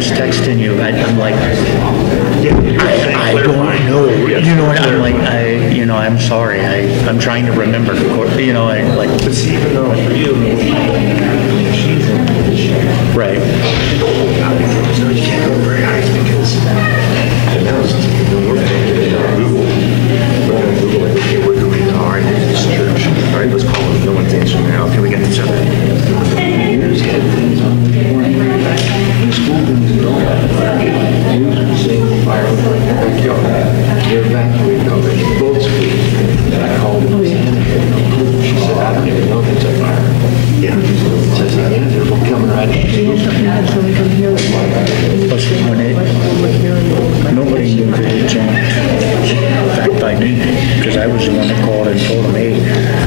was texting you, I'm like, I don't know. You know what? I'm like, I'm sorry. I'm trying to remember. You know, I like. But see, even though for you, she's in a position. Right. So you can't go very high because now it's when we're thinking about Google. We're going to Google it. Okay, where can we go? All right, this church. All right, let's call them. No one's answering now. Okay, we got each other. Years had things on the school things and all that. News saying fire in the backyard. They're evacuated already. Both schools. And I called them. She said, I don't even know if it's a fire. Yeah. Says, yeah, they're coming right Plus, nobody knew that it jumped. In fact, I knew because I was the one that called and told them, hey,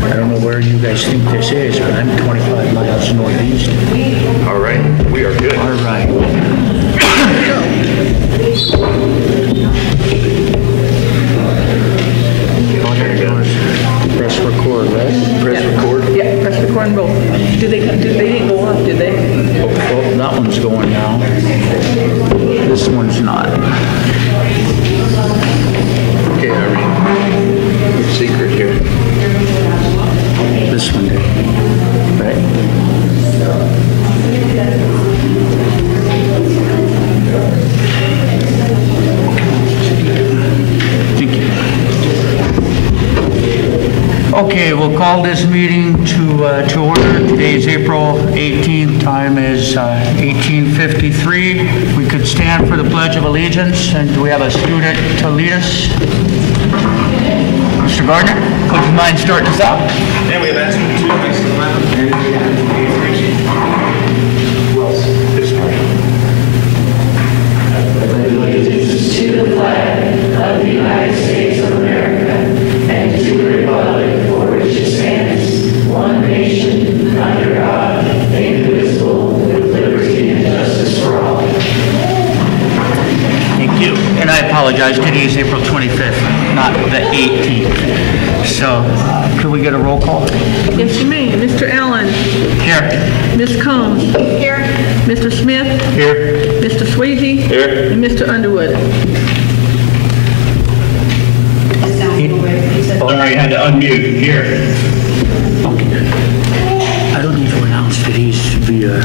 I don't know where you guys think this is, but I'm 25 miles northeast. All right, we are good. All right. Press record, right? Press record. Yeah, press record and roll. They didn't go off, did they? Oh, that one's going now. This one's not. Okay, Irene. Your secret here. This one did. Right? Thank you. Okay, we'll call this meeting to order. Today is April 18th. Time is 18:53. We could stand for the Pledge of Allegiance. And do we have a student to lead us? Mr. Gardner, would you mind starting us out? And we have asked you to next to the left. Allegiance to the flag of the United States of America and to the republic for which it stands, one nation, under God, indivisible, with liberty and justice for all. Thank you. And I apologize, today is April 25th, not the 18th. So, could we get a roll call? Yes, you may. Mr. Allen. Here. Ms. Combs. Here. Mr. Smith. Here. Mr. Swayze. Here. And Mr. Underwood. Sorry, had to unmute. Here. I don't need to announce that he's via...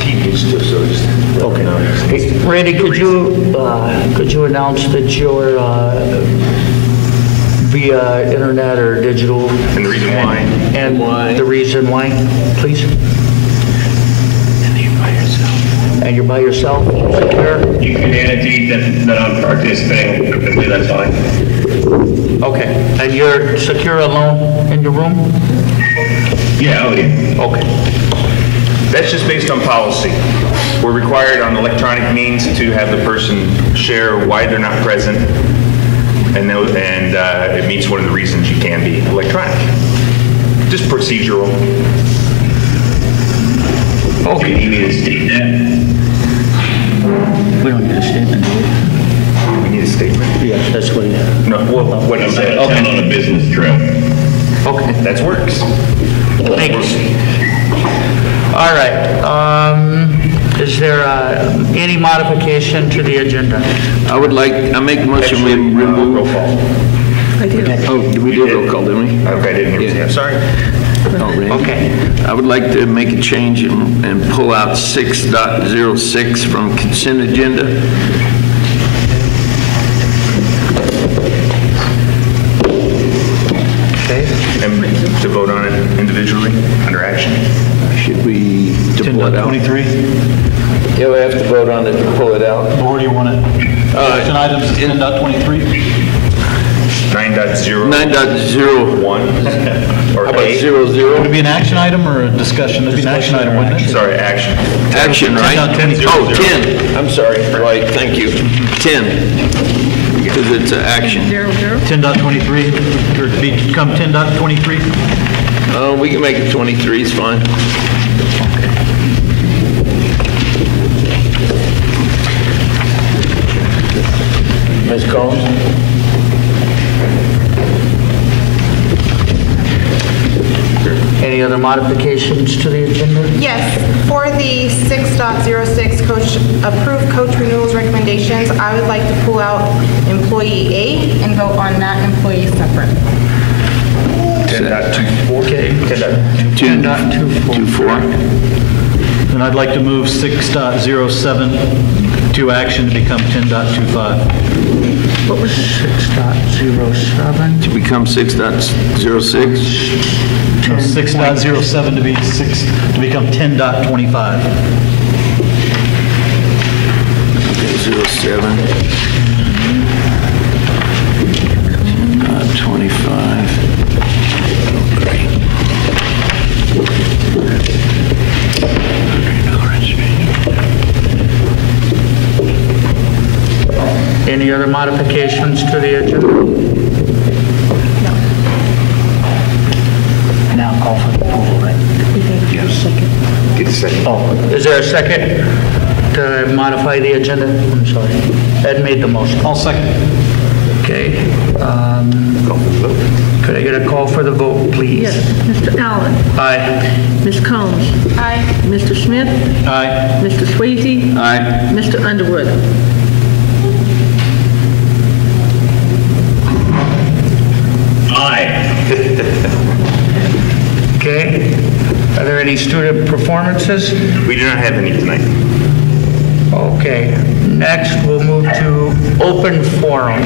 He needs to, so just... Okay. Hey, Randy, could you announce that you're via internet or digital? And the reason why? And Why? the reason why, please? And you're by yourself. And you're by yourself? Secure? You can indicate that I'm participating. I believe that's fine. Okay. And you're secure alone in your room? Yeah, oh yeah. Okay. That's just based on policy. We're required on electronic means to have the person share why they're not present, and it meets one of the reasons you can be electronic. Just procedural. Okay. Do you need to state that? We don't need a statement, do we? We need a statement. Yeah, that's what he... No, what I'm is out that? of town on a business trip. Okay. That works. Thank you. All right. Is there any modification to the agenda? I make a motion we remove. Roll call. I did. Oh, we did roll call, didn't we? Okay, I didn't hear you. I'm sorry. Oh, Randy. Okay. I would like to make a change and pull out 6.06 from consent agenda. Okay. And to vote on it individually under action. Should we to pull it out? 23? Yeah, we have to vote on it to pull it out. Or do you want it? Action items is 10.23? 9.0. 9.01. Or How about A. 00? Would it be an action item or a discussion? It'd be an action item, wouldn't it? Sorry, action. Action, right? 10.23. Oh, 10. I'm sorry. Right, thank you. 10. Because it's an action. 00. 10.23, or become 10.23? We can make it 23, it's fine. Ms. Combs? Any other modifications to the agenda? Yes, for the 6.06 approve coach renewals recommendations. I would like to pull out employee A and vote on that employee separate. 10.24. Okay. 10.24. And I'd like to move 6.07 to action to become 10.25. What was 6.07? To become 6.06. No, 6.07 to become 10.25. 07. 25. Any other modifications to the agenda? No. Now call for the approval, right? Get a second. Oh, is there a second to modify the agenda? I'm sorry. Ed made the motion. I'll second. Okay. Call for the vote. Could I get a call for the vote, please? Yes, Mr. Allen, Aye. Ms. Combs, Aye. Mr. Smith, Aye. Mr. Swayze, Aye. Mr. Underwood. Aye. Okay. Are there any student performances? We do not have any tonight. Okay. Next, we'll move to open forum.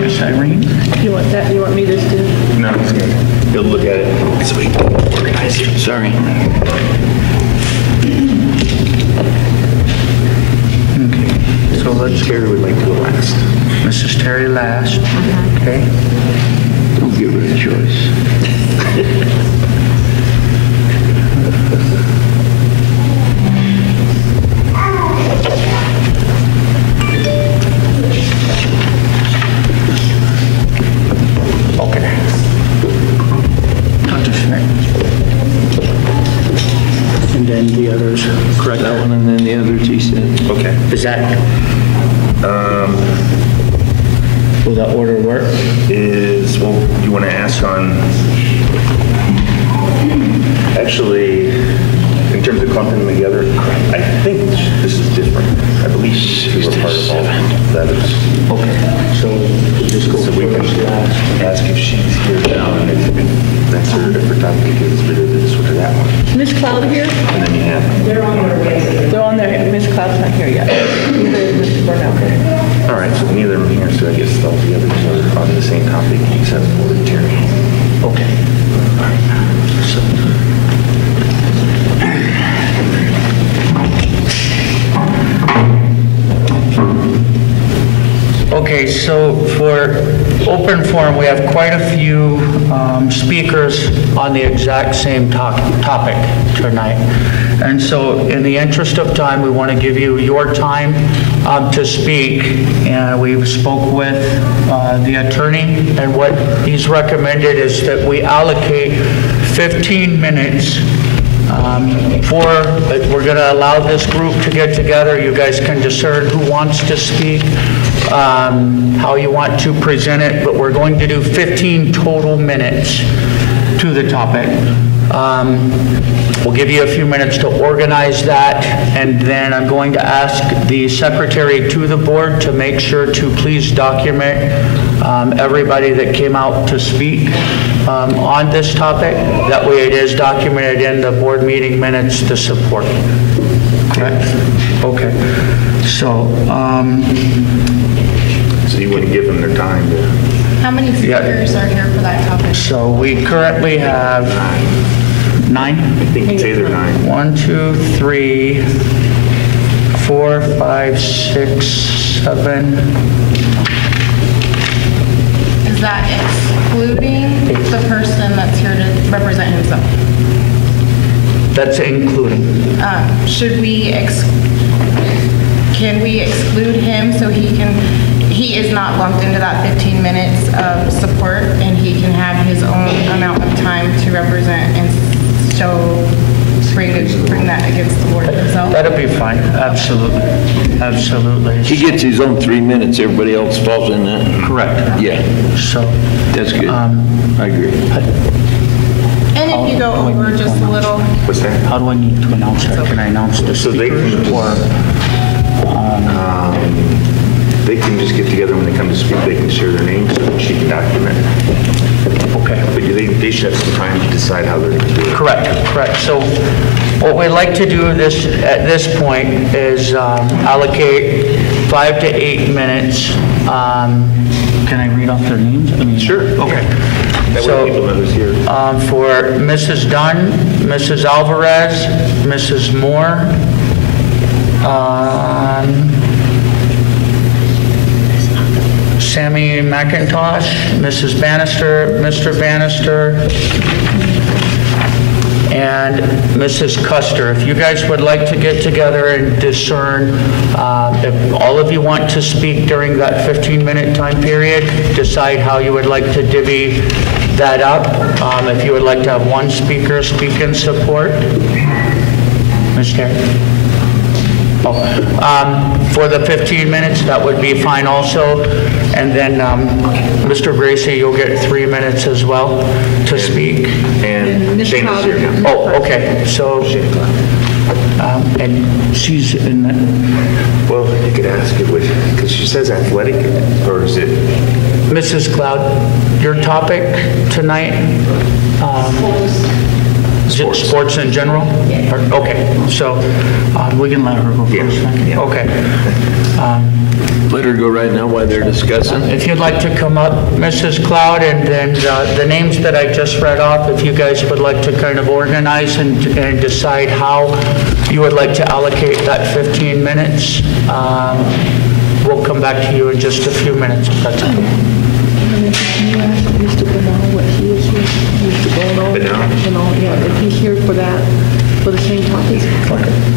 Miss Irene? You want that, you want me to do? No, he's good. He'll look at it. Sorry. Okay. So let's Terry would like to go last. Mrs. Terry last. Okay. Don't give her a choice. Okay. Dr. Schmidt. And then the others, correct? That one and then the others, he said. Okay. Is that? Will that order work? Well, you want to ask on, actually, in terms of clumping them together, I think this is different. I believe she was part of all that is. Okay. So just go So we can ask if she's here now, and if that's her different time, because it's either this one or that one. Miss Cloud here? And then you have, They're on there. Miss Cloud's not here yet. Neither is Mr. Burnell. all right, so neither of them here, so I guess all the others are on the same topic except for Terry. Okay. So, okay, so for open forum, we have quite a few speakers on the exact same topic tonight. And so in the interest of time, we want to give you your time to speak. And we've spoke with the attorney, and what he's recommended is that we allocate 15 minutes we're going to allow this group to get together. You guys can discern who wants to speak, how you want to present it, but we're going to do 15 total minutes to the topic. We'll give you a few minutes to organize that, and then I'm going to ask the secretary to the board to make sure to please document everybody that came out to speak on this topic. That way it is documented in the board meeting minutes to support. Correct? Okay. So, So you wouldn't give them their time to... How many speakers are here for that topic? so we currently have 9? I think it's either 9. 1, 2, 3, 4, 5, 6, 7. Is that excluding the person that's here to represent himself? That's including. Should we, can we exclude him so he is not lumped into that 15 minutes of support, and he can have his own amount of time to represent and bring that against the board himself? That'll be fine. Absolutely. Absolutely. He gets his own 3 minutes, everybody else falls in that. Correct. Yeah, So, that's good. I agree. And if you go over just a little, What's that? How do I need to announce that? Can I announce the So they speakers can- or? They can just get together when they come to speak, they can share their names so that she can document. Okay. But they should have some time to decide how they're going to do it. Correct. So what we'd like to do at this point is allocate 5 to 8 minutes. Can I read off their names? I mean, Sure. Okay. That So, way people know who's here. for Mrs. Dunn, Mrs. Alvarez, Mrs. Moore, Sammy McIntosh, Mrs. Bannister, Mr. Bannister, and Mrs. Custer. If you guys would like to get together and discern, if all of you want to speak during that 15-minute time period, decide how you would like to divvy that up. If you would like to have one speaker speak in support. Ms. Terry? For the 15 minutes, that would be fine also. And then, Mr. Gracie, you'll get 3 minutes as well to speak. And Ms. Shane is here Crowder. now. Oh, okay, so, and she's in that, Well, you could ask it, because she says athletic, or is it? Mrs. Cloud, your topic tonight? Is it sports in general? Okay, so we can let her go first then? Yeah. Okay. Let her go right now while they're discussing. If you'd like to come up, Mrs. Cloud, and then the names that I just read off, if you guys would like to kind of organize and decide how you would like to allocate that 15 minutes, we'll come back to you in just a few minutes, if that's okay. Can you ask Mr. Bernal what he is here? Mr. Bernal? Bernal? Yeah, if he's here for that, for the same topic?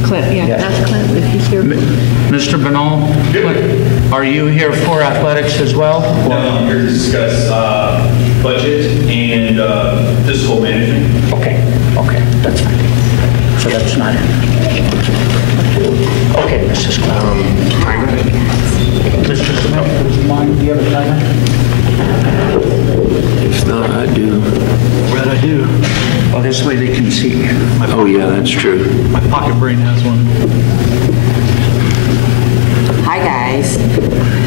Clint, yeah, ask Clint if he's here. Mr. Bernal, are you here for athletics as well? No, I'm here to discuss budget and fiscal management. Okay, that's fine. So that's not it. Okay, Mrs. Cloud. Timer? Mr. Smith, would you mind, do you have a timer? If not, I do. Brad, I do. Oh, this way they can see. Oh, yeah, that's true. My pocket brain has one. Hi, guys.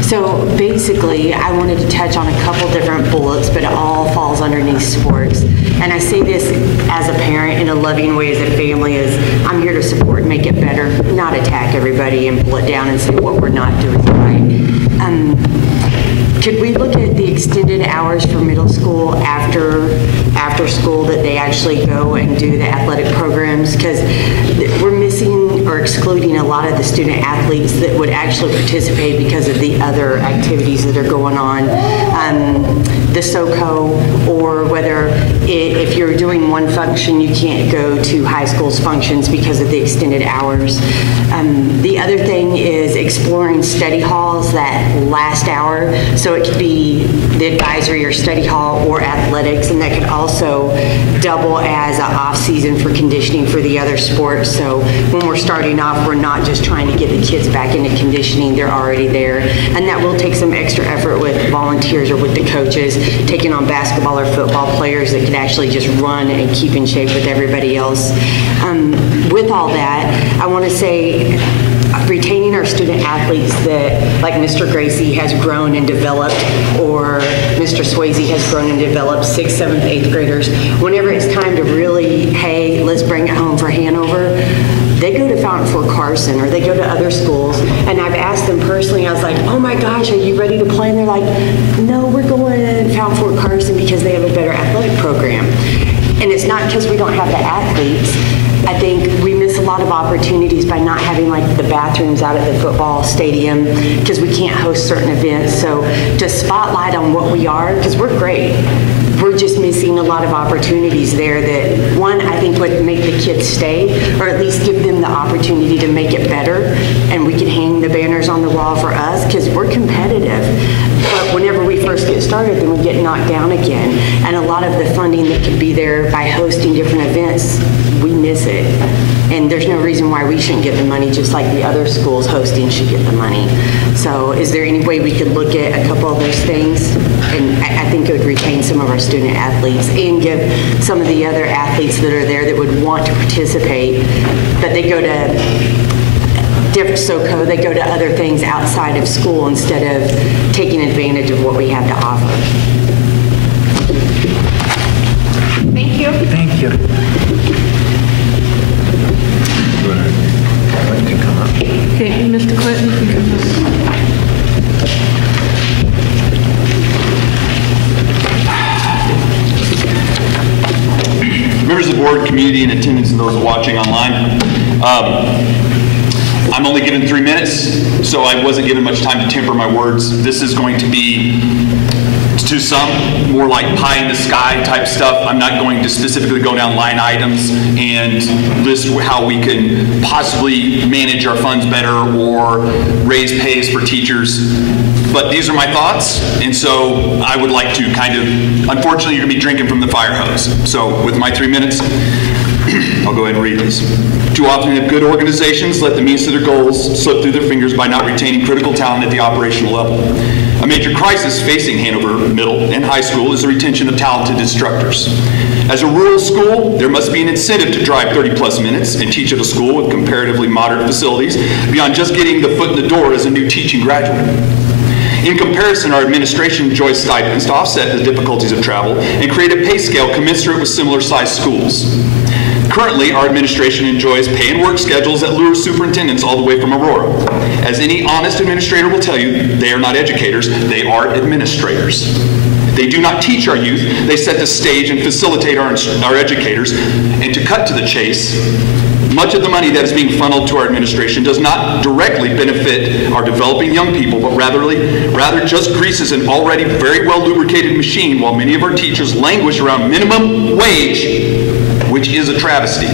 So basically, I wanted to touch on a couple different bullets, but it all falls underneath sports. And I say this as a parent in a loving way, as a family, is I'm here to support and make it better, not attack everybody and pull it down and say what we're not doing right. Could we look at the extended hours for middle school after school that they actually go and do the athletic programs? Because we're missing or excluding a lot of the student athletes that would actually participate because of the other activities that are going on. The SoCo, or whether if you're doing one function, you can't go to high school's functions because of the extended hours. The other thing is exploring study halls that last hour. So it could be the advisory or study hall or athletics, and that could also double as an off-season for conditioning for the other sports. So when we're starting off, we're not just trying to get the kids back into conditioning, they're already there. And that will take some extra effort with volunteers or with the coaches, taking on basketball or football players that could actually just run and keep in shape with everybody else. With all that, I want to say retaining our student athletes that, like Mr. Gracie has grown and developed, or Mr. Swayze has grown and developed, 6th, 7th, 8th graders, whenever it's time to really, hey, let's bring it home for Hanover, they go to Fountain Fort Carson or they go to other schools. And I've asked them personally, I was like, oh my gosh, are you ready to play? And they're like, no, we're going to Fountain Fort Carson because they have a better athletic program. And it's not because we don't have the athletes. I think we miss a lot of opportunities by not having like the bathrooms out at the football stadium because we can't host certain events. So to spotlight on what we are, because we're great, we're just missing a lot of opportunities there that, one, I think would make the kids stay, or at least give them the opportunity to make it better. And we can hang the banners on the wall for us because we're competitive. But whenever we first get started, then we get knocked down again. And a lot of the funding that could be there by hosting different events, we miss it. And there's no reason why we shouldn't get the money, just like the other schools hosting should get the money. So is there any way we could look at a couple of those things? And I think it would retain some of our student athletes and give some of the other athletes that are there that would want to participate, but they go to SoCo, they go to other things outside of school instead of taking advantage of what we have to offer. Thank you. Thank you. Okay, Mr. Clinton, you can come up. Members of the board, community in attendance, and those watching online. I'm only given 3 minutes, so I wasn't given much time to temper my words. This is going to be, to some, more like pie in the sky type stuff. I'm not going to specifically go down line items and list how we can possibly manage our funds better or raise pays for teachers. But these are my thoughts, and so I would like to kind of, unfortunately, you're going to be drinking from the fire hose. So with my 3 minutes, I'll go ahead and read this. Too often have good organizations let the means to their goals slip through their fingers by not retaining critical talent at the operational level. A major crisis facing Hanover Middle and High School is the retention of talented instructors. As a rural school, there must be an incentive to drive 30-plus minutes and teach at a school with comparatively moderate facilities beyond just getting the foot in the door as a new teaching graduate. In comparison, our administration enjoys stipends to offset the difficulties of travel and create a pay scale commensurate with similar-sized schools. Currently, our administration enjoys pay and work schedules that lure superintendents all the way from Aurora. As any honest administrator will tell you, they are not educators, they are administrators. They do not teach our youth, they set the stage and facilitate our educators. And to cut to the chase, much of the money that is being funneled to our administration does not directly benefit our developing young people, but rather just greases an already very well lubricated machine while many of our teachers languish around minimum wage, which is a travesty.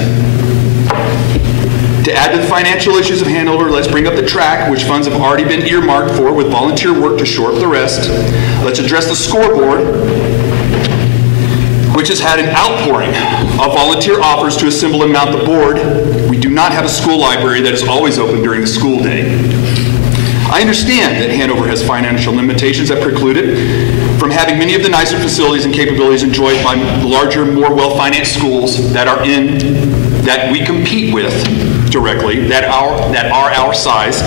To add to the financial issues of Hanover, let's bring up the track, which funds have already been earmarked for with volunteer work to shore up the rest. Let's address the scoreboard, which has had an outpouring of volunteer offers to assemble and mount the board. We do not have a school library that is always open during the school day. I understand that Hanover has financial limitations that preclude it from having many of the nicer facilities and capabilities enjoyed by larger, more well-financed schools that we compete with directly, that are our size.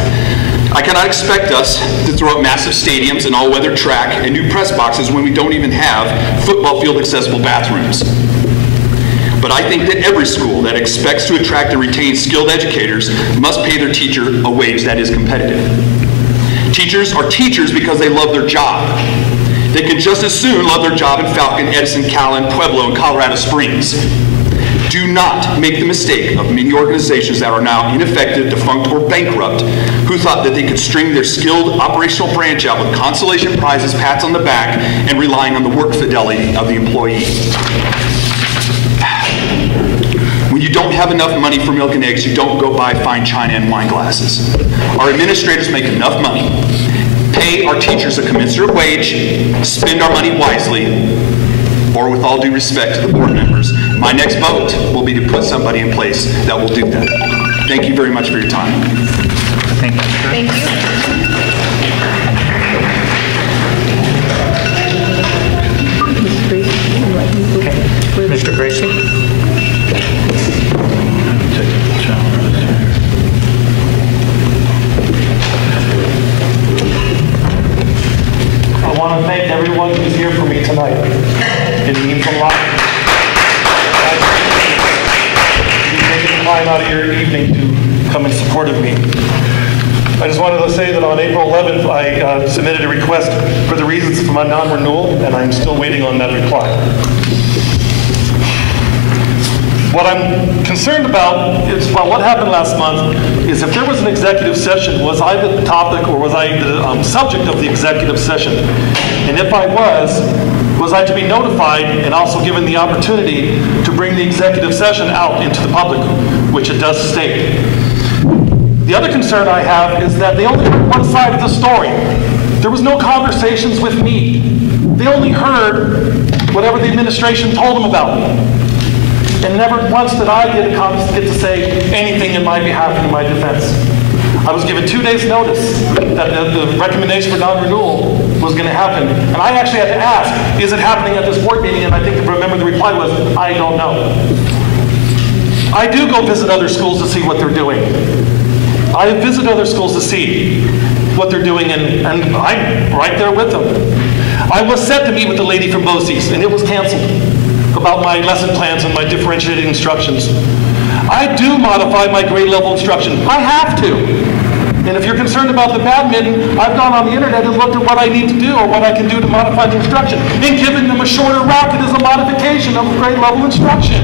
I cannot expect us to throw up massive stadiums, an all-weather track, and new press boxes when we don't even have football field accessible bathrooms. But I think that every school that expects to attract and retain skilled educators must pay their teacher a wage that is competitive. Teachers are teachers because they love their job. They can just as soon love their job in Falcon, Edison, Callan, Pueblo, and Colorado Springs. Do not make the mistake of many organizations that are now ineffective, defunct, or bankrupt who thought that they could string their skilled operational branch out with consolation prizes, pats on the back, and relying on the work fidelity of the employee. When you don't have enough money for milk and eggs, you don't go buy fine china and wine glasses. Our administrators make enough money. Pay our teachers a commensurate wage, spend our money wisely, or with all due respect to the board members, my next vote will be to put somebody in place that will do that. Thank you very much for your time. Thank you. Thank you. Mr. Gracie? I want to thank everyone who's here for me tonight. It means a lot. You taking the time out of your evening to come in support of me. I just wanted to say that on April 11th, I submitted a request for the reasons for my non-renewal, and I'm still waiting on that reply. What I'm concerned about is what happened last month is if there was an executive session, was I the topic or was I the subject of the executive session? And if I was I to be notified and also given the opportunity to bring the executive session out into the public, which it does state. The other concern I have is that they only heard one side of the story. There was no conversations with me. They only heard whatever the administration told them about me. And never once did I get to say anything in my behalf and in my defense. I was given 2 days' notice that the recommendation for non-renewal was going to happen. And I actually had to ask, is it happening at this board meeting? And I think, remember, the reply was, I don't know. I do go visit other schools to see what they're doing. I visit other schools to see what they're doing, and I'm right there with them. I was set to meet with the lady from BOCES, and it was canceled about my lesson plans and my differentiated instructions. I do modify my grade level instruction. I have to. And if you're concerned about the badminton, I've gone on the internet and looked at what I need to do or what I can do to modify the instruction. And giving them a shorter racket is a modification of grade level instruction.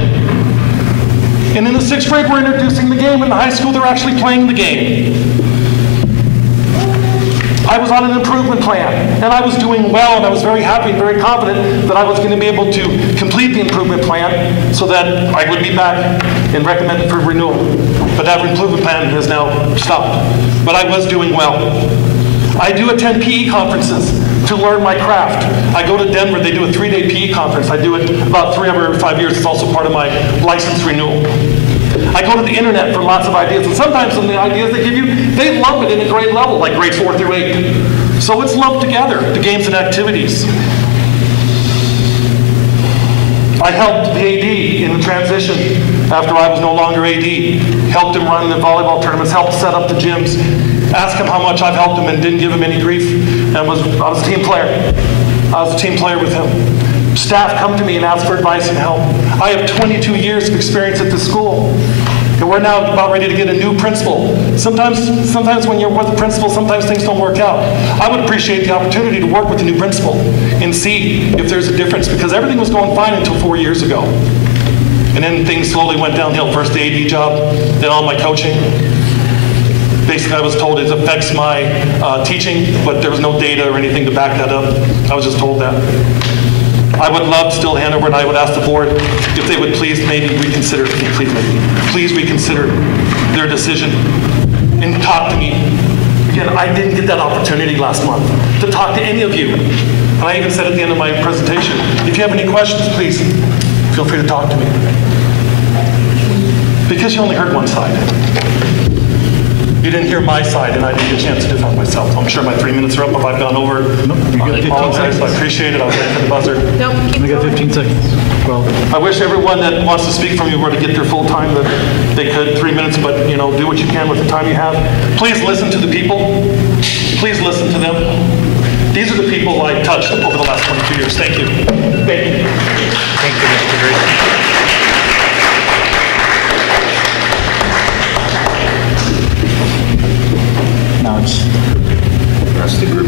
And in the 6th grade, we're introducing the game. In the high school, they're actually playing the game. I was on an improvement plan, and I was doing well, and I was very happy and very confident that I was going to be able to complete the improvement plan so that I would be back and recommended for renewal. But that improvement plan has now stopped. But I was doing well. I do attend PE conferences to learn my craft. I go to Denver, they do a 3-day PE conference. I do it about 3 every 5 years. It's also part of my license renewal. I go to the internet for lots of ideas, and sometimes some of the ideas they give you, they lump it in a grade level, like grades 4 through 8. So it's lumped together, the games and activities. I helped the AD in the transition after I was no longer AD. Helped him run the volleyball tournaments, helped set up the gyms, asked him how much I've helped him and didn't give him any grief, and I was a team player. I was a team player with him. Staff come to me and ask for advice and help. I have 22 years of experience at the school. And we're now about ready to get a new principal. Sometimes when you're with the principal, sometimes things don't work out. I would appreciate the opportunity to work with the new principal and see if there's a difference, because everything was going fine until 4 years ago. And then things slowly went downhill. First the AD job, then all my coaching. Basically, I was told it affects my teaching, but there was no data or anything to back that up. I was just told that. I would love to still hand over, and I would ask the board if they would please maybe reconsider, please reconsider their decision and talk to me. Again, I didn't get that opportunity last month to talk to any of you. And I even said at the end of my presentation, if you have any questions, please feel free to talk to me. Because you only heard one side. You didn't hear my side, and I didn't get a chance to defend myself. I'm sure my 3 minutes are up if I've gone over. Nope, you got 15 seconds. I appreciate it. I was ready for the buzzer. Nope. We got 15 seconds. Well, I wish everyone that wants to speak from you were to get their full time that they could, 3 minutes, but do what you can with the time you have. Please listen to the people. Please listen to them. These are the people I touched over the last 22 years. Thank you. Thank you. Thank you, Mr. Grayson. Now it's That's the group.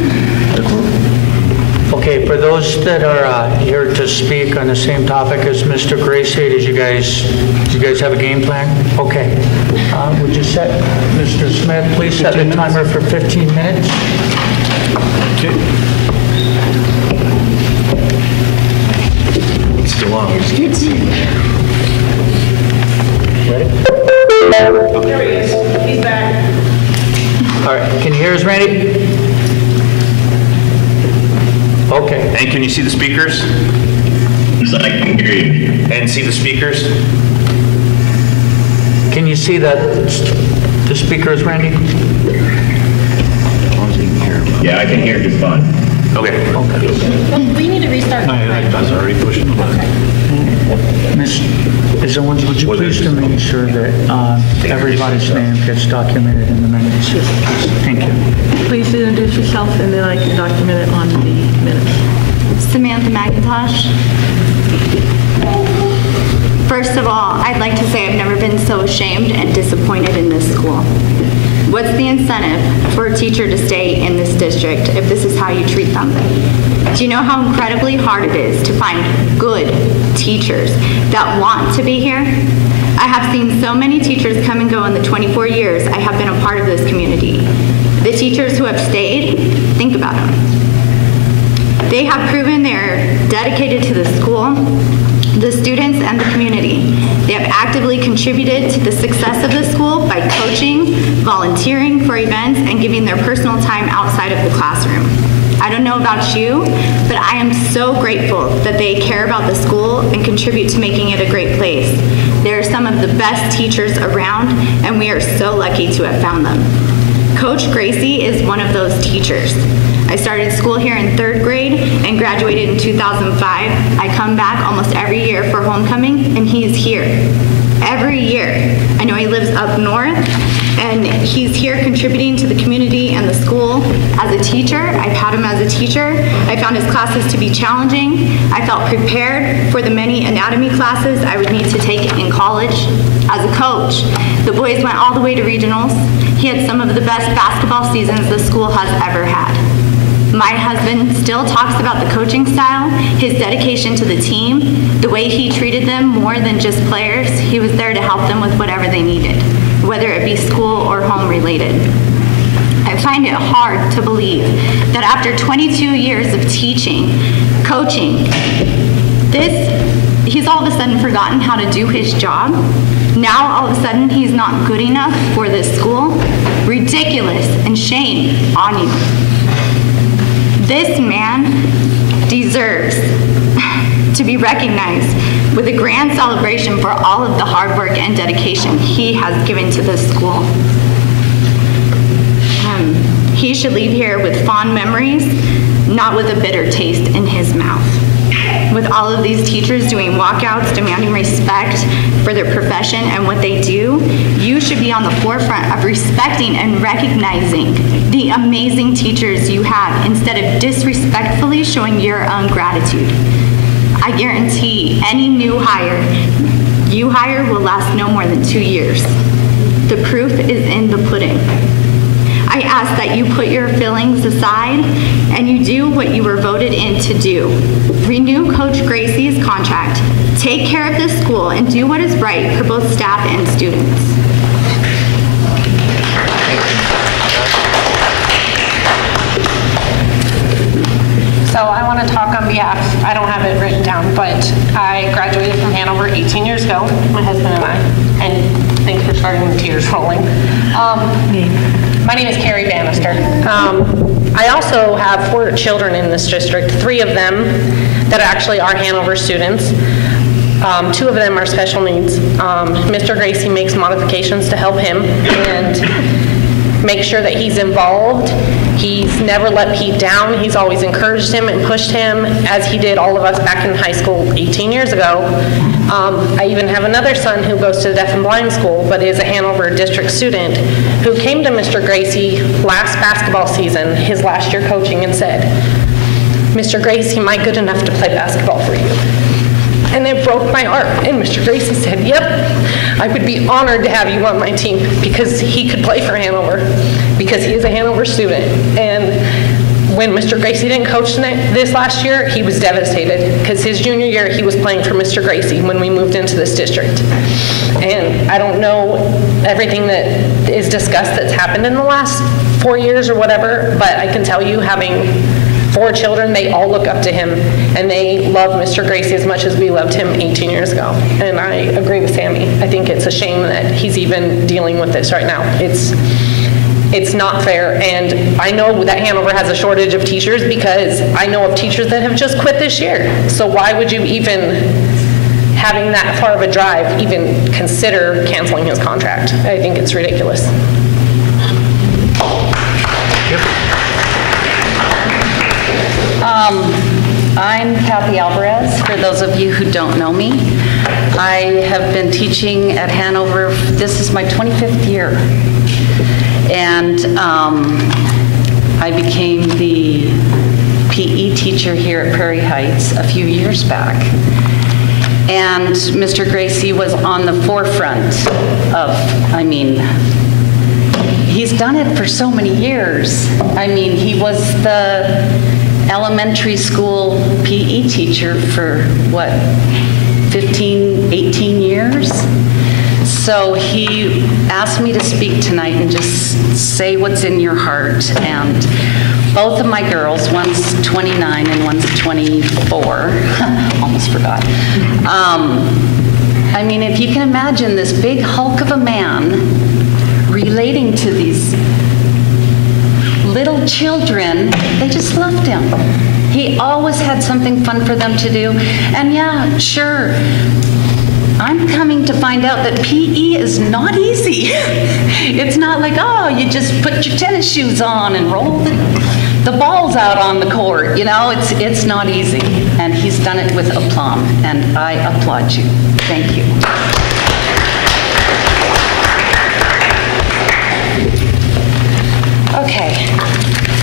okay. For those that are here to speak on the same topic as Mr. Gracie, did you guys have a game plan? Okay. Would you set, Mr. Smith, please set the timer for 15 minutes? okay. It's still on, we just can't see. Ready? There he is. He's back. All right. Can you hear us, Randy? Okay. And can you see the speakers? Yes, I can hear you. And see the speakers? Can you see the speakers, Randy? Yeah, I can hear just fine. Okay. We need to restart. I was already pushing the button. Ms. Owens, would you please to make sure that everybody's name gets documented in the minutes? Thank you. Please introduce yourself, and then I can document it on the minutes. Samantha McIntosh. First of all, I'd like to say I've never been so ashamed and disappointed in this school. What's the incentive for a teacher to stay in this district if this is how you treat them? Do you know how incredibly hard it is to find good teachers that want to be here? I have seen so many teachers come and go in the 24 years I have been a part of this community. The teachers who have stayed, think about them. They have proven they're dedicated to the school, the students, and the community. They have actively contributed to the success of the school by coaching, volunteering for events, and giving their personal time outside of the classroom. I don't know about you, but I am so grateful that they care about the school and contribute to making it a great place. They are some of the best teachers around, and we are so lucky to have found them. Coach Gracie is one of those teachers. I started school here in 3rd grade and graduated in 2005. I come back almost every year for homecoming, and he is here every year. I know he lives up north, and he's here contributing to the community and the school as a teacher. I've had him as a teacher. I found his classes to be challenging. I felt prepared for the many anatomy classes I would need to take in college. As a coach, the boys went all the way to regionals. He had some of the best basketball seasons the school has ever had. My husband still talks about the coaching style, his dedication to the team, the way he treated them more than just players. He was there to help them with whatever they needed, whether it be school or home related. I find it hard to believe that after 22 years of teaching, coaching, he's all of a sudden forgotten how to do his job. Now all of a sudden he's not good enough for this school. Ridiculous, and shame on you. This man deserves to be recognized with a grand celebration for all of the hard work and dedication he has given to this school. He should leave here with fond memories, not with a bitter taste in his mouth. With all of these teachers doing walkouts, demanding respect for their profession and what they do, you should be on the forefront of respecting and recognizing the amazing teachers you have instead of disrespectfully showing your own gratitude. I guarantee any new hire you hire will last no more than 2 years. The proof is in the pudding. I ask that you put your feelings aside and you do what you were voted in to do. Renew Coach Gracie's contract, take care of this school, and do what is right for both staff and students. So I want to talk on behalf, I don't have it written down, but I graduated from Hanover 18 years ago, my husband and I, and thanks for starting the tears rolling. My name is Carrie Bannister. I also have 4 children in this district, 3 of them that actually are Hanover students. 2 of them are special needs. Mr. Gracie makes modifications to help him and make sure that he's involved. He's never let Pete down. He's always encouraged him and pushed him, as he did all of us back in high school 18 years ago. I even have another son who goes to the deaf and blind school, but is a Hanover district student, who came to Mr. Gracie last basketball season, his last year coaching, and said, "Mr. Gracie, am I good enough to play basketball for you?" And it broke my heart. And Mr. Gracie said, "Yep, I would be honored to have you on my team," because he could play for Hanover, because he is a Hanover student. And when Mr. Gracie didn't coach this last year, he was devastated, because his junior year he was playing for Mr. Gracie when we moved into this district. And I don't know everything that is discussed that's happened in the last 4 years or whatever, but I can tell you, having 4 children, they all look up to him, and they love Mr. Gracie as much as we loved him 18 years ago. And I agree with Sammy. I think it's a shame that he's even dealing with this right now. It's not fair, and I know that Hanover has a shortage of teachers, because I know of teachers that have just quit this year. So why would you even, having that far of a drive, even consider canceling his contract? I think it's ridiculous. I'm Kathy Alvarez, for those of you who don't know me. I have been teaching at Hanover, this is my 25th year. And I became the PE teacher here at Prairie Heights a few years back. And Mr. Gracie was on the forefront of, he's done it for so many years. He was the elementary school PE teacher for, 15, 18 years? So he asked me to speak tonight and just say what's in your heart. And both of my girls, one's 29 and one's 24, almost forgot. If you can imagine this big hulk of a man relating to these little children, they just loved him. He always had something fun for them to do. And yeah, sure, I'm coming to find out that PE is not easy. It's not like, oh, you just put your tennis shoes on and roll the balls out on the court. You know, it's not easy. And he's done it with aplomb, and I applaud you. Thank you. Okay,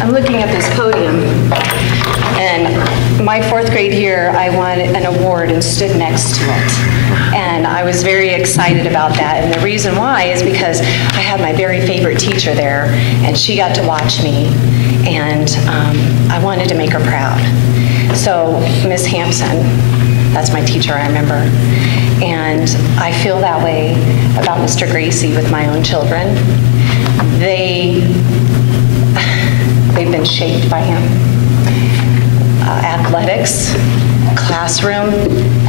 I'm looking at this podium, and my 4th grade year, I won an award and stood next to it. And I was very excited about that. And the reason why is because I had my very favorite teacher there, and she got to watch me, and I wanted to make her proud. So Miss Hampson, that's my teacher, I remember. And I feel that way about Mr. Gracie with my own children. They've been shaped by him. Athletics, classroom,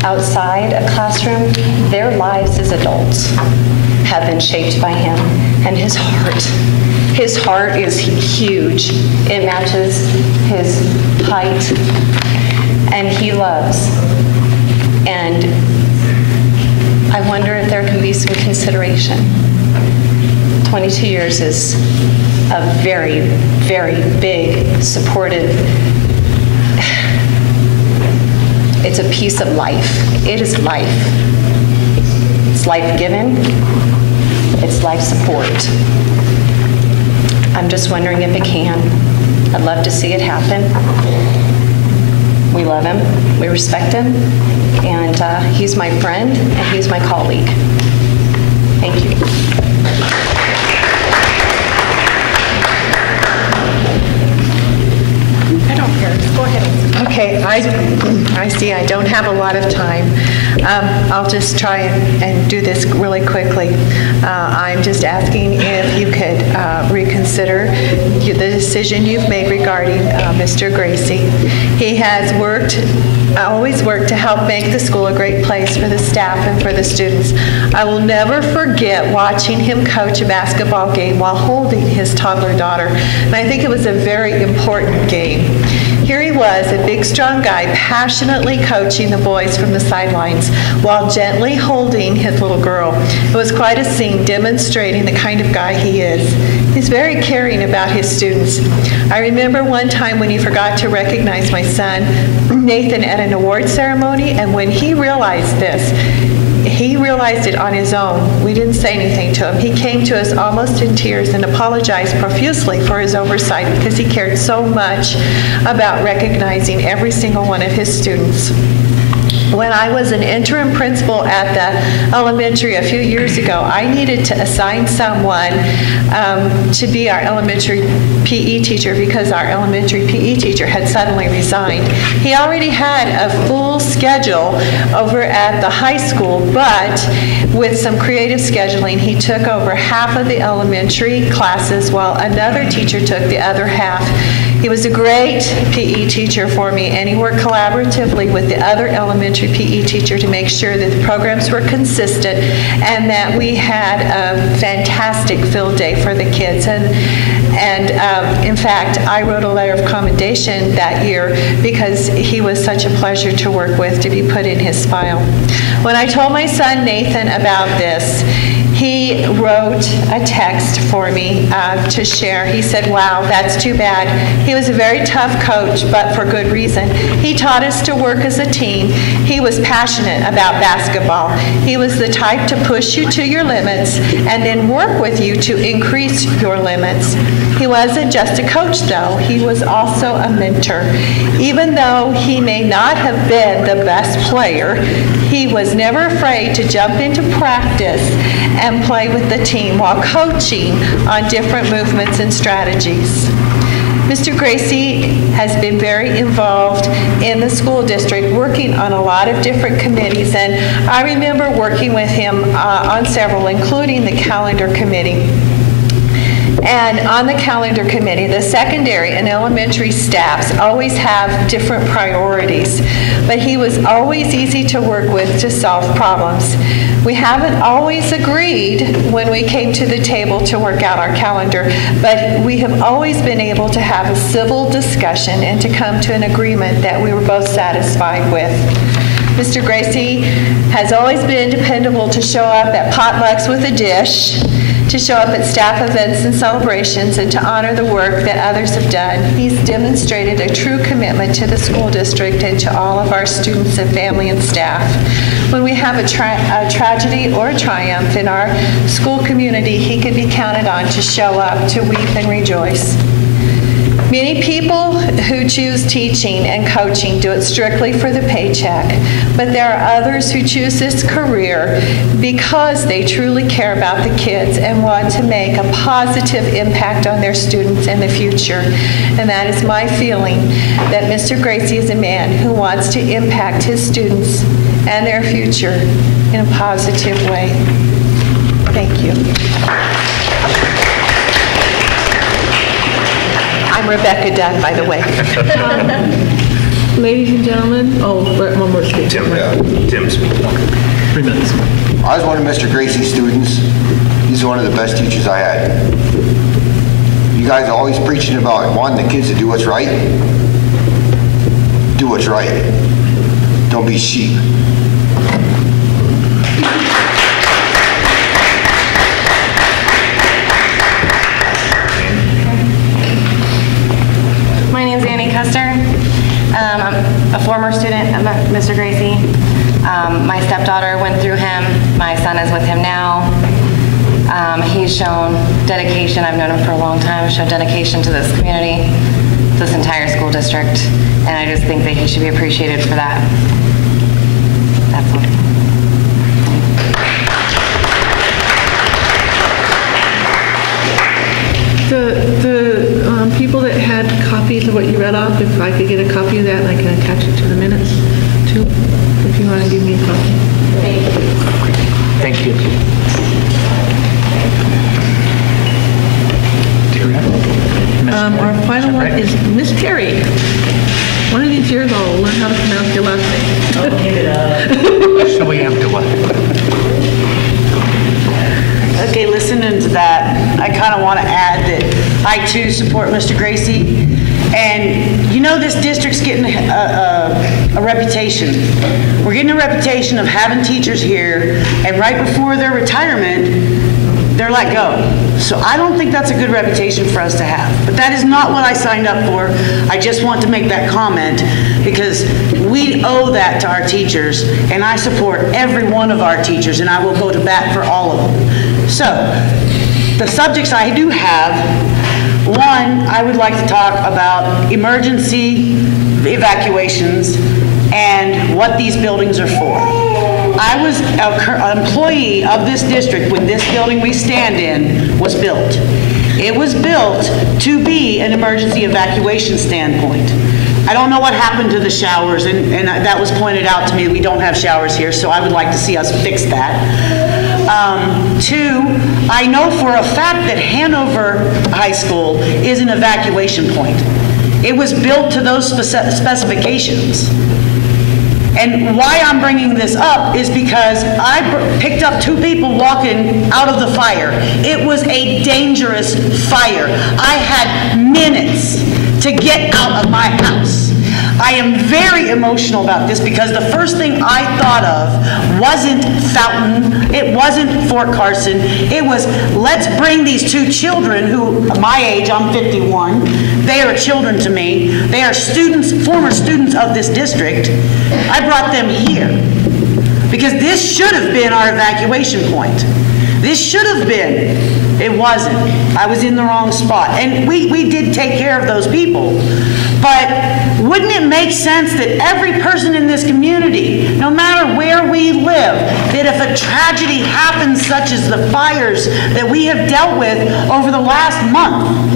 outside a classroom, their lives as adults have been shaped by him. And his heart is huge. It matches his height, and he loves. And I wonder if there can be some consideration. 22 years is a very, very big, supportive, it's a piece of life. It is life. It's life given. It's life support. I'm just wondering if it can. I'd love to see it happen. We love him. We respect him. And he's my friend, and he's my colleague. Thank you. I don't care. Go ahead. Okay, I see I don't have a lot of time. I'll just try and do this really quickly. I'm just asking if you could reconsider the decision you've made regarding Mr. Gracie. He has always worked to help make the school a great place for the staff and for the students. I will never forget watching him coach a basketball game while holding his toddler daughter. And I think it was a very important game. Here he was, a big, strong guy, passionately coaching the boys from the sidelines while gently holding his little girl. It was quite a scene demonstrating the kind of guy he is. He's very caring about his students. I remember one time when he forgot to recognize my son, Nathan, at an award ceremony, and when he realized this, he realized it on his own. We didn't say anything to him. He came to us almost in tears and apologized profusely for his oversight because he cared so much about recognizing every single one of his students. When I was an interim principal at the elementary a few years ago, I needed to assign someone to be our elementary PE teacher because our elementary PE teacher had suddenly resigned. He already had a full schedule over at the high school, but with some creative scheduling, he took over half of the elementary classes while another teacher took the other half. He was a great PE teacher for me, and he worked collaboratively with the other elementary PE teacher to make sure that the programs were consistent and that we had a fantastic field day for the kids. And in fact, I wrote a letter of commendation that year because he was such a pleasure to work with, to be put in his file. When I told my son Nathan about this, he wrote a text for me to share. He said, wow, that's too bad. He was a very tough coach, but for good reason. He taught us to work as a team. He was passionate about basketball. He was the type to push you to your limits and then work with you to increase your limits. He wasn't just a coach, though. He was also a mentor. Even though he may not have been the best player, he was never afraid to jump into practice and play with the team while coaching on different movements and strategies. Mr. Gracie has been very involved in the school district, working on a lot of different committees, and I remember working with him on several, including the calendar committee. And on the calendar committee, the secondary and elementary staffs always have different priorities, but he was always easy to work with to solve problems. We haven't always agreed when we came to the table to work out our calendar, but we have always been able to have a civil discussion and to come to an agreement that we were both satisfied with. Mr. Gracie has always been dependable to show up at potlucks with a dish, to show up at staff events and celebrations, and to honor the work that others have done. He's demonstrated a true commitment to the school district and to all of our students and family and staff. When we have a tragedy or a triumph in our school community, he can be counted on to show up, to weep and rejoice. Many people who choose teaching and coaching do it strictly for the paycheck, but there are others who choose this career because they truly care about the kids and want to make a positive impact on their students in the future. And that is my feeling, that Mr. Gracie is a man who wants to impact his students and their future in a positive way. Thank you. I'm Rebecca Dunn, by the way. Ladies and gentlemen, one more speaker. Tim speaking. 3 minutes. I was one of Mr. Gracie's students. He's one of the best teachers I had. You guys are always preaching about wanting the kids to do what's right. Do what's right. Don't be sheep. My name's Annie Custer. I'm a former student of Mr. Gracie. My stepdaughter went through him. My son is with him now. He's shown dedication. I've known him for a long time. Shown dedication to this community, this entire school district, and I just think that he should be appreciated for that. That's all. The people that had copies of what you read off, if I could get a copy of that and I can attach it to the minutes too, if you want to give me a copy. Thank you. Our final one is Miss Perry. One of these years I'll learn how to pronounce your last name. So we have to what? Okay, listening to that, I kind of want to add that I too support Mr. Gracie. And you know, this district's getting a reputation. We're getting a reputation of having teachers here, and right before their retirement, they're let go. So I don't think that's a good reputation for us to have. But that is not what I signed up for. I just want to make that comment because we owe that to our teachers, and I support every one of our teachers, and I will go to bat for all of them. So the subjects I do have, one, I would like to talk about emergency evacuations and what these buildings are for. I was an employee of this district when this building we stand in was built. It was built to be an emergency evacuation standpoint. I don't know what happened to the showers, and that was pointed out to me. We don't have showers here, so I would like to see us fix that. Two, I know for a fact that Hanover High School is an evacuation point. It was built to those specifications. And why I'm bringing this up is because I picked up two people walking out of the fire. It was a dangerous fire. I had minutes to get out of my house. I am very emotional about this because the first thing I thought of wasn't Fountain, it wasn't Fort Carson, it was let's bring these two children who, my age, I'm 51, they are children to me, they are students, former students of this district. I brought them here because this should have been our evacuation point. This should have been. It wasn't. I was in the wrong spot. And we did take care of those people. But wouldn't it make sense that every person in this community, no matter where we live, that if a tragedy happens such as the fires that we have dealt with over the last month,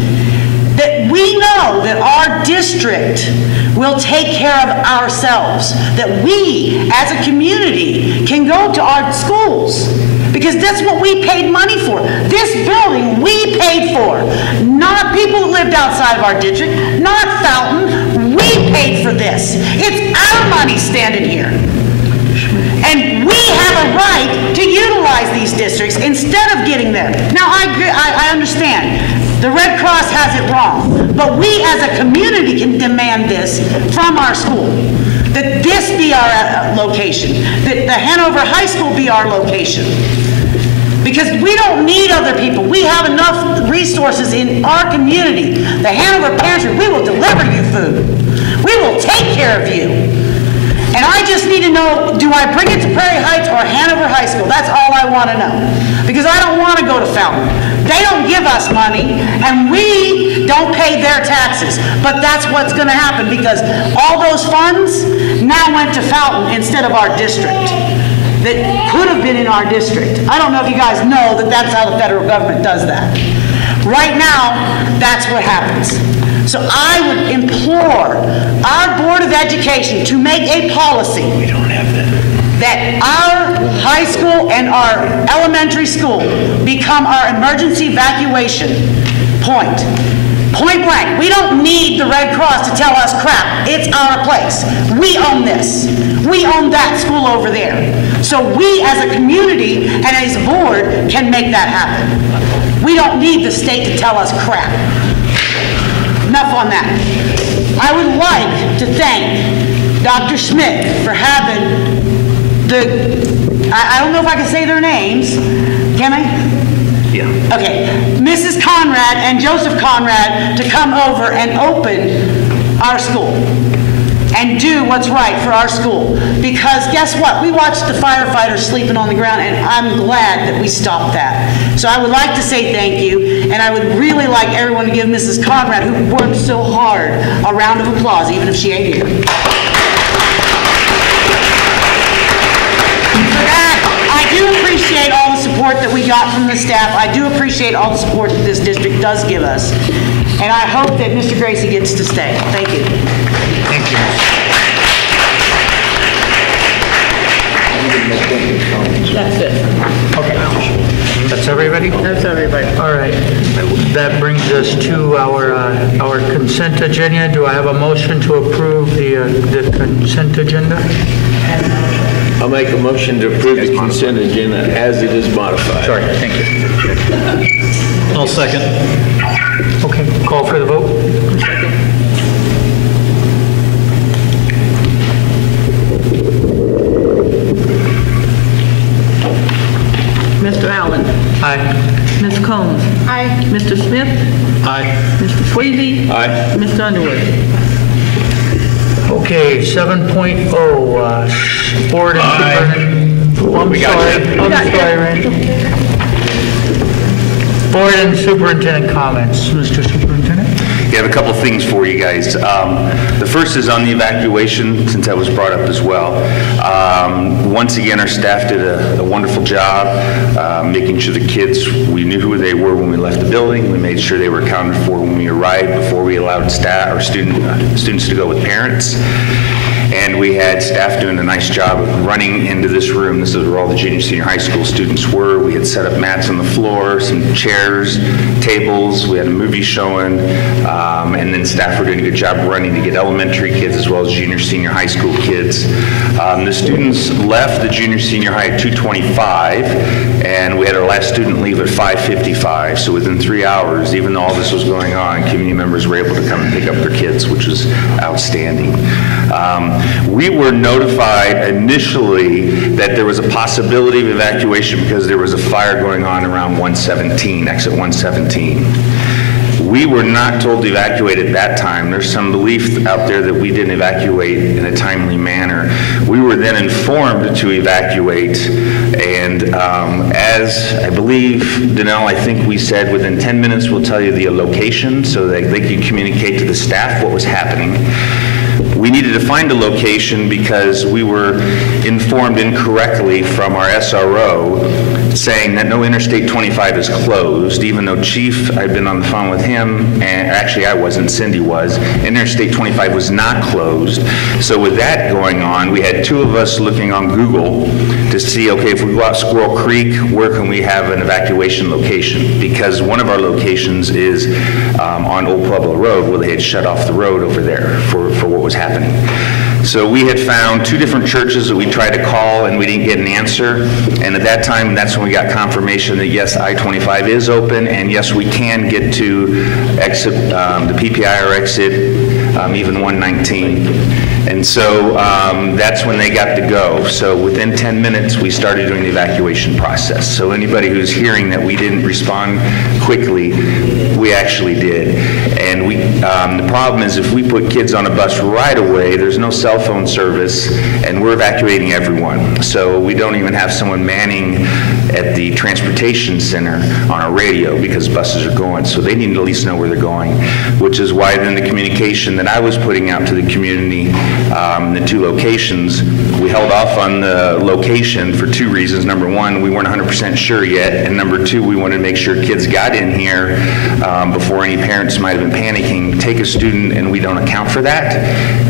that we know that our district will take care of ourselves, that we as a community can go to our schools, because that's what we paid money for. This building we paid for, not people that lived outside of our district, not Fountain. We paid for this. It's our money standing here. And we have a right to utilize these districts instead of getting them. Now, I understand. The Red Cross has it wrong. But we as a community can demand this from our school. that this be our location, that the Hanover High School be our location. Because we don't need other people. We have enough resources in our community. The Hanover Pantry, we will deliver you food. We will take care of you. And I just need to know, do I bring it to Prairie Heights or Hanover High School? That's all I want to know. Because I don't want to go to Fountain. They don't give us money, and we don't pay their taxes. But that's what's going to happen, because all those funds now went to Fountain instead of our district. That could have been in our district. I don't know if you guys know that that's how the federal government does that. Right now, that's what happens. So I would implore our Board of Education to make a policy. We don't have that our high school and our elementary school become our emergency evacuation point. Point blank. We don't need the Red Cross to tell us crap. It's our place. We own this. We own that school over there. So we as a community and as a board can make that happen. We don't need the state to tell us crap. Enough on that. I would like to thank Dr. Schmidt for having I don't know if I can say their names. Can I? Yeah. Okay. Mrs. Conrad and Joseph Conrad to come over and open our school and do what's right for our school. Because guess what? We watched the firefighters sleeping on the ground, and I'm glad that we stopped that. So I would like to say thank you, and I would really like everyone to give Mrs. Conrad, who worked so hard, a round of applause, even if she ain't here. For that, I do appreciate all the support that we got from the staff. I do appreciate all the support that this district does give us. And I hope that Mr. Gracie gets to stay. Thank you. Thank you. That's it. Okay. That's everybody? That's everybody. All right. That brings us to our consent agenda. Do I have a motion to approve the consent agenda? I'll make a motion to approve the consent agenda as it is modified. Sorry, thank you. I'll second. Okay, call for the vote. Mr. Allen. Aye. Ms. Combs. Aye. Mr. Smith. Aye. Mr. Sweezy. Aye. Mr. Underwood. Okay, 7.0, board and superintendent. I'm sorry, Randy. Board and superintendent comments. Mr. Superintendent? We have a couple things for you guys. The first is on the evacuation, since that was brought up as well. Once again, our staff did a wonderful job making sure the kids, we knew who they were when we left the building. We made sure they were accounted for when we arrived before we allowed staff or students to go with parents. And we had staff doing a nice job of running into this room. This is where all the junior, senior high school students were. We had set up mats on the floor, some chairs, tables. We had a movie showing. And then staff were doing a good job running to get elementary kids as well as junior, senior high school kids. The students left the junior, senior high at 2:25, and we had our last student leave at 5:55. So within 3 hours, even though all this was going on, community members were able to come and pick up their kids, which was outstanding. We were notified initially that there was a possibility of evacuation because there was a fire going on around 117, exit 117. We were not told to evacuate at that time. There's some belief out there that we didn't evacuate in a timely manner. We were then informed to evacuate, and as I believe, Danelle, I think we said within 10 minutes we'll tell you the location so that they could communicate to the staff what was happening. We needed to find a location because we were informed incorrectly from our SRO saying that no Interstate 25 is closed, even though Chief, I'd been on the phone with him, and actually I wasn't, Cindy was, Interstate 25 was not closed. So with that going on, we had two of us looking on Google to see, okay, if we go out Squirrel Creek, where can we have an evacuation location? Because one of our locations is on Old Pueblo Road, where they had shut off the road over there for what was happening. So we had found two different churches that we tried to call and we didn't get an answer. And at that time, that's when we got confirmation that yes, I-25 is open and yes, we can get to exit the PPI or exit even 119. And so that's when they got to go. So within 10 minutes, we started doing the evacuation process. So anybody who's hearing that we didn't respond quickly, we actually did. And the problem is if we put kids on a bus right away, there's no cell phone service, and we're evacuating everyone. So we don't even have someone manning at the transportation center on our radio because buses are going. So they need to at least know where they're going, which is why then the communication that I was putting out to the community, the 2 locations, we held off on the location for 2 reasons. Number 1, we weren't 100% sure yet, and number 2, we wanted to make sure kids got in here before any parents might have been panicking. Take a student and we don't account for that,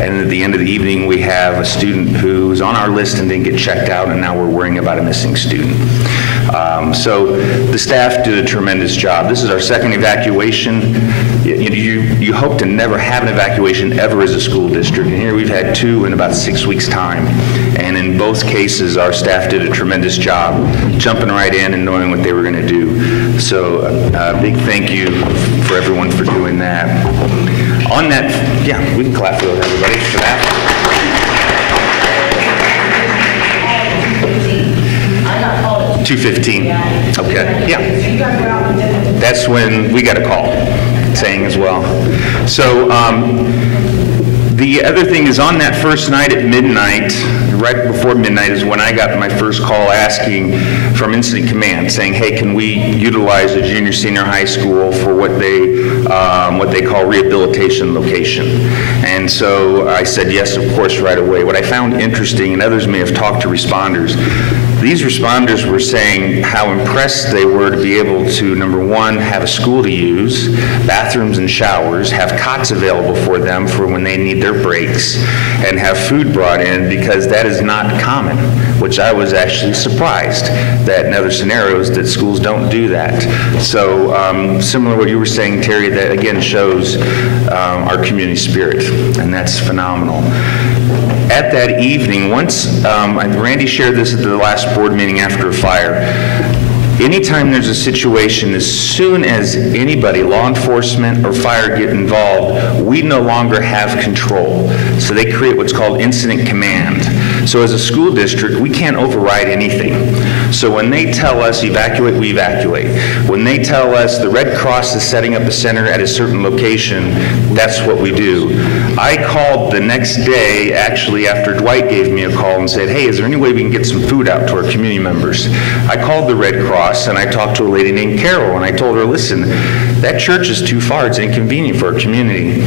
and at the end of the evening we have a student who's on our list and didn't get checked out, and now we're worrying about a missing student. So the staff did a tremendous job. This is our 2nd evacuation. You hope to never have an evacuation ever as a school district, and here we've had 2 in about 6 weeks' time. And in both cases, our staff did a tremendous job jumping right in and knowing what they were going to do. So a big thank you for everyone for doing that. On that, yeah, we can clap for everybody for that. 2:15. Okay, yeah. That's when we got a call saying as well. So the other thing is on that first night at midnight, right before midnight is when I got my first call asking from Incident Command saying, hey, can we utilize a junior senior high school for what they call rehabilitation location? And so I said yes, of course, right away. What I found interesting, and others may have talked to responders, these responders were saying how impressed they were to be able to, number 1, have a school to use, bathrooms and showers, have cots available for them for when they need their breaks, and have food brought in, because that is not common, which I was actually surprised that in other scenarios that schools don't do that. So similar to what you were saying, Terry, that again shows our community spirit, and that's phenomenal. At that evening, once, Randy shared this at the last board meeting after a fire, anytime there's a situation, as soon as anybody, law enforcement or fire get involved, we no longer have control. So they create what's called incident command. So as a school district, we can't override anything. So when they tell us evacuate, we evacuate. When they tell us the Red Cross is setting up a center at a certain location, that's what we do. I called the next day, actually, after Dwight gave me a call and said, hey, is there any way we can get some food out to our community members? I called the Red Cross and I talked to a lady named Carol, and I told her, listen, that church is too far, it's inconvenient for our community.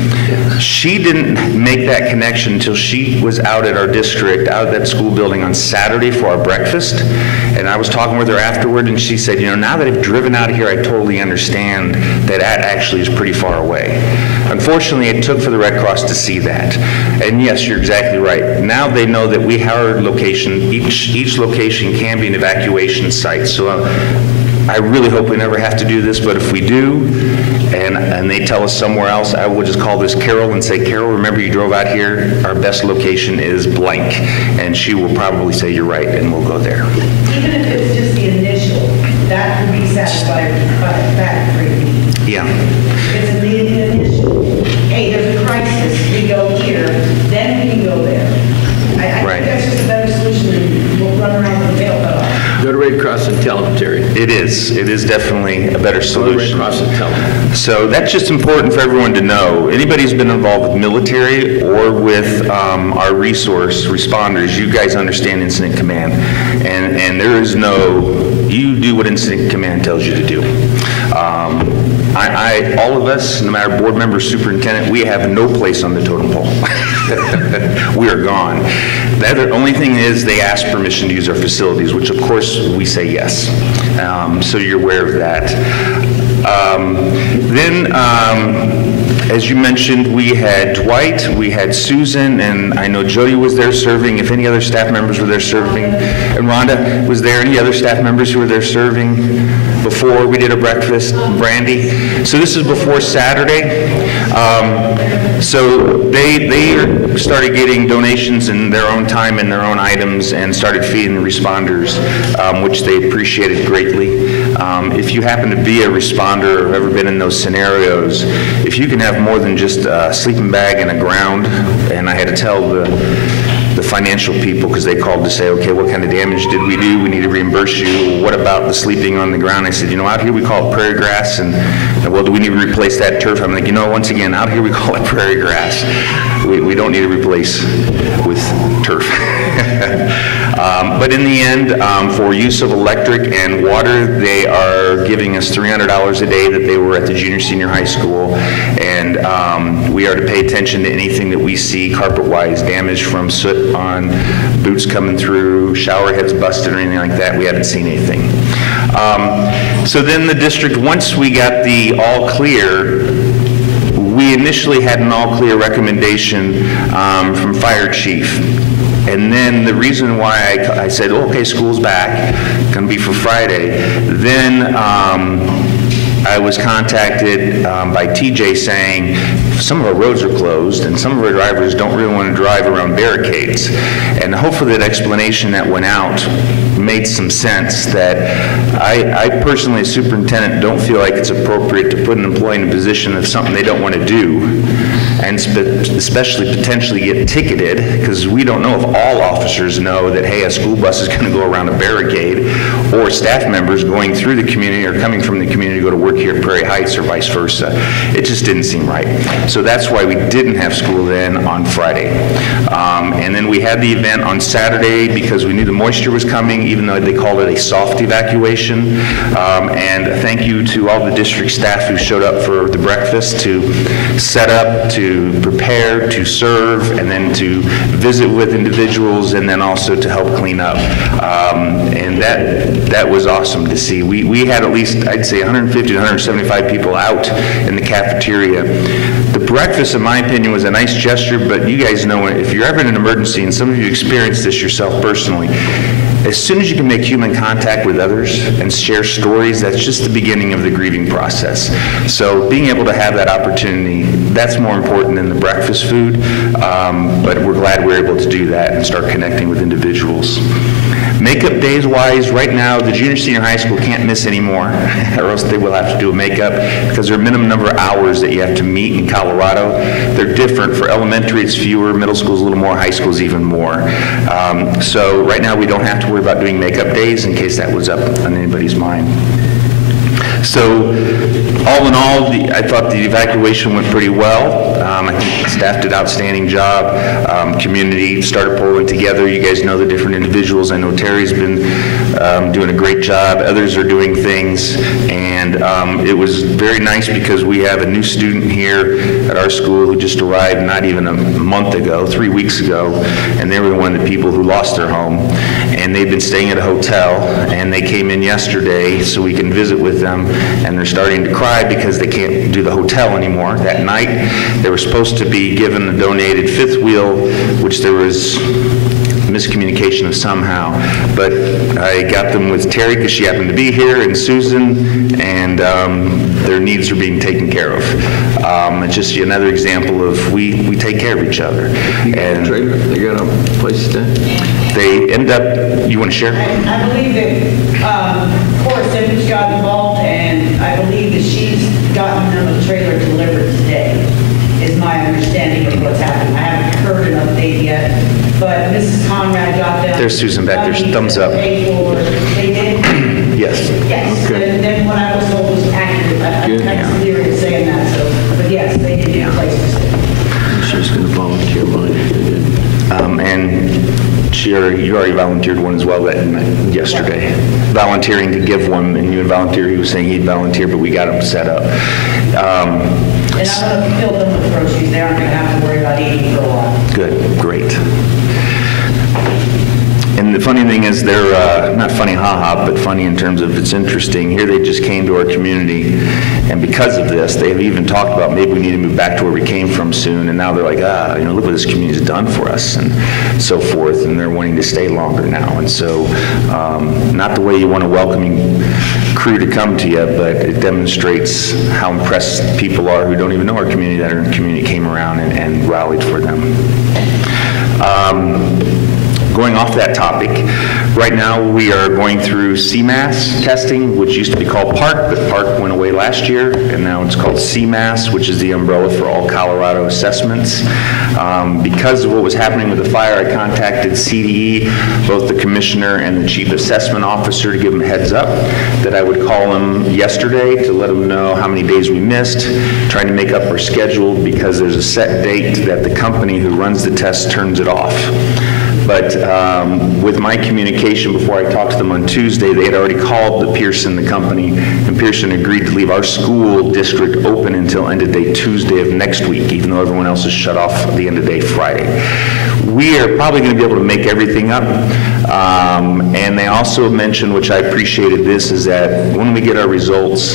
She didn't make that connection until she was out at our district, out at that school building on Saturday for our breakfast, and I was talking with her afterward, and she said, you know, now that I've driven out of here, I totally understand that that actually is pretty far away. Unfortunately, it took for the Red Cross to see that. And yes, you're exactly right. Now they know that we have our location, each location can be an evacuation site. So I really hope we never have to do this, but if we do, and they tell us somewhere else, I will just call this Carol and say, Carol, remember you drove out here, our best location is blank. And she will probably say, you're right, and we'll go there. Even if it's just the initial, that would be satisfied by that free. Yeah. It's an initial, hey, there's a crisis, we go here, then we can go there. I think that's just a better solution than we'll run around with a tail cut off. Go to Red Cross and tell them, Terry. It is definitely a better solution. Go to Red Cross and tell them. So that's just important for everyone to know. Anybody who's been involved with military or with our resource responders, you guys understand incident command. And there is no, you do what incident command tells you to do. All of us, no matter board member, superintendent, we have no place on the totem pole. We are gone. The only thing is they ask permission to use our facilities, which of course we say yes. So you're aware of that. As you mentioned, we had Dwight, we had Susan, and I know Jody was there serving. If any other staff members were there serving, and Rhonda, was there any other staff members who were there serving before we did a breakfast? Brandy. So this is before Saturday. So they started getting donations in their own time and their own items and started feeding the responders, which they appreciated greatly. If you happen to be a responder or have ever been in those scenarios, if you can have more than just a sleeping bag and a ground, and I had to tell the financial people, because they called to say, okay, what kind of damage did we do? We need to reimburse you. What about the sleeping on the ground? I said, out here we call it prairie grass, and well, do we need to replace that turf? I'm like, once again, out here we call it prairie grass. We don't need to replace with turf. But in the end, for use of electric and water, they are giving us $300 a day that they were at the junior senior high school, and we are to pay attention to anything that we see carpet-wise, damage from soot on boots coming through, shower heads busted or anything like that. We haven't seen anything. So then the district, once we got the all clear, we initially had an all clear recommendation from fire chief. And then the reason why I said, okay, school's back, gonna be for Friday, then I was contacted by TJ saying some of our roads are closed and some of our drivers don't really want to drive around barricades. And hopefully that explanation that went out made some sense, that I personally, as superintendent, don't feel like it's appropriate to put an employee in a position of something they don't want to do, and especially potentially get ticketed, because we don't know if all officers know that, hey, a school bus is going to go around a barricade, or staff members going through the community or coming from the community to go to work here at Prairie Heights or vice versa. It just didn't seem right. So that's why we didn't have school then on Friday. And then we had the event on Saturday because we knew the moisture was coming, even though they called it a soft evacuation. And thank you to all the district staff who showed up for the breakfast, to set up, to prepare, to serve, and then to visit with individuals, and then also to help clean up. And that was awesome to see. We had at least, I'd say, 150 to 175 people out in the cafeteria. The breakfast, in my opinion, was a nice gesture, but you guys know, if you're ever in an emergency, and some of you experienced this yourself personally, as soon as you can make human contact with others and share stories, that's just the beginning of the grieving process. So being able to have that opportunity, that's more important than the breakfast food, but we're glad we're able to do that and start connecting with individuals. Makeup days wise, right now, the junior senior high school can't miss anymore, or else they will have to do a makeup, because there are a minimum number of hours that you have to meet in Colorado. They're different. For elementary, it's fewer, middle school's a little more, high school's even more. So right now, we don't have to worry about doing makeup days, in case that was up on anybody's mind. So all in all, I thought the evacuation went pretty well. I think staff did an outstanding job. Community started pulling together. You guys know the different individuals. I know Terry's been doing a great job. Others are doing things. And it was very nice because we have a new student here at our school who just arrived not even a month ago, 3 weeks ago. And they were one of the people who lost their home. And they've been staying at a hotel. And they came in yesterday so we can visit with them. And they're starting to cry because they can't do the hotel anymore. That night, they were supposed to be given a donated fifth wheel, which there was miscommunication of somehow. But I got them with Terry because she happened to be here, and Susan, and their needs are being taken care of. It's just another example of we take care of each other. And they got a place to stay? They end up, you want to share? I believe that Cora Simmons got involved, and I believe that she's gotten them a trailer delivered today, is my understanding of what's happening. I haven't heard an update yet, but Mrs. Conrad got them. There's Susan back there, thumbs up. They did? Yes. Yes, Okay. and then what I was told was accurate. I'm kind of clear in saying that, so, but yes, they did get a place to stay. She's going to volunteer money. And you already volunteered one as well yesterday. Volunteering to give one, and you would volunteer. He was saying he'd volunteer, but we got him set up. And I'm going to fill them with groceries. They aren't going to have to worry about eating for a while. Good, great. And the funny thing is, they're not funny ha-ha, but funny in terms of it's interesting. Here they just came to our community, and because of this, they've even talked about maybe we need to move back to where we came from soon, and now they're like, look what this community's done for us, and so forth, and they're wanting to stay longer now. And so, not the way you want a welcoming crew to come to you, but it demonstrates how impressed people are who don't even know our community, that our community came around and rallied for them. Going off that topic, right now we are going through CMAS testing, which used to be called PARC, but PARC went away last year, and now it's called CMAS, which is the umbrella for all Colorado assessments. Because of what was happening with the fire, I contacted CDE, both the commissioner and the chief assessment officer, to give them a heads up that I would call them yesterday to let them know how many days we missed, trying to make up our schedule because there's a set date that the company who runs the test turns it off. But with my communication before I talked to them on Tuesday, they had already called the Pearson, the company, and Pearson agreed to leave our school district open until end of day Tuesday of next week, even though everyone else is shut off at the end of day Friday. We are probably going to be able to make everything up. And they also mentioned, which I appreciated this, is that when we get our results,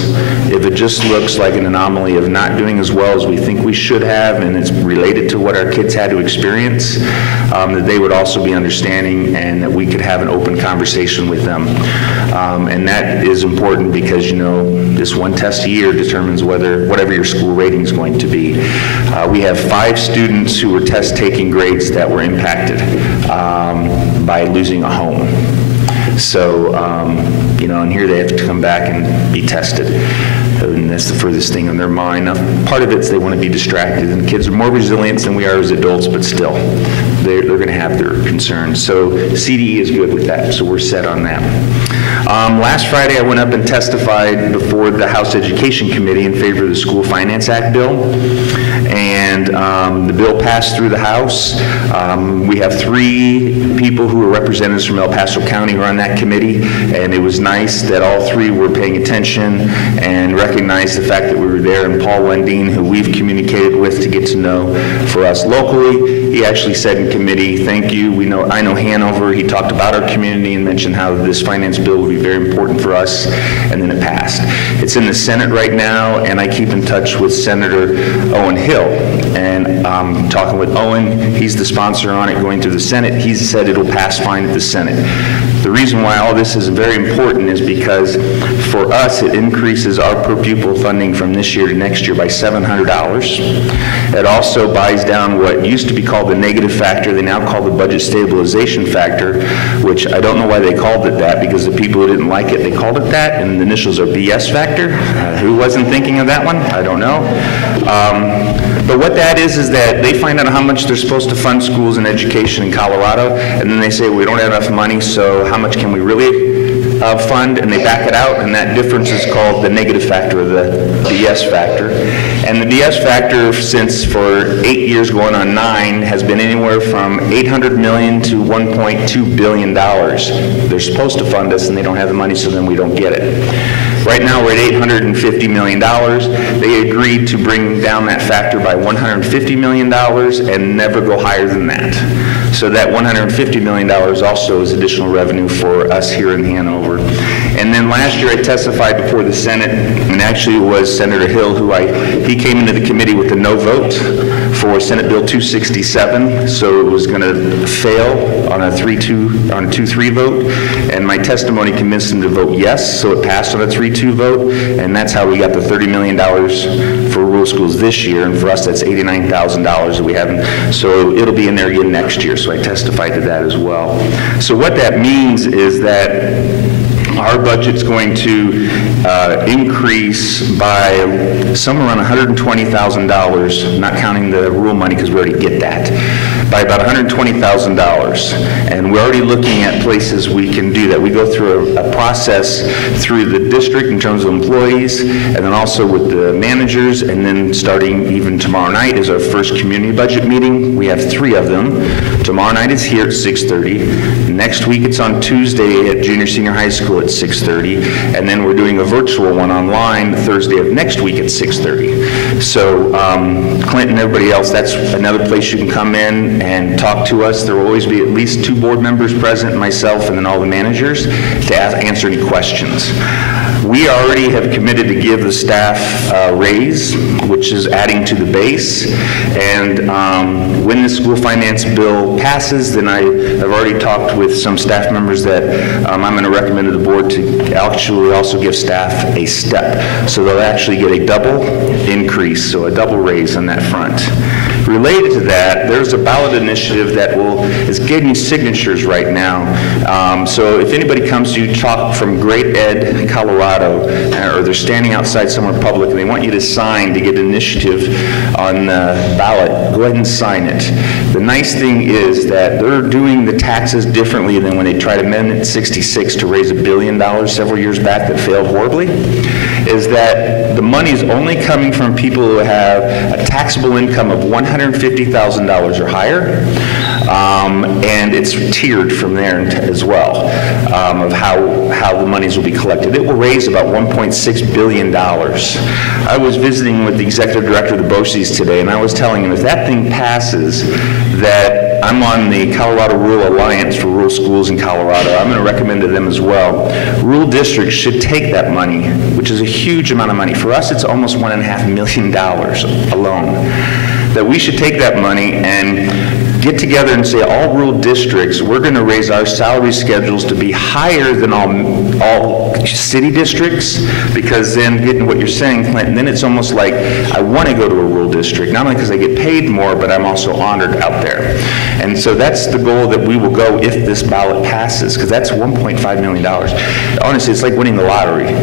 if it just looks like an anomaly of not doing as well as we think we should have, and it's related to what our kids had to experience, that they would also be understanding and that we could have an open conversation with them. And that is important because, you know, this one test a year determines whatever your school rating is going to be. We have 5 students who were test-taking grades that were impacted by losing a home. So, you know, and here they have to come back and be tested. And that's the furthest thing on their mind. Now, part of it's they want to be distracted, and kids are more resilient than we are as adults, but still, they're going to have their concerns. So CDE is good with that, so we're set on that. Last Friday, I went up and testified before the House Education Committee in favor of the School Finance Act bill, and the bill passed through the House. We have 3 people who are representatives from El Paso County who are on that committee, and it was nice that all 3 were paying attention and recognized the fact that we were there. And Paul Lundeen, who we've communicated with to get to know for us locally, he actually said in committee, thank you. I know Hanover. He talked about our community and mentioned how this finance bill would be very important for us, and then it passed. It's in the Senate right now, and I keep in touch with Senator Owen Hill, and I'm talking with Owen. He's the sponsor on it going through the Senate. He said it'll pass fine at the Senate. The reason why all this is very important is because for us, it increases our per pupil funding from this year to next year by $700. It also buys down what used to be called the negative factor. They now call the budget stabilization factor, which I don't know why they called it that, because the people who didn't like it, they called it that, and the initials are BS factor. Who wasn't thinking of that one? I don't know. But what that is that they find out how much they're supposed to fund schools and education in Colorado, and then they say, we don't have enough money, so how much can we really fund? And they back it out, and that difference is called the negative factor, or the BS factor. And the BS factor, since for 8 years going on 9, has been anywhere from $800 million to $1.2 billion. They're supposed to fund us, and they don't have the money, so then we don't get it. Right now, we're at $850 million. They agreed to bring down that factor by $150 million and never go higher than that. So that $150 million also is additional revenue for us here in Hanover. And then last year, I testified before the Senate, and actually it was Senator Hill he came into the committee with a no vote for Senate Bill 267, so it was going to fail on a 2-3 vote, and my testimony convinced him to vote yes, so it passed on a 3-2 vote, and that's how we got the $30 million for rural schools this year, and for us that's $89,000 that we haven't, so it'll be in there again next year, so I testified to that as well. So what that means is that our budget's going to increase by somewhere around $120,000, not counting the rural money because we already get that, by about $120,000. And we're already looking at places we can do that. We go through a process through the district in terms of employees, and then also with the managers, and then starting even tomorrow night is our first community budget meeting. We have 3 of them. Tomorrow night is here at 6:30. Next week it's on Tuesday at Junior Senior High School at 6:30, and then we're doing a virtual one online Thursday of next week at 6:30. So Clint and everybody else, that's another place you can come in and talk to us. There will always be at least 2 board members present, myself, and then all the managers, to answer any questions. We already have committed to give the staff a raise, which is adding to the base. And when the school finance bill passes, then I've already talked with some staff members that I'm going to recommend to the board to actually also give staff a step. So they'll actually get a double increase, so a double raise on that front. Related to that, there's a ballot initiative that is getting signatures right now. So if anybody comes to you, talk from Great Ed, Colorado, or they're standing outside somewhere public and they want you to sign to get an initiative on the ballot, go ahead and sign it. The nice thing is that they're doing the taxes differently than when they tried Amendment 66 to raise $1 billion several years back that failed horribly, is that the money is only coming from people who have a taxable income of $150,000 or higher, and it's tiered from there as well, of how the monies will be collected. It will raise about $1.6 billion. I was visiting with the executive director of the BOCES today, and I was telling him if that thing passes, that I'm on the Colorado Rural Alliance for rural schools in Colorado. I'm going to recommend to them as well. Rural districts should take that money, which is a huge amount of money. For us, it's almost $1.5 million alone. That we should take that money and get together and say, all rural districts, we're going to raise our salary schedules to be higher than all city districts, because then getting what you're saying, Clinton, then it's almost like I want to go to a rural district, not only because I get paid more, but I'm also honored out there. And so that's the goal that we will go if this ballot passes, because that's $1.5 million. Honestly, it's like winning the lottery.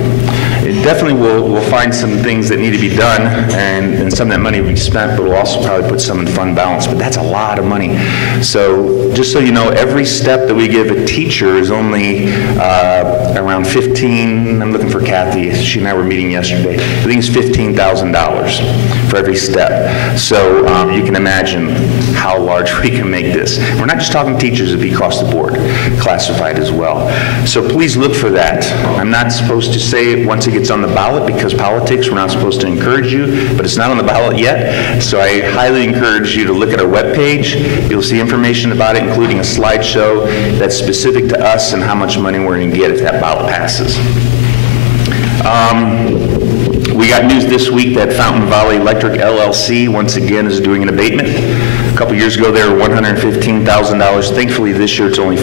It definitely will find some things that need to be done, and some of that money will be spent, but we'll also probably put some in fund balance, but that's a lot of money. So just so you know, every step that we give a teacher is only around 15, I'm looking for Kathy, she and I were meeting yesterday, I think it's $15,000 for every step. So you can imagine how large we can make this. We're not just talking teachers, it'd be across the board, classified as well. So please look for that. I'm not supposed to say it once it gets on the ballot, because politics, we're not supposed to encourage you, but it's not on the ballot yet. So I highly encourage you to look at our webpage. You'll see information about it, including a slideshow that's specific to us and how much money we're going to get if that ballot passes. We got news this week that Fountain Valley Electric LLC once again is doing an abatement. A couple years ago they were $115,000. Thankfully this year it's only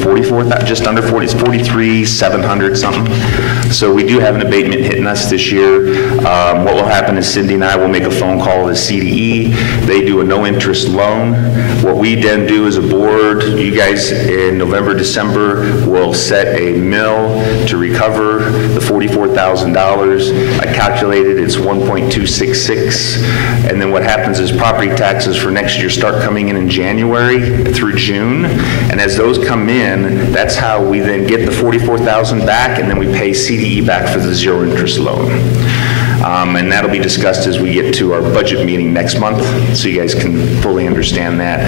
just under 40, it's 43,700 something. So we do have an abatement hitting us this year. What will happen is Cindy and I will make a phone call to CDE. They do a no interest loan. What we then do as a board, you guys in November, December will set a mill to recover the $44,000. I calculated it's 1.266, and then what happens is property taxes for next year start coming in January through June, and as those come in, that's how we then get the $44,000 back, and then we pay CDE back for the zero interest loan. And that'll be discussed as we get to our budget meeting next month, so you guys can fully understand that.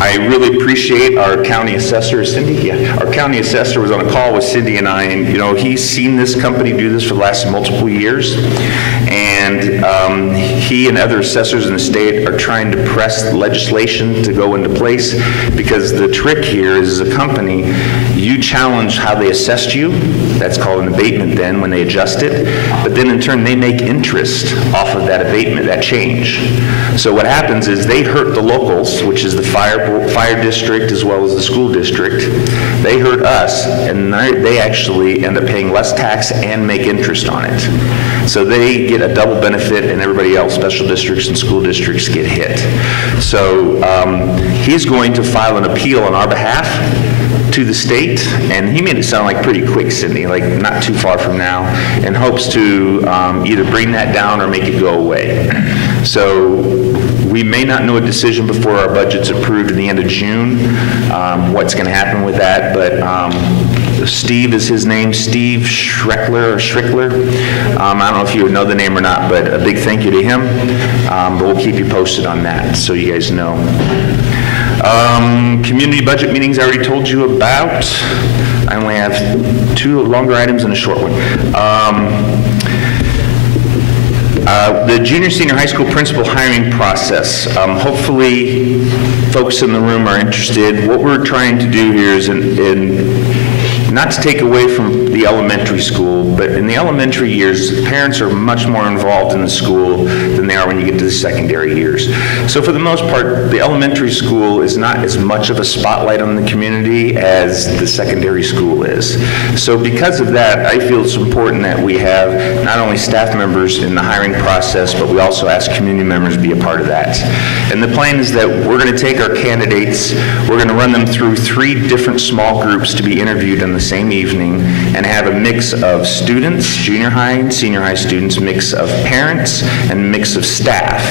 I really appreciate our county assessor, Cindy. Yeah, our county assessor was on a call with Cindy and I, and he's seen this company do this for the last multiple years, and he and other assessors in the state are trying to press legislation to go into place, because the trick here is, as a company, you challenge how they assessed you. That's called an abatement then when they adjust it, but then in turn they make interest off of that abatement, that change. So what happens is they hurt the locals, which is the fire district as well as the school district. They hurt us, and they actually end up paying less tax and make interest on it. So they get a double benefit, and everybody else, special districts and school districts, get hit. So he's going to file an appeal on our behalf to the state, and he made it sound like pretty quick, Cindy, like not too far from now, and hopes to either bring that down or make it go away. So we may not know a decision before our budget's approved at the end of June, what's going to happen with that, but Steve is his name, Steve Schreckler. I don't know if you know the name or not, but a big thank you to him, but we'll keep you posted on that so you guys know. Community budget meetings I already told you about. I only have 2 longer items and a short one. The junior senior high school principal hiring process. Hopefully folks in the room are interested. What we're trying to do here is not to take away from the elementary school, but in the elementary years, parents are much more involved in the school than they are when you get to the secondary years. So for the most part, the elementary school is not as much of a spotlight on the community as the secondary school is. So because of that, I feel it's important that we have not only staff members in the hiring process, but we also ask community members to be a part of that. And the plan is that we're going to take our candidates, we're going to run them through 3 different small groups to be interviewed on the same evening and have a mix of students, junior high and senior high students, mix of parents, and mix of staff.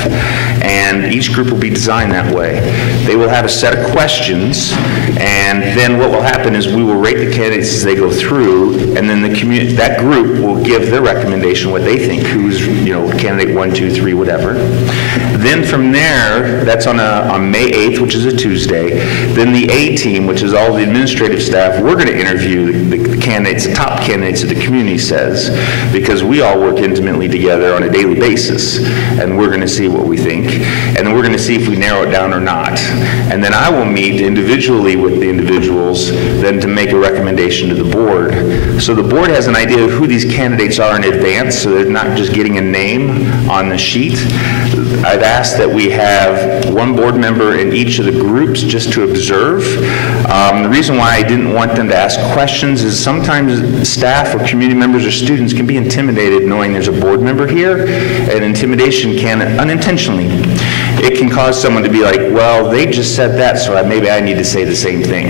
And each group will be designed that way. They will have a set of questions, and then what will happen is we will rate the candidates as they go through, and then that group will give their recommendation, what they think, who's, candidate 1, 2, 3, whatever. Then from there, that's on May 8th, which is a Tuesday. Then the A team, which is all the administrative staff, we're going to interview the candidates, the top candidates that the community says, because we all work intimately together on a daily basis, and we're going to see what we think, and then we're going to see if we narrow it down or not. And then I will meet individually with the individuals then to make a recommendation to the board. So the board has an idea of who these candidates are in advance, so they're not just getting a name on the sheet. I've asked that we have 1 board member in each of the groups just to observe. The reason why I didn't want them to ask questions is sometimes staff or community members or students can be intimidated knowing there's a board member here, and intimidation can, unintentionally, it can cause someone to be like, well, they just said that, so maybe I need to say the same thing.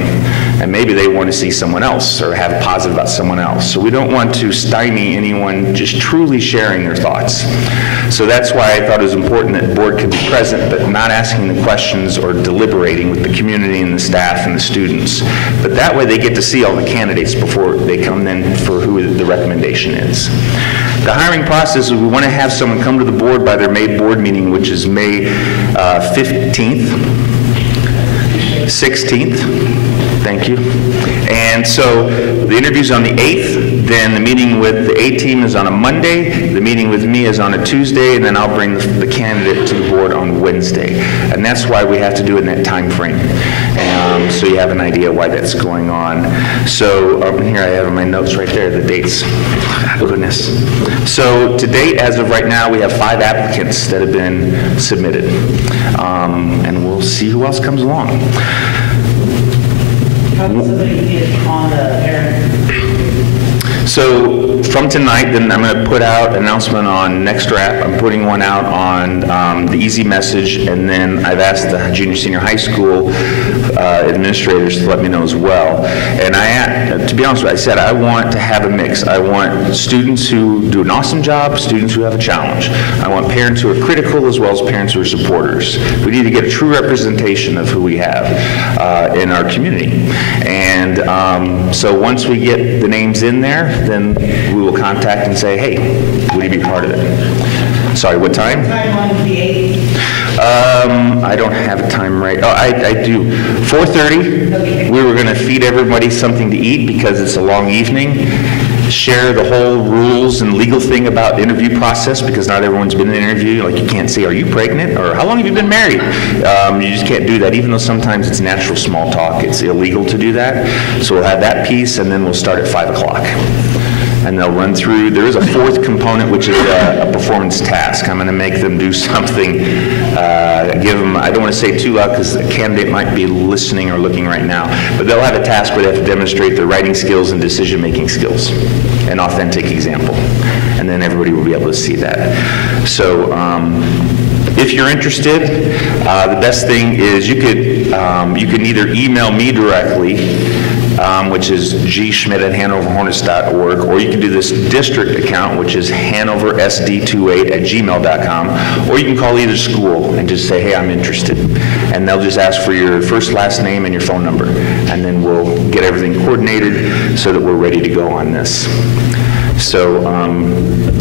And maybe they want to see someone else or have positive about someone else. So we don't want to stymie anyone just truly sharing their thoughts. So that's why I thought it was important that the board could be present, but not asking the questions or deliberating with the community and the staff and the students. But that way they get to see all the candidates before they come in for who the recommendation is. The hiring process is we want to have someone come to the board by their May board meeting, which is May 15th, 16th. Thank you. And so the interview's on the 8th, then the meeting with the A team is on a Monday, the meeting with me is on a Tuesday, and then I'll bring the candidate to the board on Wednesday. And that's why we have to do it in that time frame. So you have an idea why that's going on. So here I have in my notes right there, the dates. Goodness. So to date, as of right now, we have 5 applicants that have been submitted. And we'll see who else comes along. How does somebody get on the air? So from tonight, then I'm going to put out an announcement on Next Rap. I'm putting one out on the Easy Message, and then I've asked the junior, senior high school administrators to let me know as well. And to be honest with you, I said I want to have a mix. I want students who do an awesome job, students who have a challenge. I want parents who are critical as well as parents who are supporters. We need to get a true representation of who we have in our community. And so once we get the names in there, then we will contact and say, hey, would you be part of it? Sorry, what time? I don't have a time right. Oh, I do. 4:30. We were going to feed everybody something to eat because it's a long evening. Share the whole rules and legal thing about the interview process, because not everyone's been in an interview. Like, you can't say, are you pregnant? Or how long have you been married? You just can't do that, even though sometimes it's natural small talk. It's illegal to do that. So we'll have that piece, and then we'll start at 5 o'clock. And they'll run through. There is a 4th component, which is a performance task. I'm going to make them do something, give them, I don't want to say too loud because the candidate might be listening or looking right now, but they'll have a task where they have to demonstrate their writing skills and decision-making skills, an authentic example. And then everybody will be able to see that. So if you're interested, the best thing is you can either email me directly, which is gschmidt@hanoverhornets.org, or you can do this district account, which is hanoversd28@gmail.com, or you can call either school and just say, hey, I'm interested. And they'll just ask for your first, last name, and your phone number. And then we'll get everything coordinated so that we're ready to go on this. So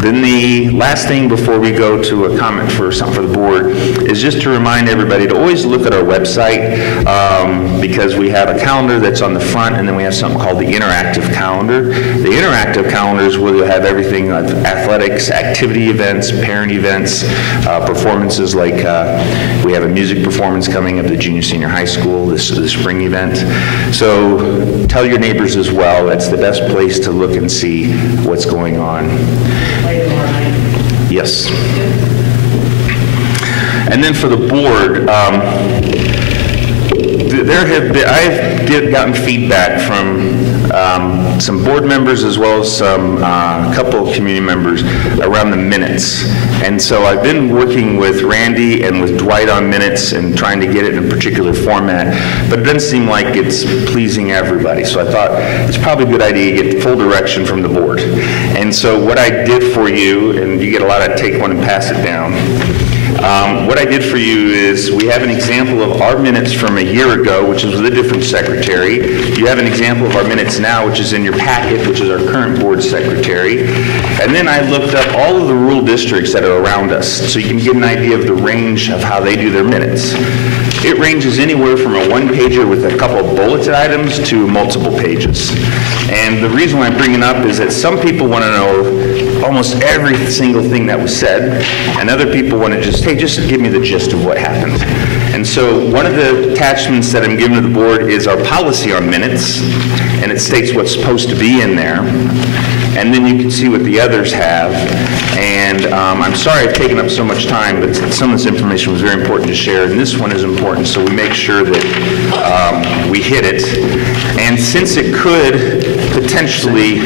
then the last thing before we go to a comment for something for the board is just to remind everybody to always look at our website because we have a calendar that's on the front, and then we have something called the interactive calendar. The interactive calendars will have everything like athletics, activity events, parent events, performances like we have a music performance coming up at the junior senior high school, the spring event. So tell your neighbors as well. That's the best place to look and see what's going on. Yes. And then for the board, I've gotten feedback from some board members as well as some couple of community members around the minutes. And so I've been working with Randy and with Dwight on minutes and trying to get it in a particular format, but it doesn't seem like it's pleasing everybody. So I thought it's probably a good idea to get full direction from the board. And so what I did for you, and you get a lot of take one and pass it down. What I did for you is we have an example of our minutes from a year ago, which is with a different secretary. You have an example of our minutes now, which is in your packet, which is our current board secretary. And then I looked up all of the rural districts that are around us, so you can get an idea of the range of how they do their minutes. It ranges anywhere from a one-pager with a couple of bulleted items to multiple pages. And the reason why I'm bringing it up is that some people want to know almost every single thing that was said, and other people want to just, hey, just give me the gist of what happened. And so one of the attachments that I'm giving to the board is our policy on minutes, and it states what's supposed to be in there. And then you can see what the others have. And I'm sorry I've taken up so much time, but some of this information was very important to share, and this one is important, so we make sure that we hit it. And since it could potentially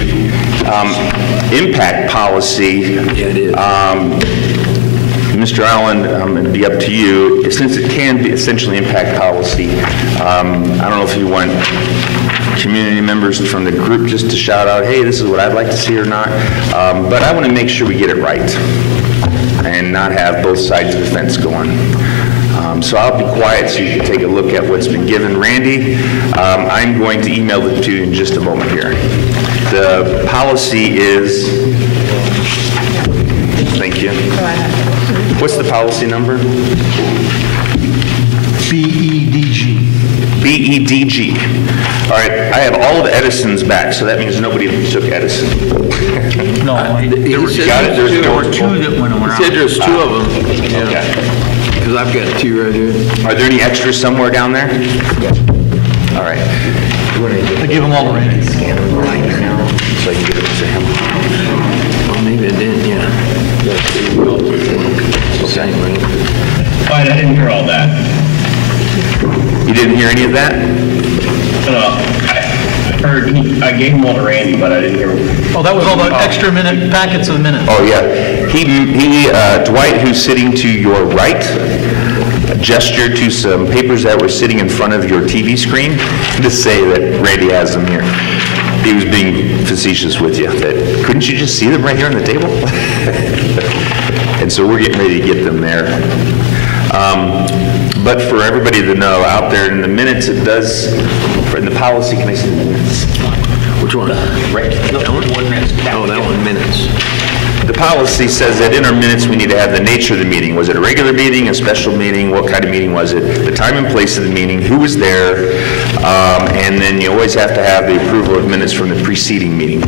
impact policy, Mr. Allen, it'd be up to you. Since it can essentially impact policy, I don't know if you want community members from the group just to shout out, hey, this is what I'd like to see or not. But I want to make sure we get it right and not have both sides of the fence going. So I'll be quiet so you can take a look at what's been given. Randy, I'm going to email it to you in just a moment here. The policy is, thank you. What's the policy number? BEDG. BEDG. All right, I have all of Edison's back, so that means nobody took Edison. No, there were two that went around. He said there's two of them. Yeah. Okay. Because I've got two right here. Are there any extras somewhere down there? Yeah. All right. I give them all to Randy. Scan them right now, so I can give it to him. Well, maybe I didn't, yeah. Fine, I didn't hear all that. You didn't hear any of that? I gave them all to Randy, but I didn't hear. Oh, that was all the extra minute packets of the minutes. Oh, yeah. Dwight, who's sitting to your right, gestured to some papers that were sitting in front of your TV screen to say that Randy has them here. He was being facetious with you. That, couldn't you just see them right here on the table? And so we're getting ready to get them there. But for everybody to know, out there in the minutes, it does, in the policy, can I see the minutes? Which one? Right. That one? Oh, that one, minutes. The policy says that in our minutes, we need to have the nature of the meeting. Was it a regular meeting, a special meeting? What kind of meeting was it? The time and place of the meeting, who was there? And then you always have to have the approval of minutes from the preceding meeting.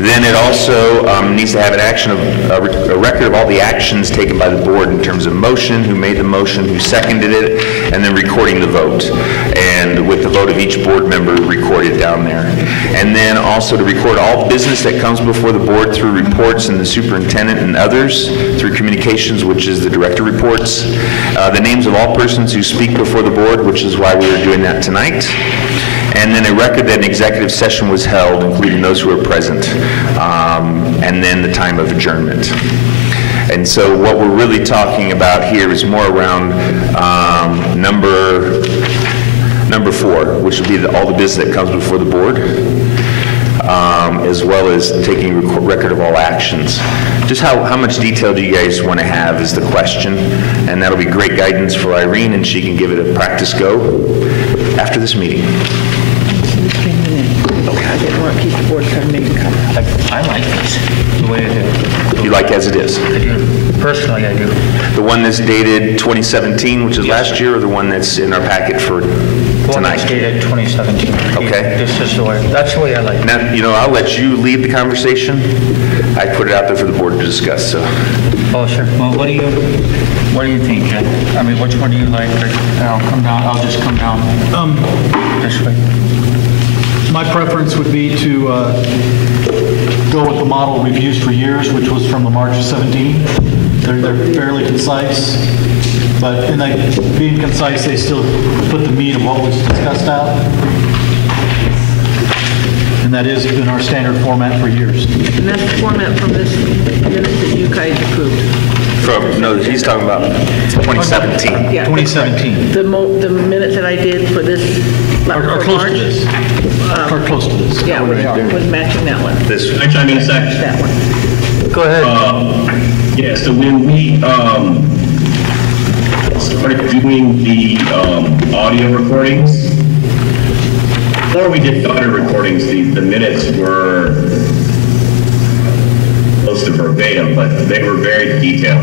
Then it also needs to have an action of a record of all the actions taken by the board in terms of motion, who made the motion, who seconded it, and then recording the vote. And with the vote of each board member recorded down there. And then also to record all business that comes before the board through reports and the superintendent and others, through communications, which is the director reports. The names of all persons who speak before the board, which is why we are doing that tonight. And then a record that an executive session was held, including those who were present, and then the time of adjournment. And so what we're really talking about here is more around number 4, which would be all the business that comes before the board, as well as taking record of all actions. Just how much detail do you guys want to have is the question, and that'll be great guidance for Irene, and she can give it a practice go after this meeting. I didn't want to keep the board from making comments. I like this, the way it is. You like as it is? I do. Personally, I do. The one that's dated 2017, which is last year, or the one that's in our packet for The one that's tonight? dated 2017. Okay. This is the way, that's the way I like it. Now, you know, I'll let you lead the conversation. I put it out there for the board to discuss, so. Oh, sure. Well, what do you think, Jen? I mean, which one do you like? I'll just come down this way. My preference would be to go with the model we've used for years, which was from the March 17. They're fairly concise, but in being concise, they still put the meat of what was discussed out. And that has been our standard format for years. And that's the format from this minute that you guys approved. No, he's talking about 2017. Yeah. 2017. The minute that I did for this, Or for close March. to this. Or close to this. Yeah, was matching that one. This. Can I chime in a sec? That one. Go ahead. Yeah, so when we started doing the audio recordings, before we did the audio recordings, the minutes were close to verbatim, but they were very detailed.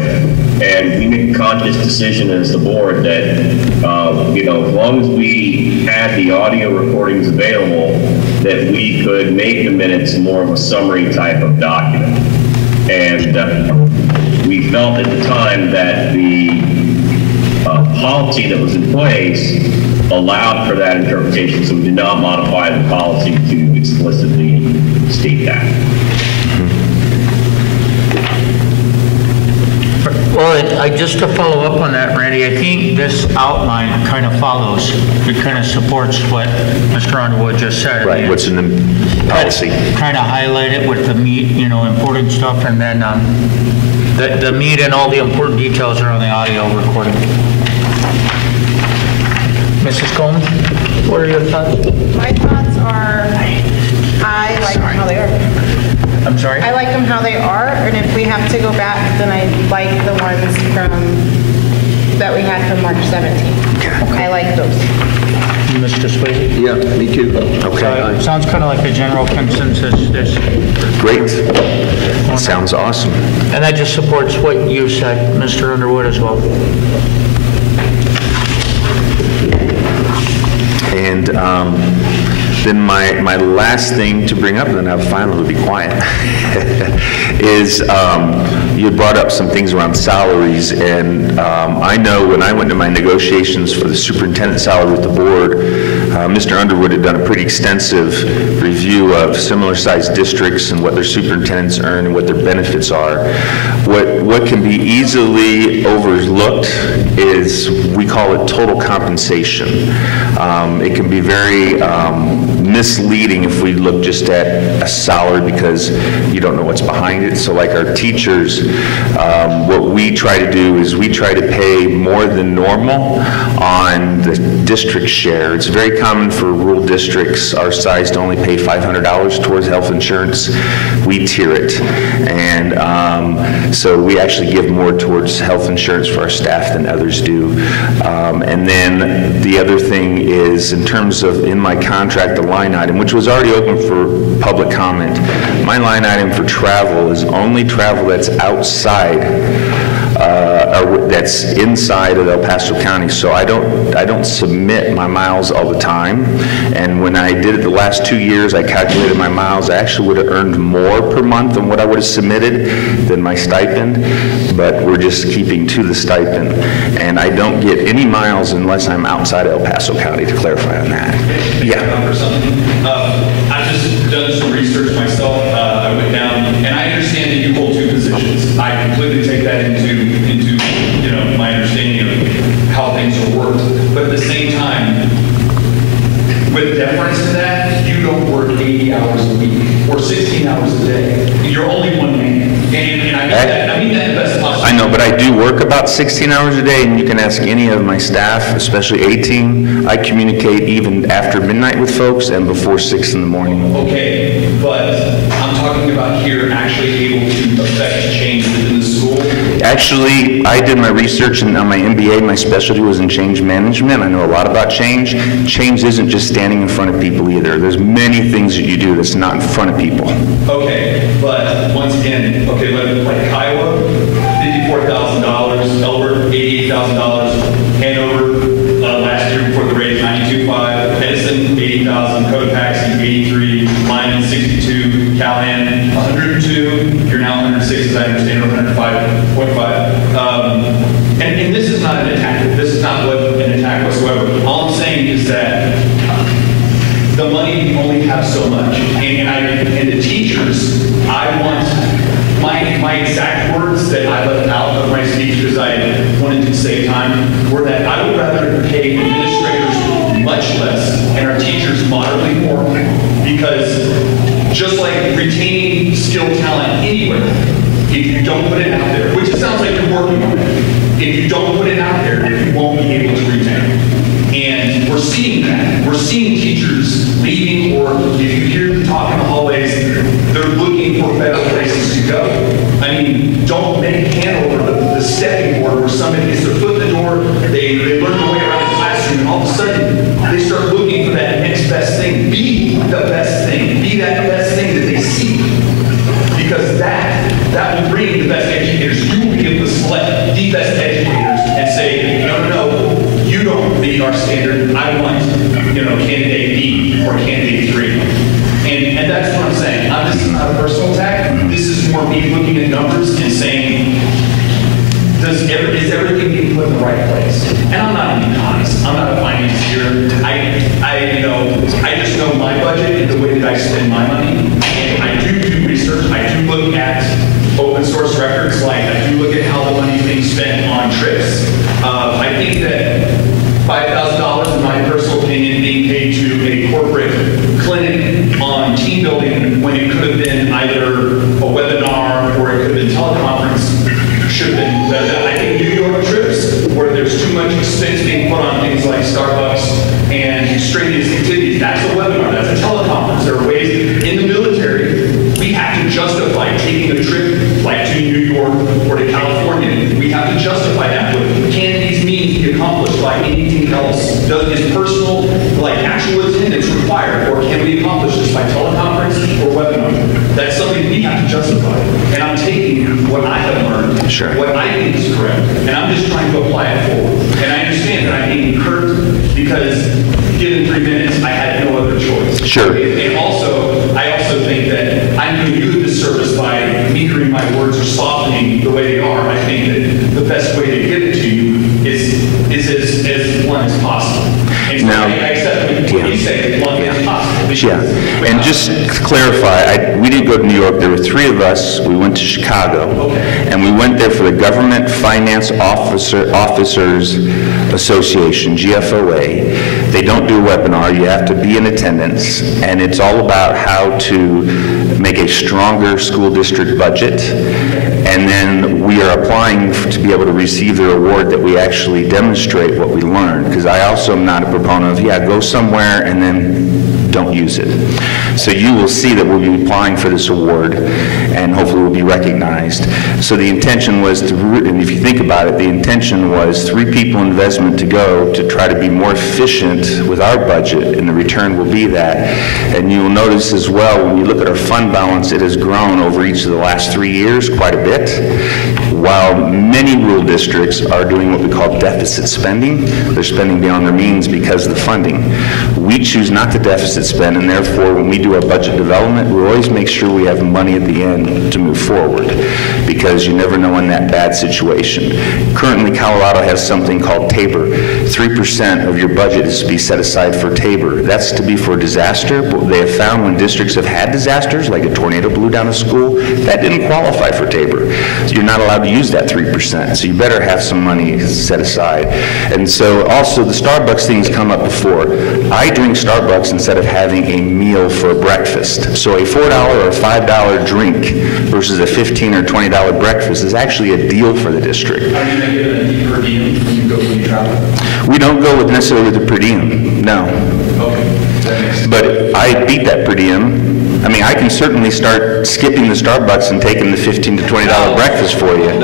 And we made a conscious decision as the board that, as long as we had the audio recordings available, that we could make the minutes more of a summary type of document. And we felt at the time that the policy that was in place allowed for that interpretation, so we did not modify the policy to explicitly state that. Well, just to follow up on that, Randy, I think this outline kind of follows, it kind of supports what Mr. Underwood just said. Right, what's in the policy. Kind of highlight it with the meat, important stuff, and then the meat and all the important details are on the audio recording. Mrs. Combs, what are your thoughts? My thoughts are, I like them how they are. I'm sorry? I like them how they are, and if we have to go back, then I like the ones that we had from March 17th. I like those. Mr. Swayze? Yeah, me too. Okay. Sounds kind of like a general consensus. Great. Sounds awesome. And that just supports what you said, Mr. Underwood, as well. And then my last thing to bring up, and then I'll finally be quiet, is you had brought up some things around salaries, and I know when I went to my negotiations for the superintendent salary with the board, Mr. Underwood had done a pretty extensive review of similar-sized districts and what their superintendents earn and what their benefits are. What can be easily overlooked is, we call it total compensation. It can be very misleading if we look just at a salary because you don't know what's behind it. So like our teachers, what we try to do is we try to pay more than normal on the district share. It's very common for rural districts our size to only pay $500 towards health insurance. We tier it. And so we actually give more towards health insurance for our staff than others do. And then the other thing is, in terms of in my contract, the line item, which was already open for public comment, my line item for travel is only travel that's outside or that's inside of El Paso County. So I don't submit my miles all the time. And when I did it the last 2 years, I calculated my miles. I actually would have earned more per month than what I would have submitted than my stipend, but we're just keeping to the stipend. And I don't get any miles unless I'm outside of El Paso County, to clarify on that. Yeah. I've just done some research myself. I went down, and I understand that you hold two positions. I completely take that into my understanding of how things are worked. But at the same time, with deference to that, you don't work 80 hours a week or 16 hours a day. You're only one man. And I mean that in the best possible. I know, but I do work about 16 hours a day, and you can ask any of my staff, especially A-team. I communicate even after midnight with folks and before 6 in the morning. Okay, but I'm talking about here actually able to affect change within the school. Actually, I did my research and on my MBA, my specialty was in change management. I know a lot about change. Change isn't just standing in front of people either. There's many things that you do that's not in front of people. Okay, but once again, okay, like Iowa, $54,000, Elbert, $88,000, Hanover, last year before the raise, $92,500, Edison, $80,000, Cotopaxi, $83,000, Lyman, $62,000, Callahan, $102,000, you're now $106,000, as I understand, or $105,500. And this is not an attack. This is not an attack whatsoever. All I'm saying is that the money only have so much. And the teachers, I want, my exact words that I left out of my speech because I wanted to save time were that I would rather pay administrators much less and our teachers moderately more, because just like retaining skilled talent anywhere, if you don't put it out there, which it sounds like you're working on it, if you don't put it out there, you won't be able to retain. And we're seeing that. We're seeing teachers leaving, or if you hear them talk in the hallways, they're looking for better places to go. I mean, don't make Hanover the stepping board where somebody gets their foot in the door, they learn their way around the classroom, and all of a sudden, they start looking for that next best thing. Be the best thing. Be that best thing that they seek. Because that will bring the best educators. You will be able to select the best educators and say, no, you don't meet our standard. I want, candidate B or candidate 3. And that's what I'm saying. This is not a personal attack. This is more me looking at numbers and saying, is everything being put in the right place? And I'm not an economist. I'm not a financier. I just know my budget and the way that I spend my money. And I do research. I do look at open source records. Like I do look at how the money is being spent on trips. I think that $5,000, in my personal opinion, being paid to a corporate clinic on team building when it could have been either a webinar or it could have been teleconference should have been better. I think New York trips where there's too much expense being put on things like Starbucks and extraneous activities, that's a webinar, that's a teleconference. There are ways in the military, we have to justify taking a trip like to New York or to California. We have to justify that with, can these means be accomplished by anything else? Is personal, like actual attendance required, or can we accomplish this by teleconference or webinar? That's something we have to justify. And I'm taking what I have learned, what I think is correct, and I'm just trying to apply it forward. And I understand that I'm being hurt because given 3 minutes, I had no other choice. Sure. And I also think that I'm doing you a disservice by metering my words or softening the way they are. I think that the best way to get it to you is as blunt as possible. And so I accept what you say, as blunt as possible. Yeah, and just to clarify, we didn't go to New York. There were 3 of us. We went to Chicago, and we went there for the Government Finance Officers Association, GFOA. They don't do a webinar. You have to be in attendance, and it's all about how to make a stronger school district budget. And then we are applying to be able to receive the award that we actually demonstrate what we learned. Because I also am not a proponent of, go somewhere and then don't use it. So you will see that we'll be applying for this award and hopefully we'll be recognized. So the intention was to, and if you think about it, the intention was 3 people investment to go to try to be more efficient with our budget, and the return will be that. And you'll notice as well, when you look at our fund balance, it has grown over each of the last 3 years quite a bit. While many rural districts are doing what we call deficit spending, they're spending beyond their means because of the funding. We choose not to deficit spend, and therefore when we do our budget development, we always make sure we have money at the end to move forward, because you never know in that bad situation. Currently, Colorado has something called TABOR. 3% of your budget is to be set aside for TABOR. That's to be for disaster. But they have found when districts have had disasters, like a tornado blew down a school, that didn't qualify for TABOR. So you're not allowed to use that 3%. So you better have some money set aside. And so also the Starbucks things come up before. I drink Starbucks instead of having a meal for breakfast. So a $4 or $5 drink versus a $15 or $20 breakfast is actually a deal for the district. Are you going to get a per diem when you travel? We don't go with necessarily the per diem, no. Okay. But I beat that per diem. I mean, I can certainly start skipping the Starbucks and taking the $15 to $20 breakfast for you.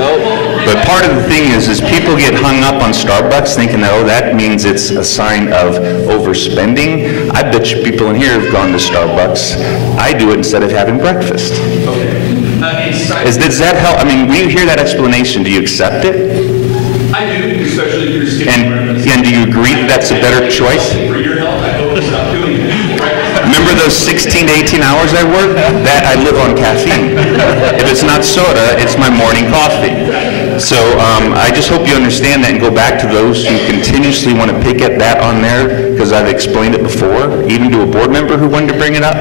But part of the thing is people get hung up on Starbucks thinking that, oh, that means it's a sign of overspending. I bet you people in here have gone to Starbucks. I do it instead of having breakfast. Does that help? I mean, when you hear that explanation, do you accept it? I do, especially if you're skipping breakfast. And do you agree that that's a better choice? For your health, I hope you stop doing it. Remember those 16 to 18 hours I work? That I live on caffeine. If it's not soda, it's my morning coffee. So I just hope you understand that and go back to those who continuously want to pick at that on there, because I've explained it before, even to a board member who wanted to bring it up.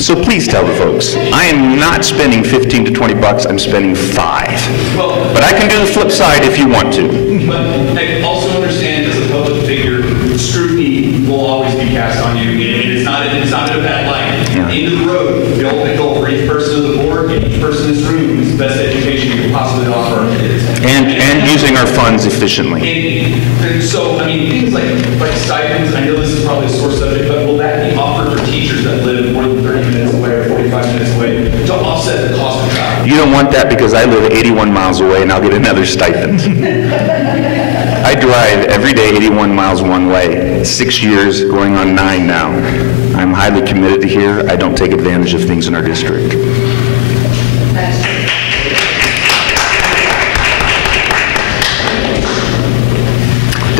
So please tell the folks, I am not spending 15 to 20 bucks, I'm spending $5. But I can do the flip side if you want to. But I also understand as a public figure, scrutiny will always be cast on you. It's not in a bad light. At the end of the road, the ultimate goal for each person of the board and each person in this room is the best education you can possibly offer our kids. And using our funds efficiently. And so, I mean, things like stipends, I know this is probably a sore subject, but will that be offered for teachers that live more than 30 minutes away or 45 minutes away to offset the cost of travel? You don't want that because I live 81 miles away and I'll get another stipend. I drive every day 81 miles one way, 6 years, going on 9 now. I'm highly committed to here. I don't take advantage of things in our district.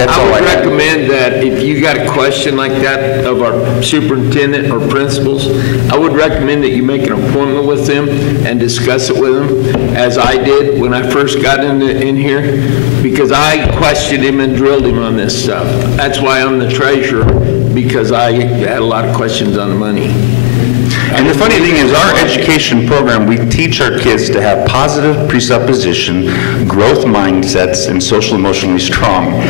I would recommend that if you got a question like that of our superintendent or principals, I would recommend that you make an appointment with them and discuss it with them, as I did when I first got in here, because I questioned him and drilled him on this stuff. That's why I'm the treasurer, because I had a lot of questions on the money. And the funny thing is, our education program, we teach our kids to have positive presupposition, growth mindsets, and social emotionally strong.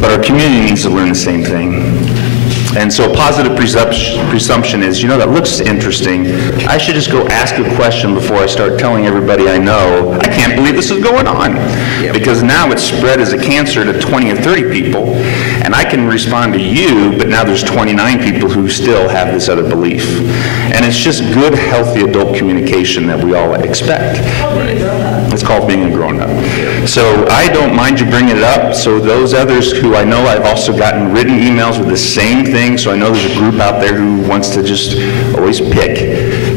But our community needs to learn the same thing. And so positive presumption is, you know, that looks interesting. I should just go ask a question before I start telling everybody I know, I can't believe this is going on. Because now it's spread as a cancer to 20 or 30 people, and I can respond to you, but now there's 29 people who still have this other belief. And it's just good, healthy adult communication that we all expect. It's called being a grown-up. So I don't mind you bringing it up, so those others who I know, I've also gotten written emails with the same thing, so I know there's a group out there who wants to just always pick.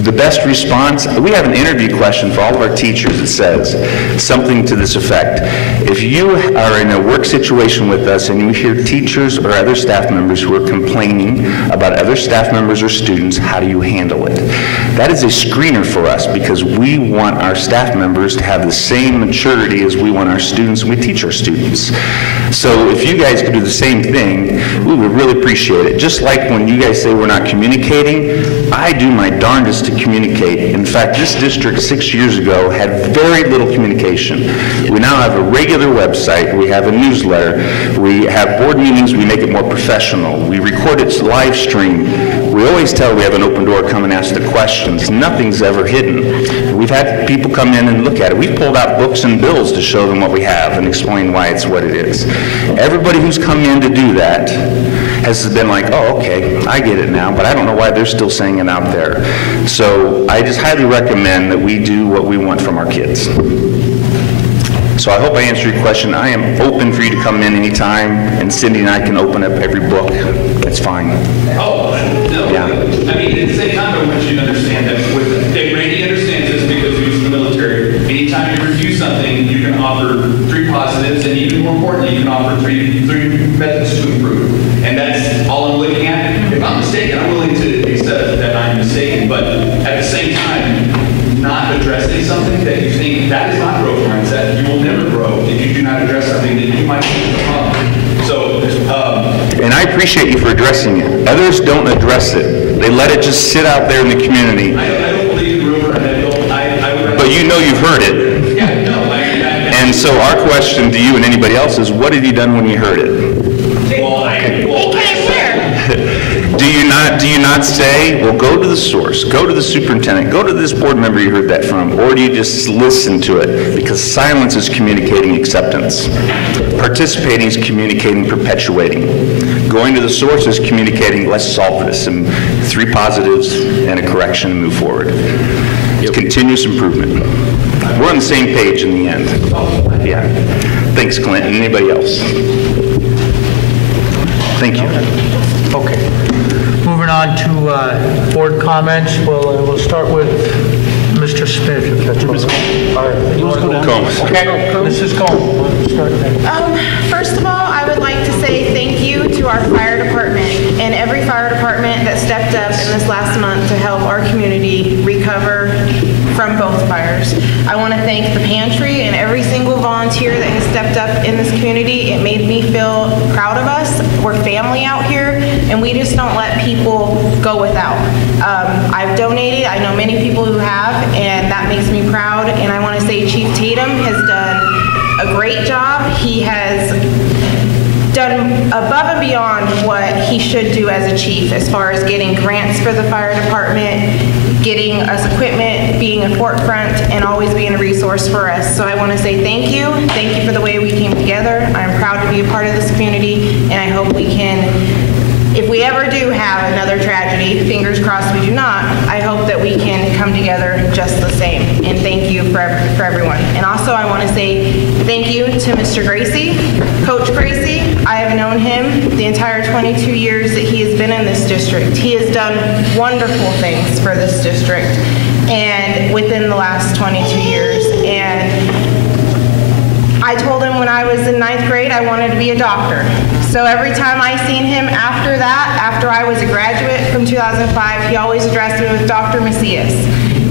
The best response, we have an interview question for all of our teachers that says something to this effect. If you are in a work situation with us and you hear teachers or other staff members who are complaining about other staff members or students, how do you handle it? That is a screener for us because we want our staff members to have the same maturity as we want our students and we teach our students. So if you guys could do the same thing, we would really appreciate it. Just like when you guys say we're not communicating, I do my darndest to communicate. In fact, this district 6 years ago had very little communication. We now have a regular website, we have a newsletter, we have board meetings, we make it more professional, we record it live stream. We always tell we have an open door, come and ask the questions. Nothing's ever hidden. We've had people come in and look at it. We've pulled out books and bills to show them what we have and explain why it's what it is. Everybody who's come in to do that has been like, oh, okay, I get it now, but I don't know why they're still saying it out there. So I just highly recommend that we do what we want from our kids. So I hope I answered your question. I am open for you to come in anytime, and Cindy and I can open up every book. That's fine. Oh, no. Yeah. I mean, at the same time, I want you to understand that Randy understands this because he was in the military. Anytime you review something, you can offer 3 positives, and even more importantly, you can offer three methods to improve. And that's all I'm looking at. If I'm mistaken, I'm willing to accept that I'm mistaken, but at the same time, not addressing something that you think that is not growth mindset. You will never grow if you do not address something that you might think is wrong. So, and I appreciate you for addressing it. Others don't address it. They let it just sit out there in the community. I don't believe the rumor, and I would. But you know you've heard it. Yeah, no. And so our question to you and anybody else is, what have you done when you heard it? Well, Do you you not say, well, go to the source, go to the superintendent, go to this board member you heard that from, or do you just listen to it? Because silence is communicating acceptance. Participating is communicating perpetuating. Going to the source is communicating, let's solve this, and 3 positives and a correction and move forward. It's continuous improvement. We're on the same page in the end. Yeah. Thanks, Clint. And anybody else? Thank you. Okay. Moving on to board comments. We'll start with Mr. Smith, if that's all right. All right. You want to go down? Combs. Okay. Mrs. Combs. Start there. First of all, I would like to say thank you to our fire department and every fire department that stepped up in this last month to help our community recover from both fires. I want to thank the pantry and every single volunteer that has stepped up in this community. It made me feel proud of us. We're family out here, and we just don't let people go without. I've donated. I know many people who have, and that makes me proud. And I want to say Chief Tatum has done a great job. He has done above and beyond what he should do as a chief as far as getting grants for the fire department, getting us equipment, being a forefront, and always being a resource for us. So I want to say thank you. Thank you for the way we came together. I'm proud to be a part of this community, and I hope we can, if we ever do have another tragedy, fingers crossed we do not, I hope that we can come together just the same. And thank you for everyone. And also I want to say thank you to Mr. Gracie, Coach Gracie. I have known him the entire 22 years that he has been in this district. He has done wonderful things for this district and within the last 22 years. And I told him when I was in 9th grade I wanted to be a doctor. So every time I seen him after that, after I was a graduate from 2005, he always addressed me with Dr. Macias,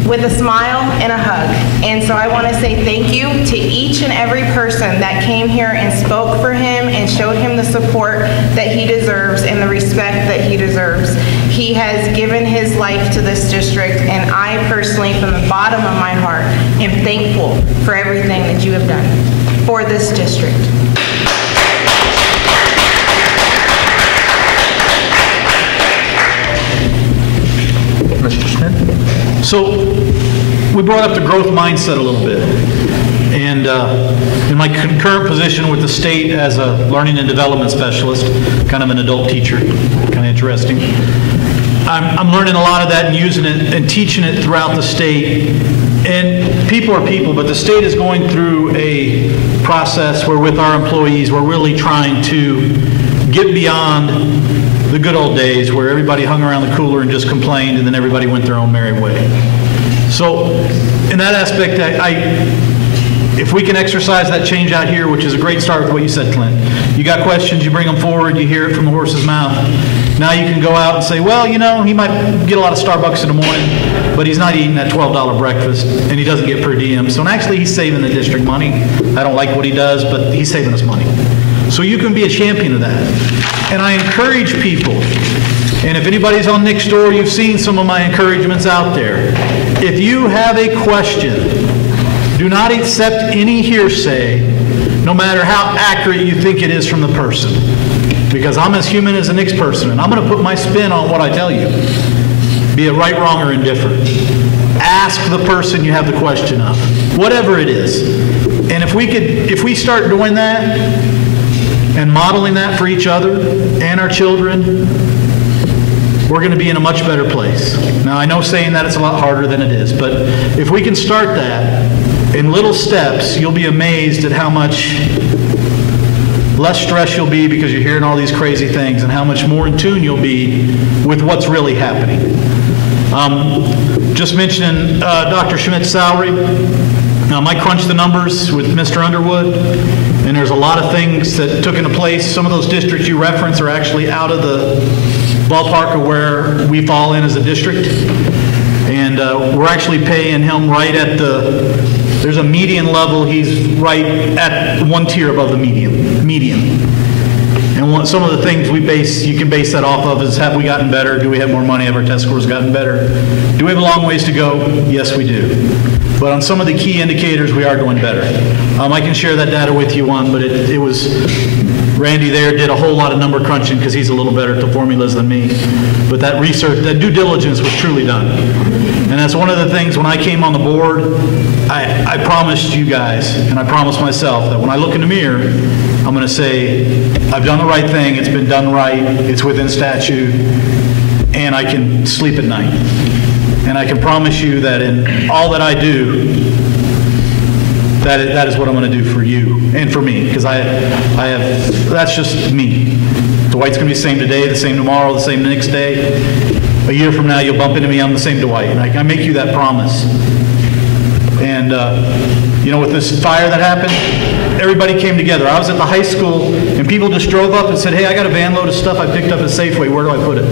with a smile and a hug. And so I want to say thank you to each and every person that came here and spoke for him and showed him the support that he deserves and the respect that he deserves. He has given his life to this district, and I personally, from the bottom of my heart, am thankful for everything that you have done for this district. Mr. Smith? So we brought up the growth mindset a little bit. And in my current position with the state as a learning and development specialist, kind of an adult teacher, kind of interesting, I'm learning a lot of that and using it and teaching it throughout the state. And people are people, but the state is going through a process where with our employees, we're really trying to get beyond the good old days where everybody hung around the cooler and just complained and then everybody went their own merry way. So in that aspect, if we can exercise that change out here, which is a great start with what you said, Clint. You got questions, you bring them forward, you hear it from the horse's mouth. Now you can go out and say, well, you know, he might get a lot of Starbucks in the morning, but he's not eating that $12 breakfast, and he doesn't get per diem. So actually, he's saving the district money. I don't like what he does, but he's saving us money. So you can be a champion of that. And I encourage people, and if anybody's on Nextdoor, you've seen some of my encouragements out there. If you have a question, do not accept any hearsay, no matter how accurate you think it is from the person. Because I'm as human as the next person, and I'm going to put my spin on what I tell you. Be it right, wrong, or indifferent. Ask the person you have the question of, whatever it is. And if we start doing that and modeling that for each other and our children, we're going to be in a much better place. Now, I know saying that it's a lot harder than it is, but if we can start that in little steps, you'll be amazed at how much less stress you'll be because you're hearing all these crazy things, and how much more in tune you'll be with what's really happening. Just mentioning Dr. Schmidt's salary. Now, I crunched the numbers with Mr. Underwood, and there's a lot of things that took into place. Some of those districts you reference are actually out of the ballpark of where we fall in as a district. And we're actually paying him right at there's a median level, he's right at one tier above the median. And some of the things you can base that off of is, have we gotten better? Do we have more money? Have our test scores gotten better? Do we have a long ways to go? Yes, we do. But on some of the key indicators, we are doing better. I can share that data with you but it was Randy there did a whole lot of number crunching because he's a little better at the formulas than me. But that research, that due diligence was truly done. And that's one of the things when I came on the board, I promised you guys, and I promised myself that when I look in the mirror, I'm going to say, I've done the right thing, it's been done right, it's within statute, and I can sleep at night. And I can promise you that in all that I do, that is what I'm going to do for you and for me, because I have, that's just me. Dwight's going to be the same today, the same tomorrow, the same the next day. A year from now, you'll bump into me, I'm the same Dwight, and I make you that promise. And, you know, with this fire that happened, everybody came together. I was at the high school, and people just drove up and said, hey, I got a van load of stuff I picked up at Safeway, where do I put it?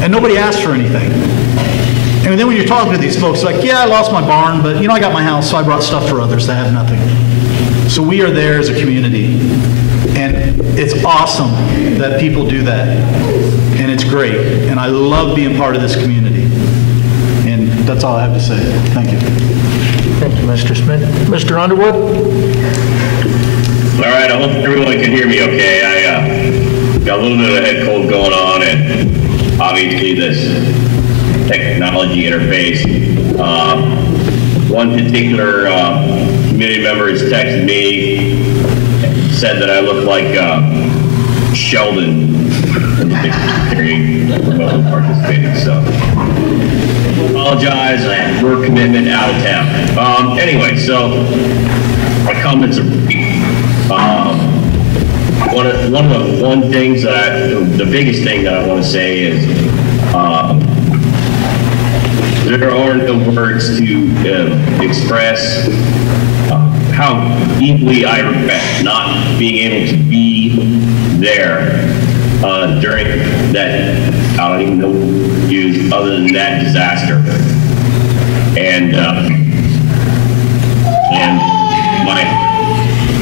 And nobody asked for anything. And then when you're talking to these folks, like, yeah, I lost my barn, but, you know, I got my house, so I brought stuff for others that have nothing. So we are there as a community. And it's awesome that people do that. And it's great. And I love being part of this community. And that's all I have to say. Thank you. Thank you, Mr. Smith. Mr. Underwood? All right, I hope everyone can hear me okay. I got a little bit of a head cold going on, and obviously this technology interface. One particular community member has texted me and said that I look like Sheldon from the dictionary remotely participating. So apologize, I have work commitment out of town. Anyway, so my comments are one things that the biggest thing that I want to say is there are no words to express how deeply I regret not being able to be there during that, I don't even know what to use other than that disaster. And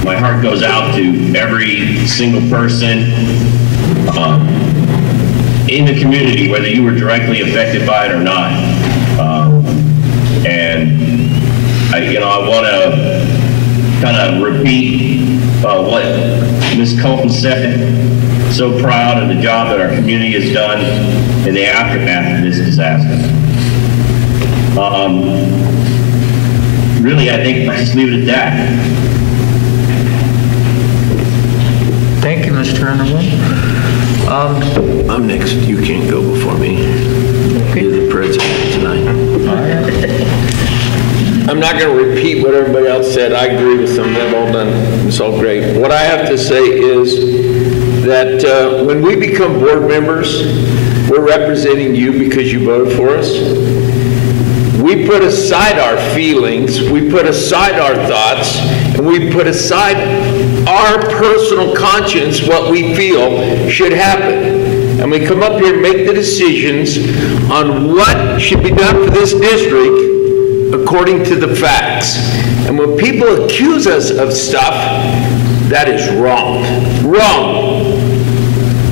my heart goes out to every single person in the community, whether you were directly affected by it or not. And I want to kind of repeat what Ms. Colton said. So proud of the job that our community has done in the aftermath of this disaster. Really, I think I'll just leave it at that. Thank you, Mr. Underwood. I'm next. You can't go before me. You're the president tonight. I'm not going to repeat what everybody else said. I agree with them. They've all done. It's all great. What I have to say is that when we become board members, we're representing you because you voted for us. We put aside our feelings, we put aside our thoughts, and we put aside our personal conscience, what we feel should happen. And we come up here and make the decisions on what should be done for this district according to the facts. And when people accuse us of stuff, that is wrong. Wrong.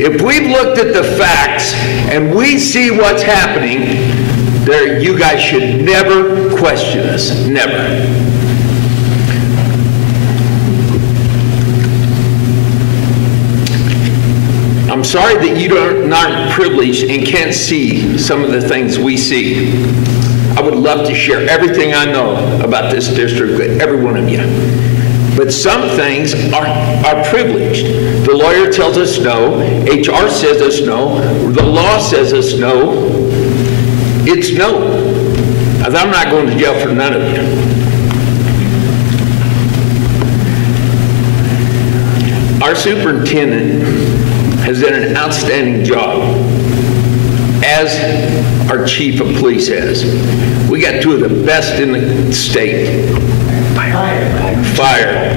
If we've looked at the facts and we see what's happening, there, you guys should never question us. Never. I'm sorry that you aren't privileged and can't see some of the things we see. I would love to share everything I know about this district with every one of you. But some things are privileged. The lawyer tells us no, HR says us no, the law says us no. It's no. I'm not going to jail for none of you. Our superintendent has done an outstanding job, as our chief of police has. We got two of the best in the state. Fire.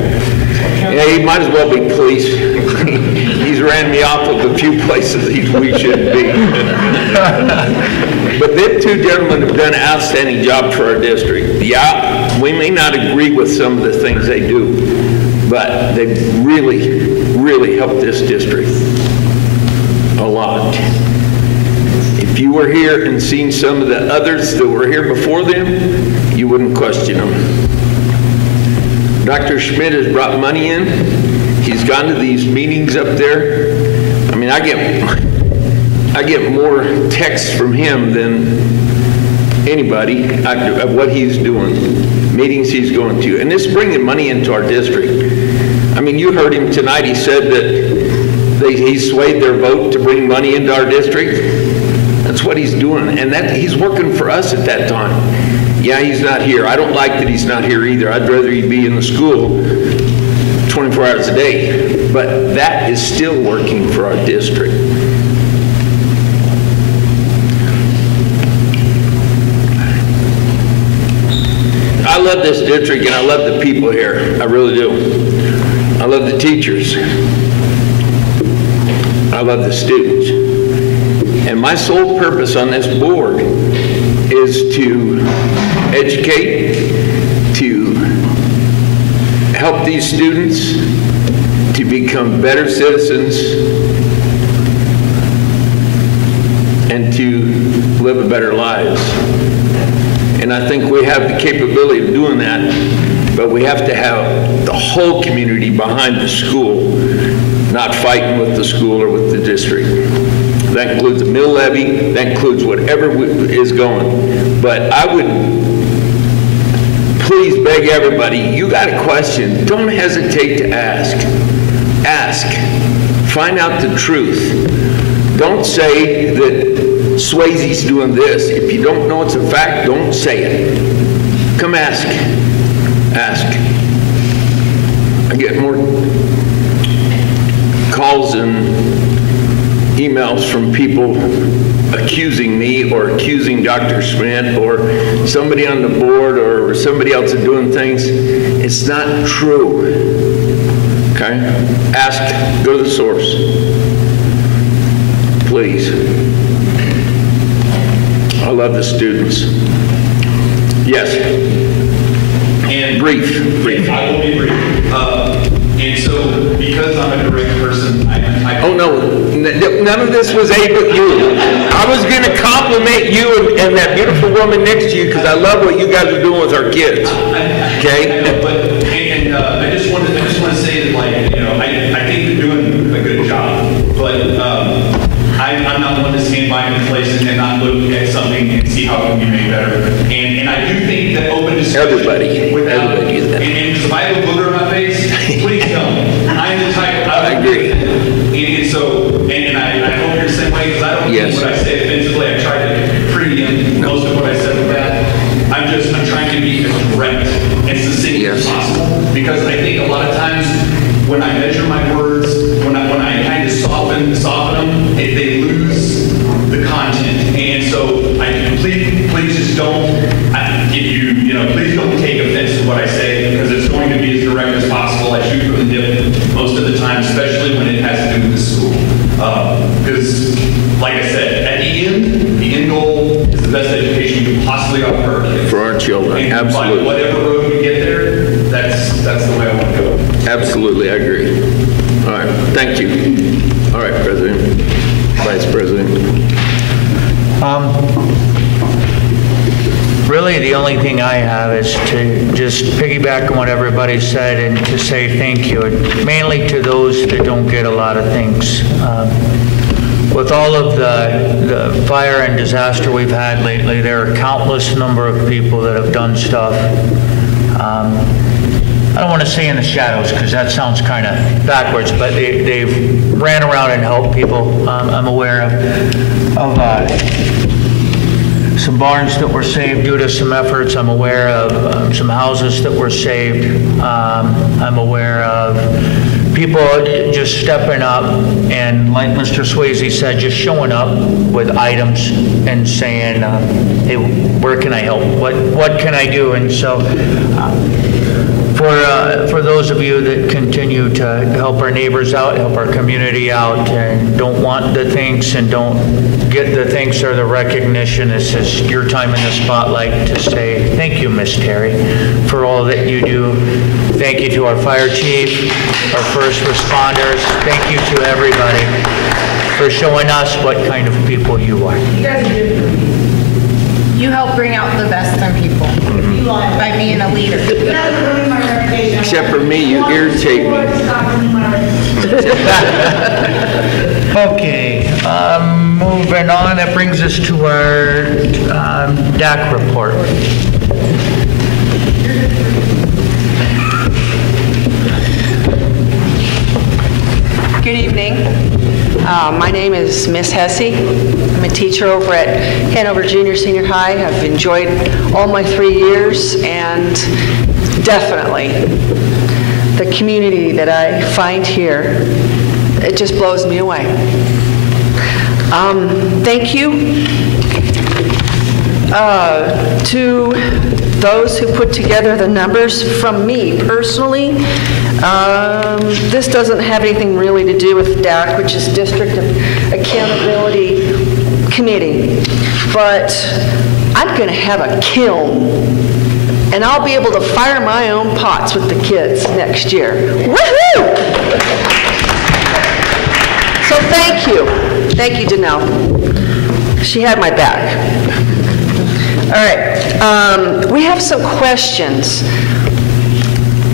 Yeah, he might as well be police. He's ran me off of a few places we shouldn't be. But them two gentlemen have done an outstanding job for our district. Yeah, we may not agree with some of the things they do, but they've really, really helped this district a lot. If you were here and seen some of the others that were here before them, you wouldn't question them. Dr. Schmidt has brought money in, He's gone to these meetings up there. I mean, I get more texts from him than anybody of what he's doing, meetings he's going to. And this is bringing money into our district. I mean, you heard him tonight. He said that he swayed their vote to bring money into our district. That's what he's doing. And that he's working for us at that time. Yeah, he's not here. I don't like that he's not here either. I'd rather he be in the school 24 hours a day. But that is still working for our district. I love this district and I love the people here. I really do. I love the teachers. I love the students. And my sole purpose on this board is to educate, to help these students to become better citizens and to live a better lives. And I think we have the capability of doing that, but we have to have the whole community behind the school, not fighting with the school or with the district. That includes the mill levy, that includes whatever is going. But I would please beg everybody, you got a question, don't hesitate to ask. Ask. Find out the truth. Don't say that Swayze's doing this. If you don't know it's a fact, don't say it. Come ask. Ask. I get more calls and emails from people accusing me or accusing Dr. Schmidt or somebody on the board or somebody else of doing things. It's not true. Okay? Ask. Go to the source. Please. I love the students. Yes. And brief. I will be brief. And so, because I'm a direct person, oh no, none of this was aimed at you. I was going to compliment you and that beautiful woman next to you because I love what you guys are doing with our kids. Okay. I know, but I just want to say that, like, you know, I think you're doing a good job, but I'm not one to stand by in place and not look at something and see how it can be made better. And I do think that open discussion. Everybody do that. And if I have a booger on my face, please tell me. I'm the type. I agree. And so, and I hope you're the same way because I don't think what I say offensively. I tried to premium most of what I said with that. I'm trying to be as direct and succinct as possible because I think a lot of times when I measure my words, when I kind of soften them, they lose the content. And so please just don't. Please don't take offense to what I say because it's going to be as direct as possible. I shoot from the hip most of the time, especially when it has to do with the school. Because, like I said, at the end goal is the best education you can possibly offer for our children. And absolutely. By whatever road we get there, that's the way I want to go. Absolutely, I agree. All right, thank you. All right, President, Vice President. Really, the only thing I have is to just piggyback on what everybody said and to say thank you, mainly to those that don't get a lot of things. With all of the fire and disaster we've had lately, there are countless number of people that have done stuff. I don't want to say in the shadows because that sounds kind of backwards, but they've ran around and helped people. I'm aware of some barns that were saved due to some efforts. I'm aware of some houses that were saved. I'm aware of people just stepping up and, like Mr. Swayze said, just showing up with items and saying, hey, where can I help? What can I do? And so for those of you that continue to help our neighbors out, help our community out, and don't want the thanks and don't get the thanks or the recognition, this is your time in the spotlight to say thank you, Miss Terry, for all that you do. Thank you to our fire chief, our first responders. Thank you to everybody for showing us what kind of people you are. You guys are different. You help bring out the best in people by being a leader. That's really my reputation. Except for me, you irritate me. Okay, moving on, that brings us to our DAC report. Good evening. My name is Miss Hesse. I'm a teacher over at Hanover Junior Senior High. I've enjoyed all my 3 years, and definitely the community that I find here, it just blows me away. Thank you to those who put together the numbers. From me personally, this doesn't have anything really to do with DAC, which is District Accountability Committee, but I'm going to have a kiln, and I'll be able to fire my own pots with the kids next year. Woohoo! So thank you. Thank you, Danelle. She had my back. All right. We have some questions.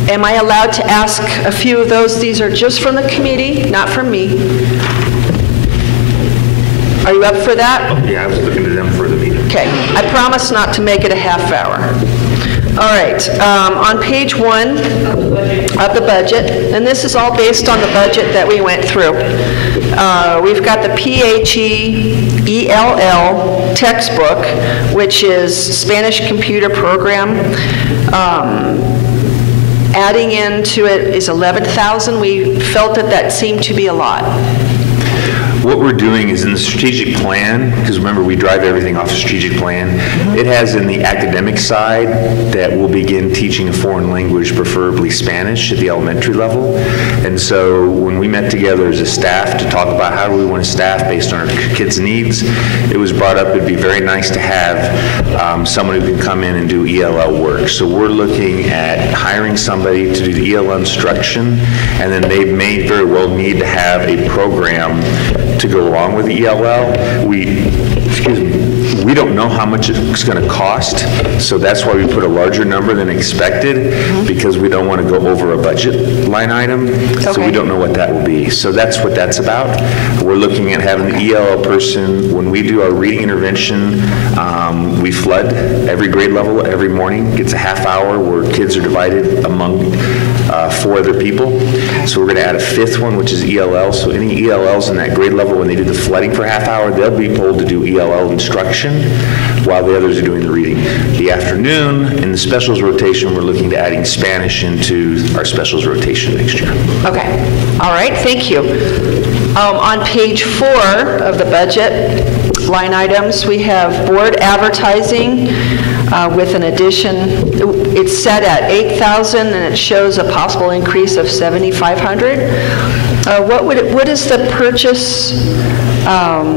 Am I allowed to ask a few of those? These are just from the committee, not from me. Are you up for that? Yeah, I was looking to them for the meeting. Okay. I promise not to make it a half hour. All right. On page 1 of the budget, and this is all based on the budget that we went through, we've got the PHE-ELL textbook, which is Spanish Computer Program. Adding into it is 11,000. We felt that that seemed to be a lot. What we're doing is in the strategic plan, because remember we drive everything off the strategic plan, it has in the academic side that we'll begin teaching a foreign language, preferably Spanish, at the elementary level. And so when we met together as a staff to talk about how do we want to staff based on our kids' needs, it was brought up it'd be very nice to have someone who can come in and do ELL work. So we're looking at hiring somebody to do the ELL instruction, and then they may very well need to have a program to go along with the ELL. We don't know how much it's going to cost, so that's why we put a larger number than expected, because we don't want to go over a budget line item, so we don't know what that will be. So that's what that's about. We're looking at having the ELL person, when we do our reading intervention, we flood every grade level every morning. It's a half hour where kids are divided among 4 other people. So we're going to add a 5th one, which is ELL. So any ELLs in that grade level, when they do the flooding for a half hour, they'll be told to do ELL instruction while the others are doing the reading. The afternoon, in the specials rotation, we're looking to adding Spanish into our specials rotation next year. Okay. All right. Thank you. On page 4 of the budget line items, we have board advertising with an addition. It's set at 8,000, and it shows a possible increase of 7,500. What is the purchase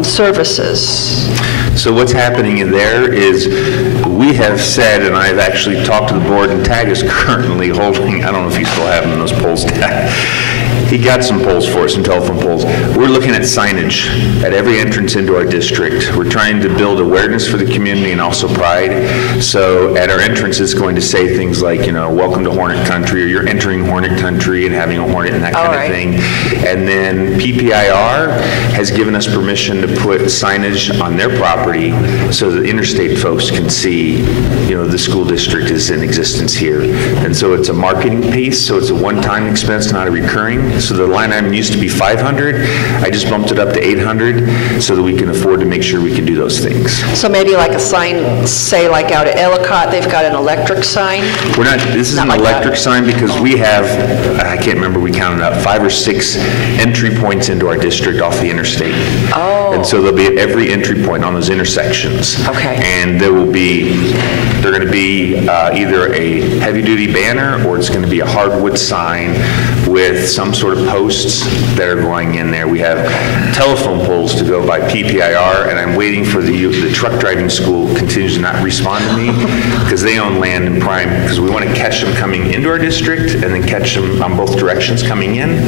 services? So what's happening in there is we have said, and I've actually talked to the board, and Tag is currently holding, I don't know if you still have them, those polls, Tag. He got some poles for us, some telephone poles. We're looking at signage at every entrance into our district. We're trying to build awareness for the community and also pride. So at our entrance, it's going to say things like, you know, welcome to Hornet Country, or you're entering Hornet Country and having a hornet and that kind of thing. And then PPIR has given us permission to put signage on their property so that interstate folks can see, you know, the school district is in existence here. And so it's a marketing piece, so it's a one-time expense, not a recurring. So the line item used to be 500. I just bumped it up to 800 so that we can afford to make sure we can do those things. So maybe like a sign, say like out at Ellicott, they've got an electric sign? We're not, this is an electric sign because we have, I can't remember, we counted up 5 or 6 entry points into our district off the interstate. Oh. And so they'll be at every entry point on those intersections. Okay. And there will be, they're going to be either a heavy-duty banner or it's going to be a hardwood sign with some sort of posts that are going in there. We have telephone poles to go by PPIR, and I'm waiting for the truck driving school continues to not respond to me because they own land in Prime, because we want to catch them coming into our district and then catch them on both directions coming in.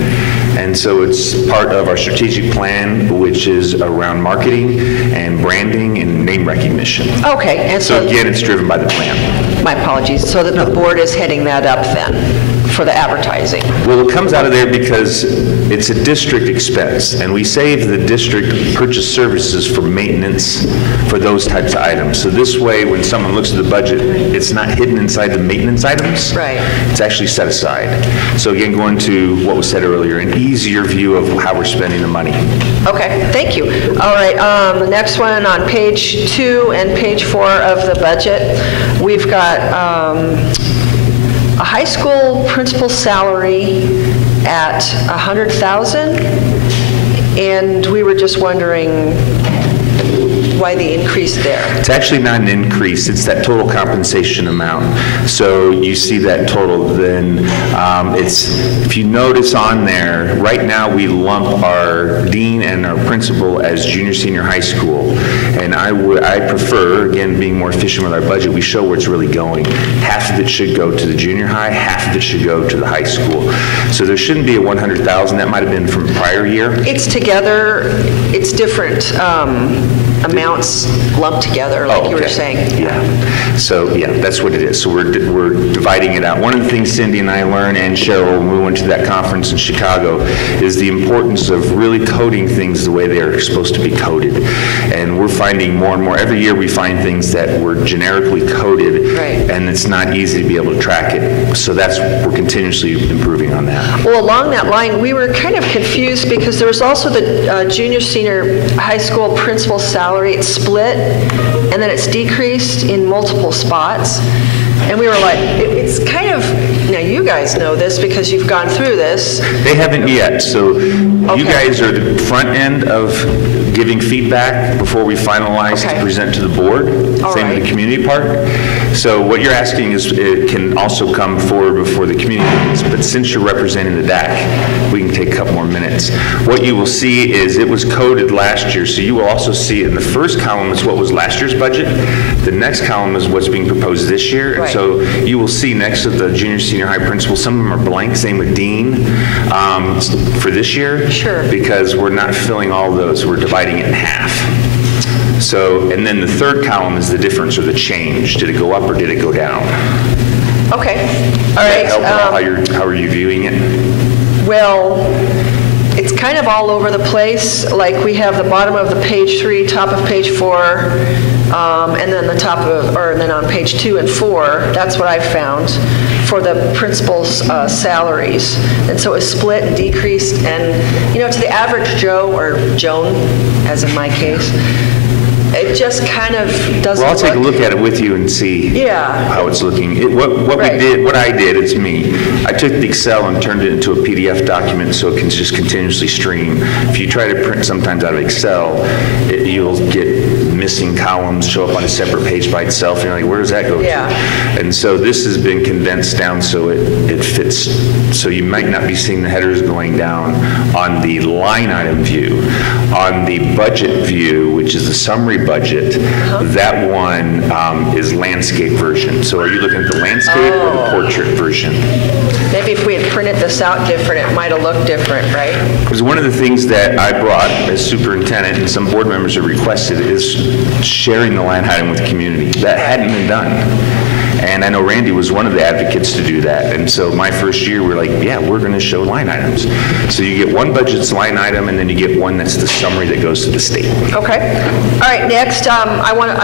And so it's part of our strategic plan, which is around marketing and branding and name recognition. Okay. And so again, it's driven by the plan. My apologies. So that the board is heading that up then? for the advertising? Well, it comes out of there because it's a district expense, and we save the district purchase services for maintenance for those types of items. So this way, when someone looks at the budget, it's not hidden inside the maintenance items. Right. It's actually set aside. So again, going to what was said earlier, an easier view of how we're spending the money. Okay, thank you. All right, the next one on page 2 and page 4 of the budget, we've got a high school principal salary at $100,000, and we were just wondering why the increase there. It's actually not an increase, it's that total compensation amount. So you see that total, then if you notice on there, right now we lump our dean and our principal as junior, senior high school. And I prefer, again, being more efficient with our budget, we show where it's really going. Half of it should go to the junior high, half of it should go to the high school. So there shouldn't be a 100,000, that might have been from prior year. It's together, it's different amounts lumped together, like you were saying. Yeah. So, yeah, that's what it is. So we're dividing it out. One of the things Cindy and I learned, and Cheryl, when we went to that conference in Chicago, is the importance of really coding things the way they are supposed to be coded. And we're finding more and more, every year we find things that were generically coded, and it's not easy to be able to track it. So we're continuously improving on that. Well, along that line, we were kind of confused because there was also the junior, senior high school principal salary. It's split, and then it's decreased in multiple spots. And we were like, it's kind of, now you guys know this because you've gone through this. They haven't yet, so you guys are the front end of giving feedback before we finalize to present to the board. Same with the community part. So what you're asking is, it can also come forward before the community meetings, but since you're representing the DAC, we can take a couple more minutes. What you will see is it was coded last year, so you will also see in the first column is what was last year's budget. The next column is what's being proposed this year. And so you will see next to the junior, senior high principal, some of them are blank, same with dean for this year. Sure. Because we're not filling all those, we're dividing it in half. So, and then the third column is the difference or the change. Did it go up or did it go down? Okay, all right. Does that help? How are you viewing it? Well, it's kind of all over the place. Like we have the bottom of the page 3, top of page 4, and then the top of, or then on page 2 and 4. That's what I found for the principal's salaries. And so it's split and decreased, and to the average Joe or Joan, as in my case, it just kind of doesn't. Well, I'll take a look at it with you and see how it's looking. What I did, it's me. I took the Excel and turned it into a PDF document so it can just continuously stream. If you try to print sometimes out of Excel, you'll get missing columns show up on a separate page by itself, and you're like, where does that go to? And so this has been condensed down so it fits. So you might not be seeing the headers going down on the line item view. On the budget view, which is the summary budget, that one is landscape version. So are you looking at the landscape or the portrait version? Maybe if we had printed this out different, it might have looked different, right? Because one of the things that I brought as superintendent, and some board members have requested, is sharing the line item with the community. That hadn't been done. And I know Randy was one of the advocates to do that. And so my first year, we're like, yeah, we're going to show line items. So you get one budget's line item, and then you get one that's the summary that goes to the state. Okay. All right, next, I want